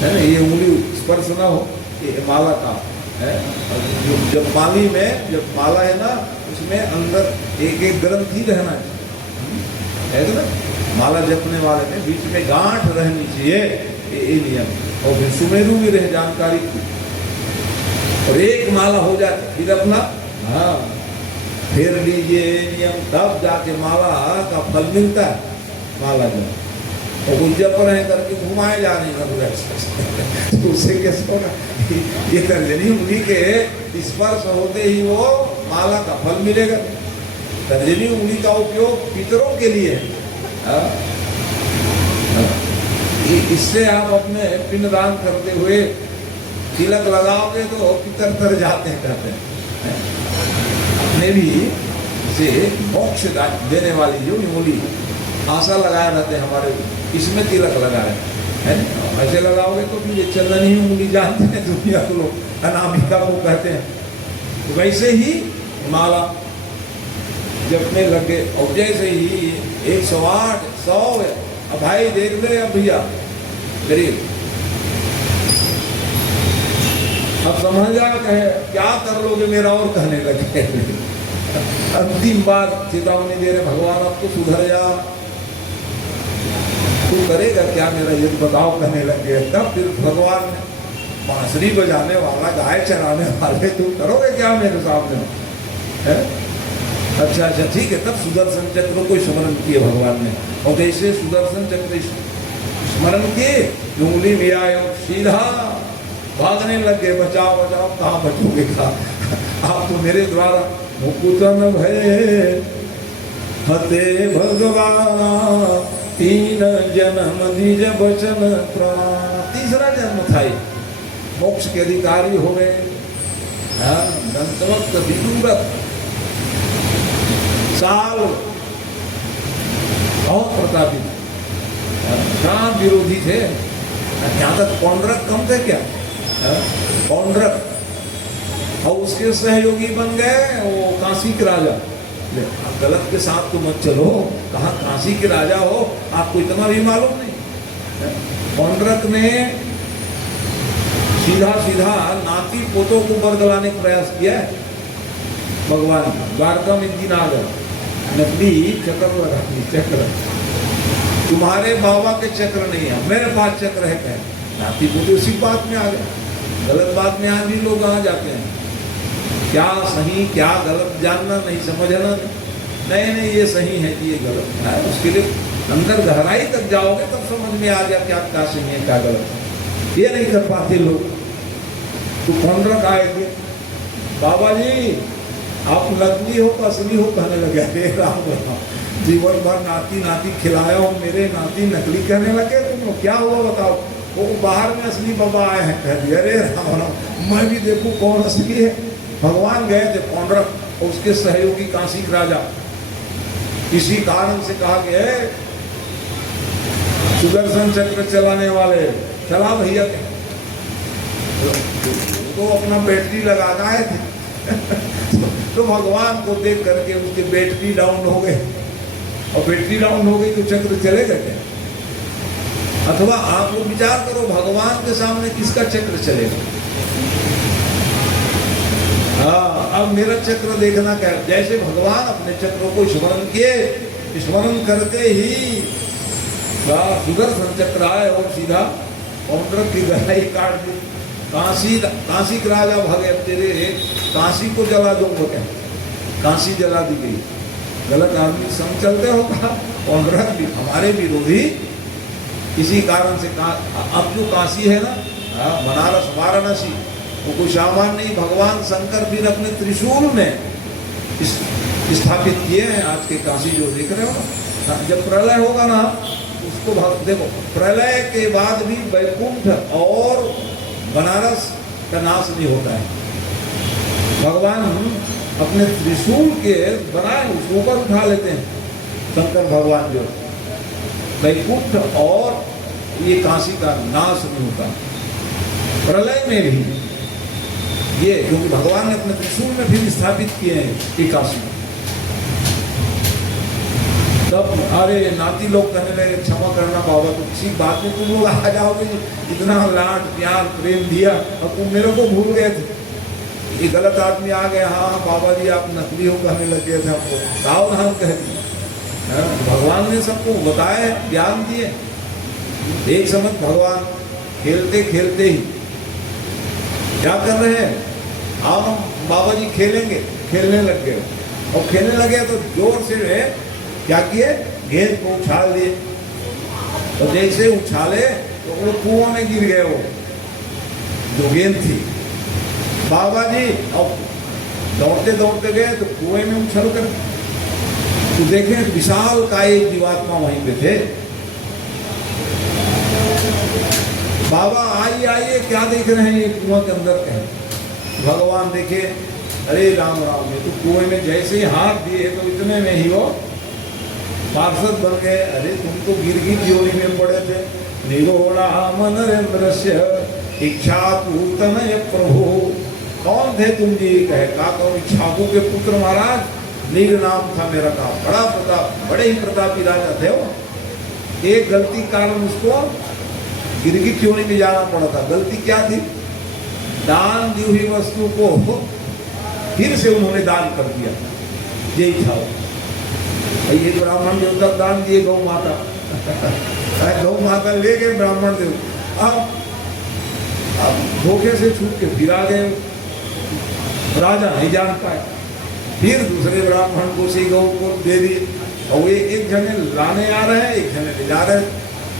है ना, ये उंगली स्पर्श ना हो, ये माला का है। जब माली में जब माला है ना उसमें अंदर एक एक ग्रंथि रहना है ना, माला जपने वाले में बीच में गांठ रहनी चाहिए, ये नियम। और फिर सुमेरु भी रहे जानकारी की, और एक माला हो जाए फिर अपना हाँ फेर लीजिए नियम, तब जाके माला का फल मिलता है। माला जो और वो जप रहे करके घुमाए जा रहे हैं तो उससे कैसे होगा, ये तर्जनी उंगली के स्पर्श होते ही वो माला का फल मिलेगा। तर्जनी उंगली का उपयोग पितरों के लिए है। इससे आप अपने पिंडदान करते हुए तिलक लगाओगे तो पितर तर जाते हैं, कहते हैं। अपने भी से मोक्ष देने वाली जो उंगली आशा लगाए रहते हैं हमारे, इसमें तिलक लगाए है। ऐसे लगाओगे तो फिर ये चंदन ही उंगली जानते हैं दुनिया को लोग, अनामिका को कहते हैं। तो वैसे ही माला जपने लगे और जैसे ही 108 100 अब भाई देख ले, अब भैया गरीब अब समझ जा कहे क्या कर लोगे मेरा, और कहने लगे अंतिम बार चेतावनी दे रहे भगवान अब तो सुधर जा, तू करेगा क्या मेरा ये बताओ, कहने लगे। तब फिर भगवान ने बांसुरी बजाने वाला, गाय चराने वाले, तू करोगे क्या मेरे सामने है? अच्छा अच्छा ठीक है। तब सुदर्शन चक्र को स्मरण किए भगवान ने, और जैसे सुदर्शन चक्र स्मरण किए उंगली भी आयो सीधा भागने लगे, बचाओ बचाओ, कहाँ बचोगे कहा, आप तो मेरे द्वारा मुकुतन भय हते भगवान, 3 जन्म निज बचन प्राण। तीसरा जन्म था ये, मोक्ष के अधिकारी हो गए। दंतवक्त विदुरथ साल बहुत प्रतापी, कहाँ विरोधी थे, यहाँ तक पौंड्रक कम थे क्या, पौंड्रक, और उसके सहयोगी बन गए वो काशी के राजा। आप गलत के साथ तो मत चलो, कहाँ काशी के राजा हो, आपको इतना भी मालूम नहीं। पौंड्रक ने सीधा सीधा नाती पोतों को बरगलाने का प्रयास किया है। भगवान द्वारका में दिन आ गया, नकली चक्र लगा, चक्र तुम्हारे बाबा के चक्र नहीं है, मेरे पास चक्र है। क्या नाती पोते उसी बात में आ गए, गलत बात में आज भी लोग आ जाते हैं, क्या सही क्या गलत जानना नहीं, समझना नहीं, नहीं ये सही है कि ये गलत है। उसके लिए अंदर गहराई तक जाओगे तब समझ में आ जाए क्या क्या सही है क्या गलत है। ये नहीं कर पाते लोग। तो पौंड्रक आएंगे, बाबा जी आप नकली हो असली हो, कहने लगे। अरे राम जीवन भर नाती नाती खिलाया हो, मेरे नाती नकली कहने लगे, तुम क्या हुआ बताओ। वो बाहर में असली बाबा आए हैं, कह दिया अरे राम राम मैं भी देखूं कौन असली है। भगवान गए थे पौंड्रक और उसके सहयोगी काशी के राजा, किसी कारण से कहा गया सुदर्शन चक्र चलाने वाले चला भैया के, तो अपना बैटरी लगाना है तो भगवान को देख करके उसके बैटरी डाउन हो गए, और बैटरी डाउन हो गई तो चक्र चलेगा क्या। अथवा आप लोग विचार करो भगवान के सामने किसका चक्र चलेगा। हाँ अब मेरा चक्र देखना क्या, जैसे भगवान अपने चक्रों को स्मरण किए, स्मरण करते ही सुदर्शन चक्र आए और सीधा पौंड्रक की गहराई काट दी। काशी के राजा भागे, तेरे काशी को जला दूंगा क्या, काशी जला दी गई। गलत आदमी संग चलते होगा, पौंड्रक भी हमारे विरोधी किसी कारण से अब जो काशी है ना, बनारस वाराणसी, वो कोई सामान नहीं, भगवान शंकर फिर अपने त्रिशूल में स्थापित किए हैं। आज के काशी जो देख रहे हो ना, जब प्रलय होगा ना उसको देखो, प्रलय के बाद भी वैकुंठ और बनारस का नाश नहीं होता है। भगवान अपने त्रिशूल के बनाए उसको ऊपर उठा लेते हैं शंकर भगवान, जो वैकुंठ और ये काशी का नाश नहीं होता प्रलय में भी। ये क्योंकि भगवान ने अपने त्रिशूल में फिर स्थापित किए हैं ये काशी। तब अरे नाती लोग कहने लगे क्षमा करना बाबा, तो किसी बात में तुम लोग आ जाओगे, इतना लाड प्यार प्रेम दिया और तुम मेरे को भूल गए थे। ये गलत आदमी आ गए, हाँ बाबा जी आप नकली हो कहने लगे थे, आपको सावधान कह दिए। भगवान ने सबको बताया, ज्ञान दिए। एक समय भगवान खेलते खेलते ही क्या कर रहे हैं, आप बाबा जी खेलेंगे, खेलने लग गए, और खेलने लगे तो जोर से क्या किए, गेंद को उछाल दिए, तो जैसे उछाले तो वो कुआं में गिर गए, वो जो गेंद थी। बाबा जी अब दौड़ते दौड़ते गए तो कुएं में उछल कर, तो देखें विशाल का एक जीवात्मा वहीं पे थे। बाबा आइए आइए क्या देख रहे हैं, ये कुआं के अंदर कहें। भगवान देखे, अरे राम राम, ये तो कुएं में जैसे ही हाथ दिए तो इतने में ही वो पार्षद बन गए। अरे तुम तो गिरगिट योनि में पड़े थे। निगोड़ा मनरेंद्रस्य इच्छा तनय प्रभु। कौन थे तुम जी? कहे का कौन? इच्छाकू के पुत्र महाराज। नील नाम था मेरा का। बड़ा प्रताप, बड़े ही प्रतापी राजा थे वो। एक गलती कारण उसको गिरगिट योनि में जाना पड़ा था। गलती क्या थी? दान दी हुई वस्तु को फिर से उन्होंने दान कर दिया। यही था। ये ब्राह्मण देवता दान दिए गौ माता। गौ माता ले गए ब्राह्मण देव। अब धोखे से छूट के फिर आ गए। राजा नहीं जान पाए। फिर दूसरे ब्राह्मण को सी गौ को दे दिए। और एक जने लाने आ रहे हैं, एक जने ले जा रहे हैं।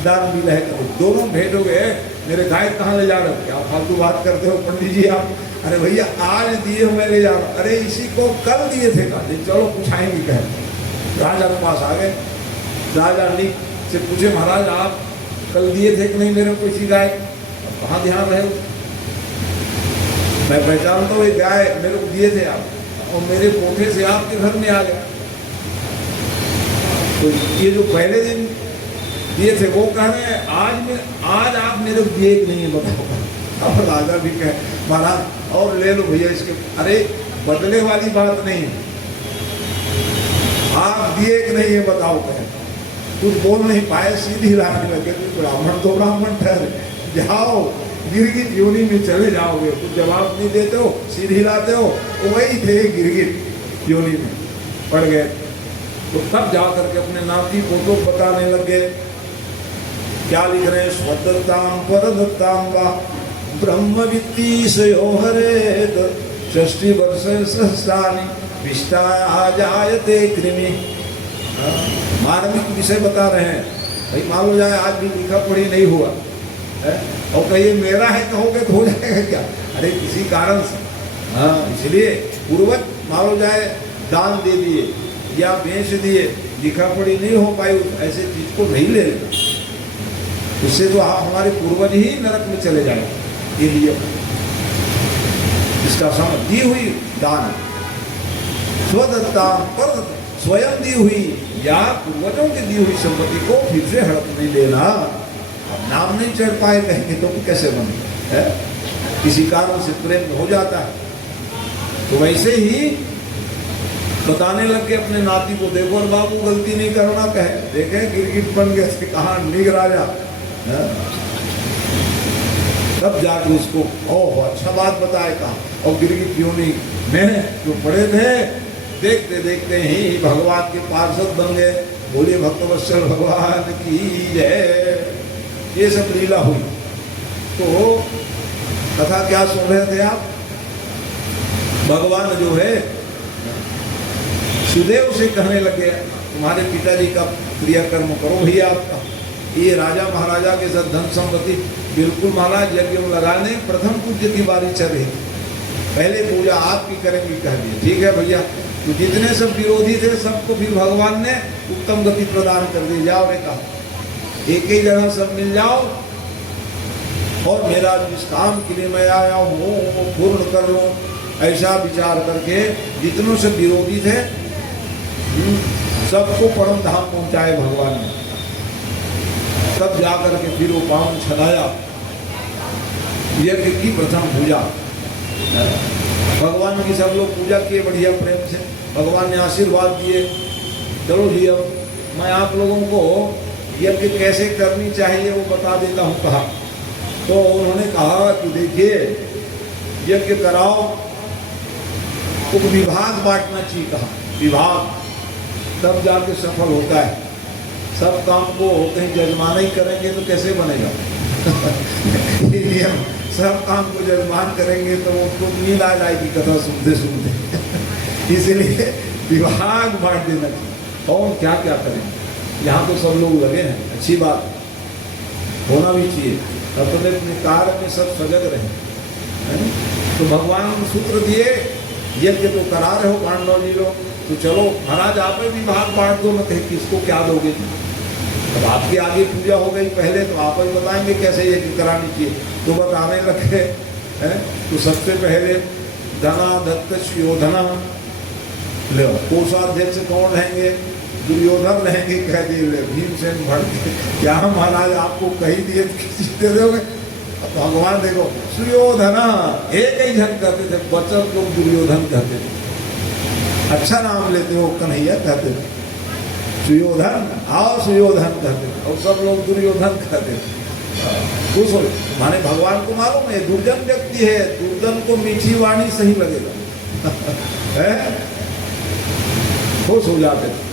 दान भी रहे तो दोनों भेंट हो गए। मेरे गाय कहाँ ले जा रहे हो? क्या फालतू बात करते हो पंडित जी आप? अरे भैया आज दिए हुए ले जा रहा। अरे इसी को कल दिए थे का। चलो पूछाएंगे। कहे राजा के पास आ गए। राजा नीक से पूछे महाराज आप कल दिए थे कि नहीं मेरे को इसी गाय? कहाँ ध्यान रहे? मैं पहचानता हूँ ये गाय मेरे को दिए थे आप, और मेरे कोठे से आपके घर में आ गया। तो ये जो पहले दिन दिए थे वो कह रहे हैं आज आप मेरे को दिए कि नहीं है बताओ। अब राजा भी कहे महाराज और ले लो भैया इसके। अरे बदले वाली बात नहीं है, आप दिए कि नहीं है बताओ। कहे कुछ बोल नहीं पाए, सीधी लाने लगे। ब्राह्मण तो ब्राह्मण ठहरे, जाओ गिरगिट योनि में चले जाओगे। कुछ जवाब नहीं देते हो, सीधी लाते हो। तो वही थे गिरगिट योनि में पड़ गए। तो तब जा करके अपने नाती को तो बताने लगे। क्या लिख रहे हैं? स्वदत्ताम परदत्ताम वा ब्रह्म वित्तीसयो हरेत षष्ठी वर्ष सहस्राणि विष्टा जायते कृमि। मार्मिक विषय बता रहे हैं। भाई मान लो जाए आज भी लिखा पढ़ी नहीं हुआ है और कहिए मेरा है कहोगे तो हो जाएगा क्या? अरे किसी कारण से। हाँ, इसलिए पूर्वज मान लो जाए दान दे दिए या बेच दिए, लिखा पढ़ी नहीं हो पाई, ऐसे चीज को नहीं ले लेना। उससे तो हमारे पूर्वज ही नरक में चले जाएंगे। ये लिए इसका समझ दी हुई दान स्वदत्ता पर स्वयं दी हुई या पूर्वजों की दी हुई संपत्ति को फिर से हड़प नहीं लेना। अब नाम नहीं चढ़ पाए कहेंगे तो कैसे बने है? किसी कारण से प्रेम हो जाता है। तो वैसे ही बताने लग गए अपने नाती को, देखो और बाबू गलती नहीं करना। कहे देखे गिरगिट बन गए थे कहाँ निग राजा। तब जाके उसको ओह अच्छा बात बताए कहा। और गिरगिट योनि में जो पड़े थे देखते देखते ही भगवान के पार्षद बन गए। बोलिए भक्तवत्सल भगवान की जय। ये सब लीला हुई। तो कथा क्या सुन रहे थे आप? भगवान जो है सुदेव से कहने लगे तुम्हारे पिताजी का क्रियाकर्म करो भैया आपका। ये राजा महाराजा के साथ धन संपत्ति बिल्कुल महाराज यज्ञ लगाने प्रथम पूज्य की बारी चल रही थी। पहले पूजा आपकी करेंगे कह दिए। ठीक है भैया। तो जितने सब विरोधी थे सबको फिर भगवान ने उत्तम गति प्रदान कर दी। जाओ ने कहा एक ही जगह सब मिल जाओ और मेरा जिस काम के लिए मैं आया हूँ वो पूर्ण कर लो। ऐसा विचार करके जितनों से विरोधी थे सबको परम धाम पहुंचाए भगवान ने। तब जाकर के फिर वो पावन छलाया यज्ञ की प्रथम पूजा। भगवान की सब लोग पूजा किए बढ़िया प्रेम से। भगवान ने आशीर्वाद दिए। चलो जी अब मैं आप लोगों को यज्ञ कैसे करनी चाहिए वो बता देता हूँ कहा। तो उन्होंने कहा कि देखिए यज्ञ कराओ तो विभाग बांटना चाहिए। कहा विभाग तब जाके सफल होता है। सब काम को कहीं जजमान ही करेंगे तो कैसे बनेगा? सब काम को जजमान करेंगे तो उसको नींद आ जाएगी कथा सुनते सुनते। इसलिए विभाग बांट देना चाहिए। और क्या क्या करेंगे? यहाँ तो सब लोग लगे हैं, अच्छी बात होना भी चाहिए। अपने अपने कार्य में सब सजग रहे। तो भगवान सूत्र दिए यज्ञ तो करा रहे हो पांडव जी लोग, तो चलो महाराज आप ही विभाग बांट दो। मत किसको क्या दोगे? अब आपकी आगे पूजा हो गई पहले तो आप ही बताएंगे कैसे यज्ञ करानी चाहिए। तो बताने लगे हैं। तो सबसे पहले धना दत्त योधना कोषाध्यक्ष कौन रहेंगे? दुर्योधन रहेंगे, कह दिए भीमसेन भड़ के क्या महाराज आपको कही दिए किसी दे दोगे। अब भगवान देखो सुयोधना एक ही जन कहते थे, बचत लोग दुर्योधन कहते थे, अच्छा नाम लेते हो कन्हैया कहते थे, सुयोधन आओ सुयोधन कहते थे, और सब लोग दुर्योधन कहते थे। खुश हो माने भगवान को मालूम है दुर्जन व्यक्ति है, दुर्जन को मीठी वाणी सही लगेगा है? खुश हो जाते थे।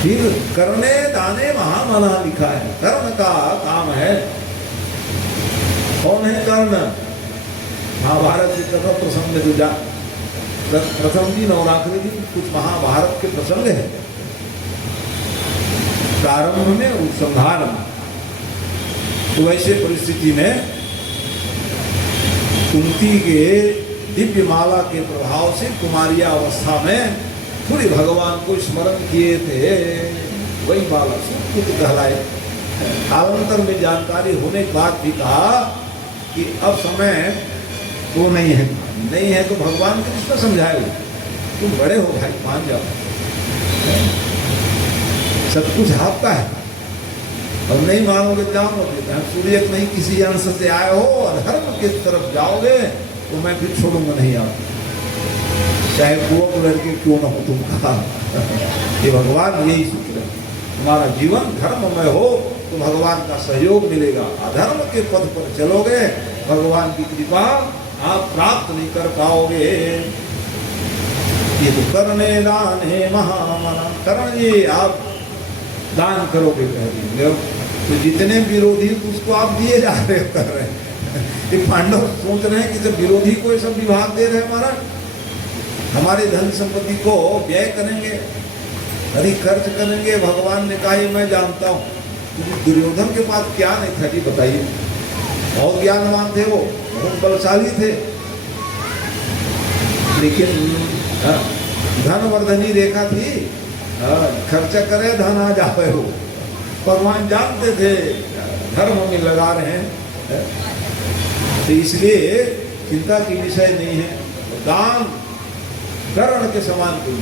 फिर करने दाने महामना लिखा है, कर्ण का काम है। कौन है कर्ण? महाभारत की कथा प्रसंग में जो जा प्रथम दिन और आखिरी दिन कुछ महाभारत के प्रसंग है, प्रारंभ में उपसंहार में। तो वैसे परिस्थिति में कुंती के दिव्य माला के प्रभाव से कुमारिया अवस्था में थोड़ी भगवान को स्मरण किए थे, वही माला सुकृत कहलाए। कालांतर में जानकारी होने के बाद भी कहा कि अब समय वो नहीं है तो भगवान कृष्ण समझाए, तुम बड़े हो भाई मान जाओ, सब कुछ आपका है, अब नहीं मानोगे जाओ देते हैं। सूर्य नहीं किसी अंश से आए हो और धर्म की तरफ जाओगे तो मैं फिर छोड़ूंगा नहीं आप, चाहे पूर्व लड़के क्यों ना हो तुम कहा। ये भगवान यही सूत्र है, तुम्हारा जीवन धर्ममय हो तो भगवान का सहयोग मिलेगा, अधर्म के पथ पर चलोगे भगवान की कृपा आप प्राप्त नहीं कर पाओगे। ये तो करने दाने महामना, करण ये आप दान करोगे कह दिए, तो जितने विरोधी उसको आप दिए जा रहे हो कर रहे हैं। ये पांडव सोच रहे हैं कि जब विरोधी को ये सब विभाग दे रहे हैं महाराज, हमारे धन संपत्ति को व्यय करेंगे, अधिक खर्च करेंगे। भगवान ने कहा ये मैं जानता हूँ, दुर्योधन के पास क्या नहीं था जी बताइए, बहुत ज्ञानवान थे वो, बहुत बलशाली थे, लेकिन धनवर्धनी रेखा थी, खर्चा करे धन आ जाए हो। भगवान जानते थे धर्म में लगा रहे हैं, तो इसलिए चिंता की विषय नहीं है। दान कर्ण के समान कोई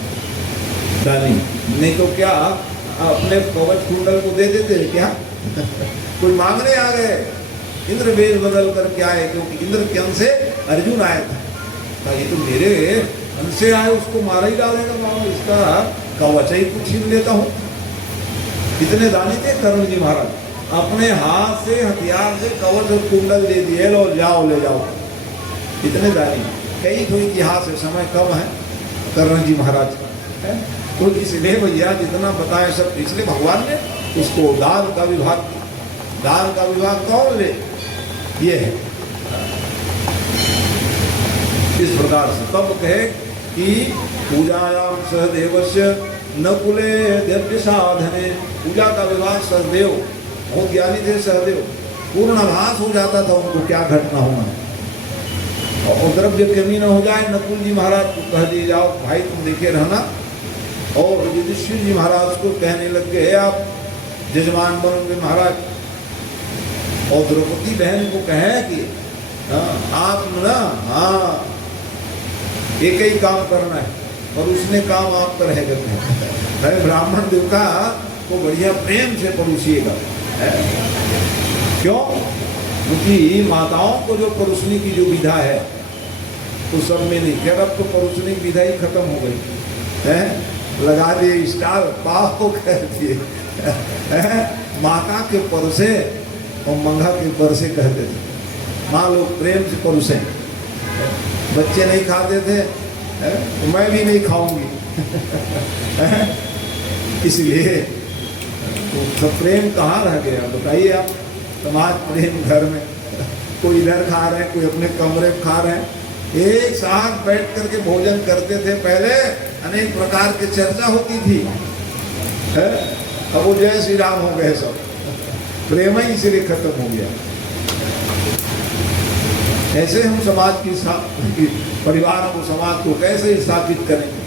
दानी नहीं तो क्या अपने कवच कुंडल को दे देते क्या? कोई मांगने आ गए, इंद्र वेश बदल करके आए, क्योंकि इंद्र के अंश से अर्जुन आया था, ये तो मेरे अंश से आए उसको मारा ही डालेगा, मानो इसका कवच ही कुछ छीन लेता हूँ। कितने दानी थे कर्ण जी महाराज, अपने हाथ से हथियार से कवच और कुंडल दे दिए, लो जाओ ले जाओ, इतने दानी। कई तो इतिहास है, समय कम है कर्ण जी महाराज है, तो इसलिए भैया जितना बताए सब, इसलिए भगवान ने उसको दान का विभाग कौन ले, ये है। इस प्रकार से तब कहे कि पूजायाम सहदेवस्य नकुले दिव्य साधने, पूजा का विभाग सहदेव, बहुत ज्ञानी थे सहदेव, पूर्णाभास हो जाता था उनको क्या घटना होना, और द्रव्य कमी न हो जाए। नकुल जी महाराज को कह दिए जाओ भाई तुम देखे रहना, और युधिष्ठिर जी महाराज को कहने लग गए आप जजमान बनोगे महाराज, और द्रौपदी बहन को कहे कि आप ना एक ही काम करना है, और उसने काम आप पर है करना है। ब्राह्मण देवता को बढ़िया प्रेम से परोसिएगा, क्यों? क्योंकि माताओं को जो परोसने की जो विधा है तो सब में नहीं, क्या अब तो परोसने की विधा ही खत्म हो गई है, लगा दिए स्टार पाव को कह दिए, माता के परोसे और मंगा के परसे कहते थे। माँ लोग प्रेम से परोसे, बच्चे नहीं खाते थे तो मैं भी नहीं खाऊंगी इसलिए तो सब प्रेम कहाँ रह गया बताइए आप? समाज प्रेम घर में, कोई इधर खा रहे हैं, कोई अपने कमरे में खा रहे हैं, एक साथ बैठ करके भोजन करते थे। पहले अनेक प्रकार की चर्चा होती थी, अब वो जय श्री राम हो गए सब, प्रेम ही इसलिए खत्म हो गया। ऐसे हम समाज की परिवार को, समाज को कैसे स्थापित करेंगे?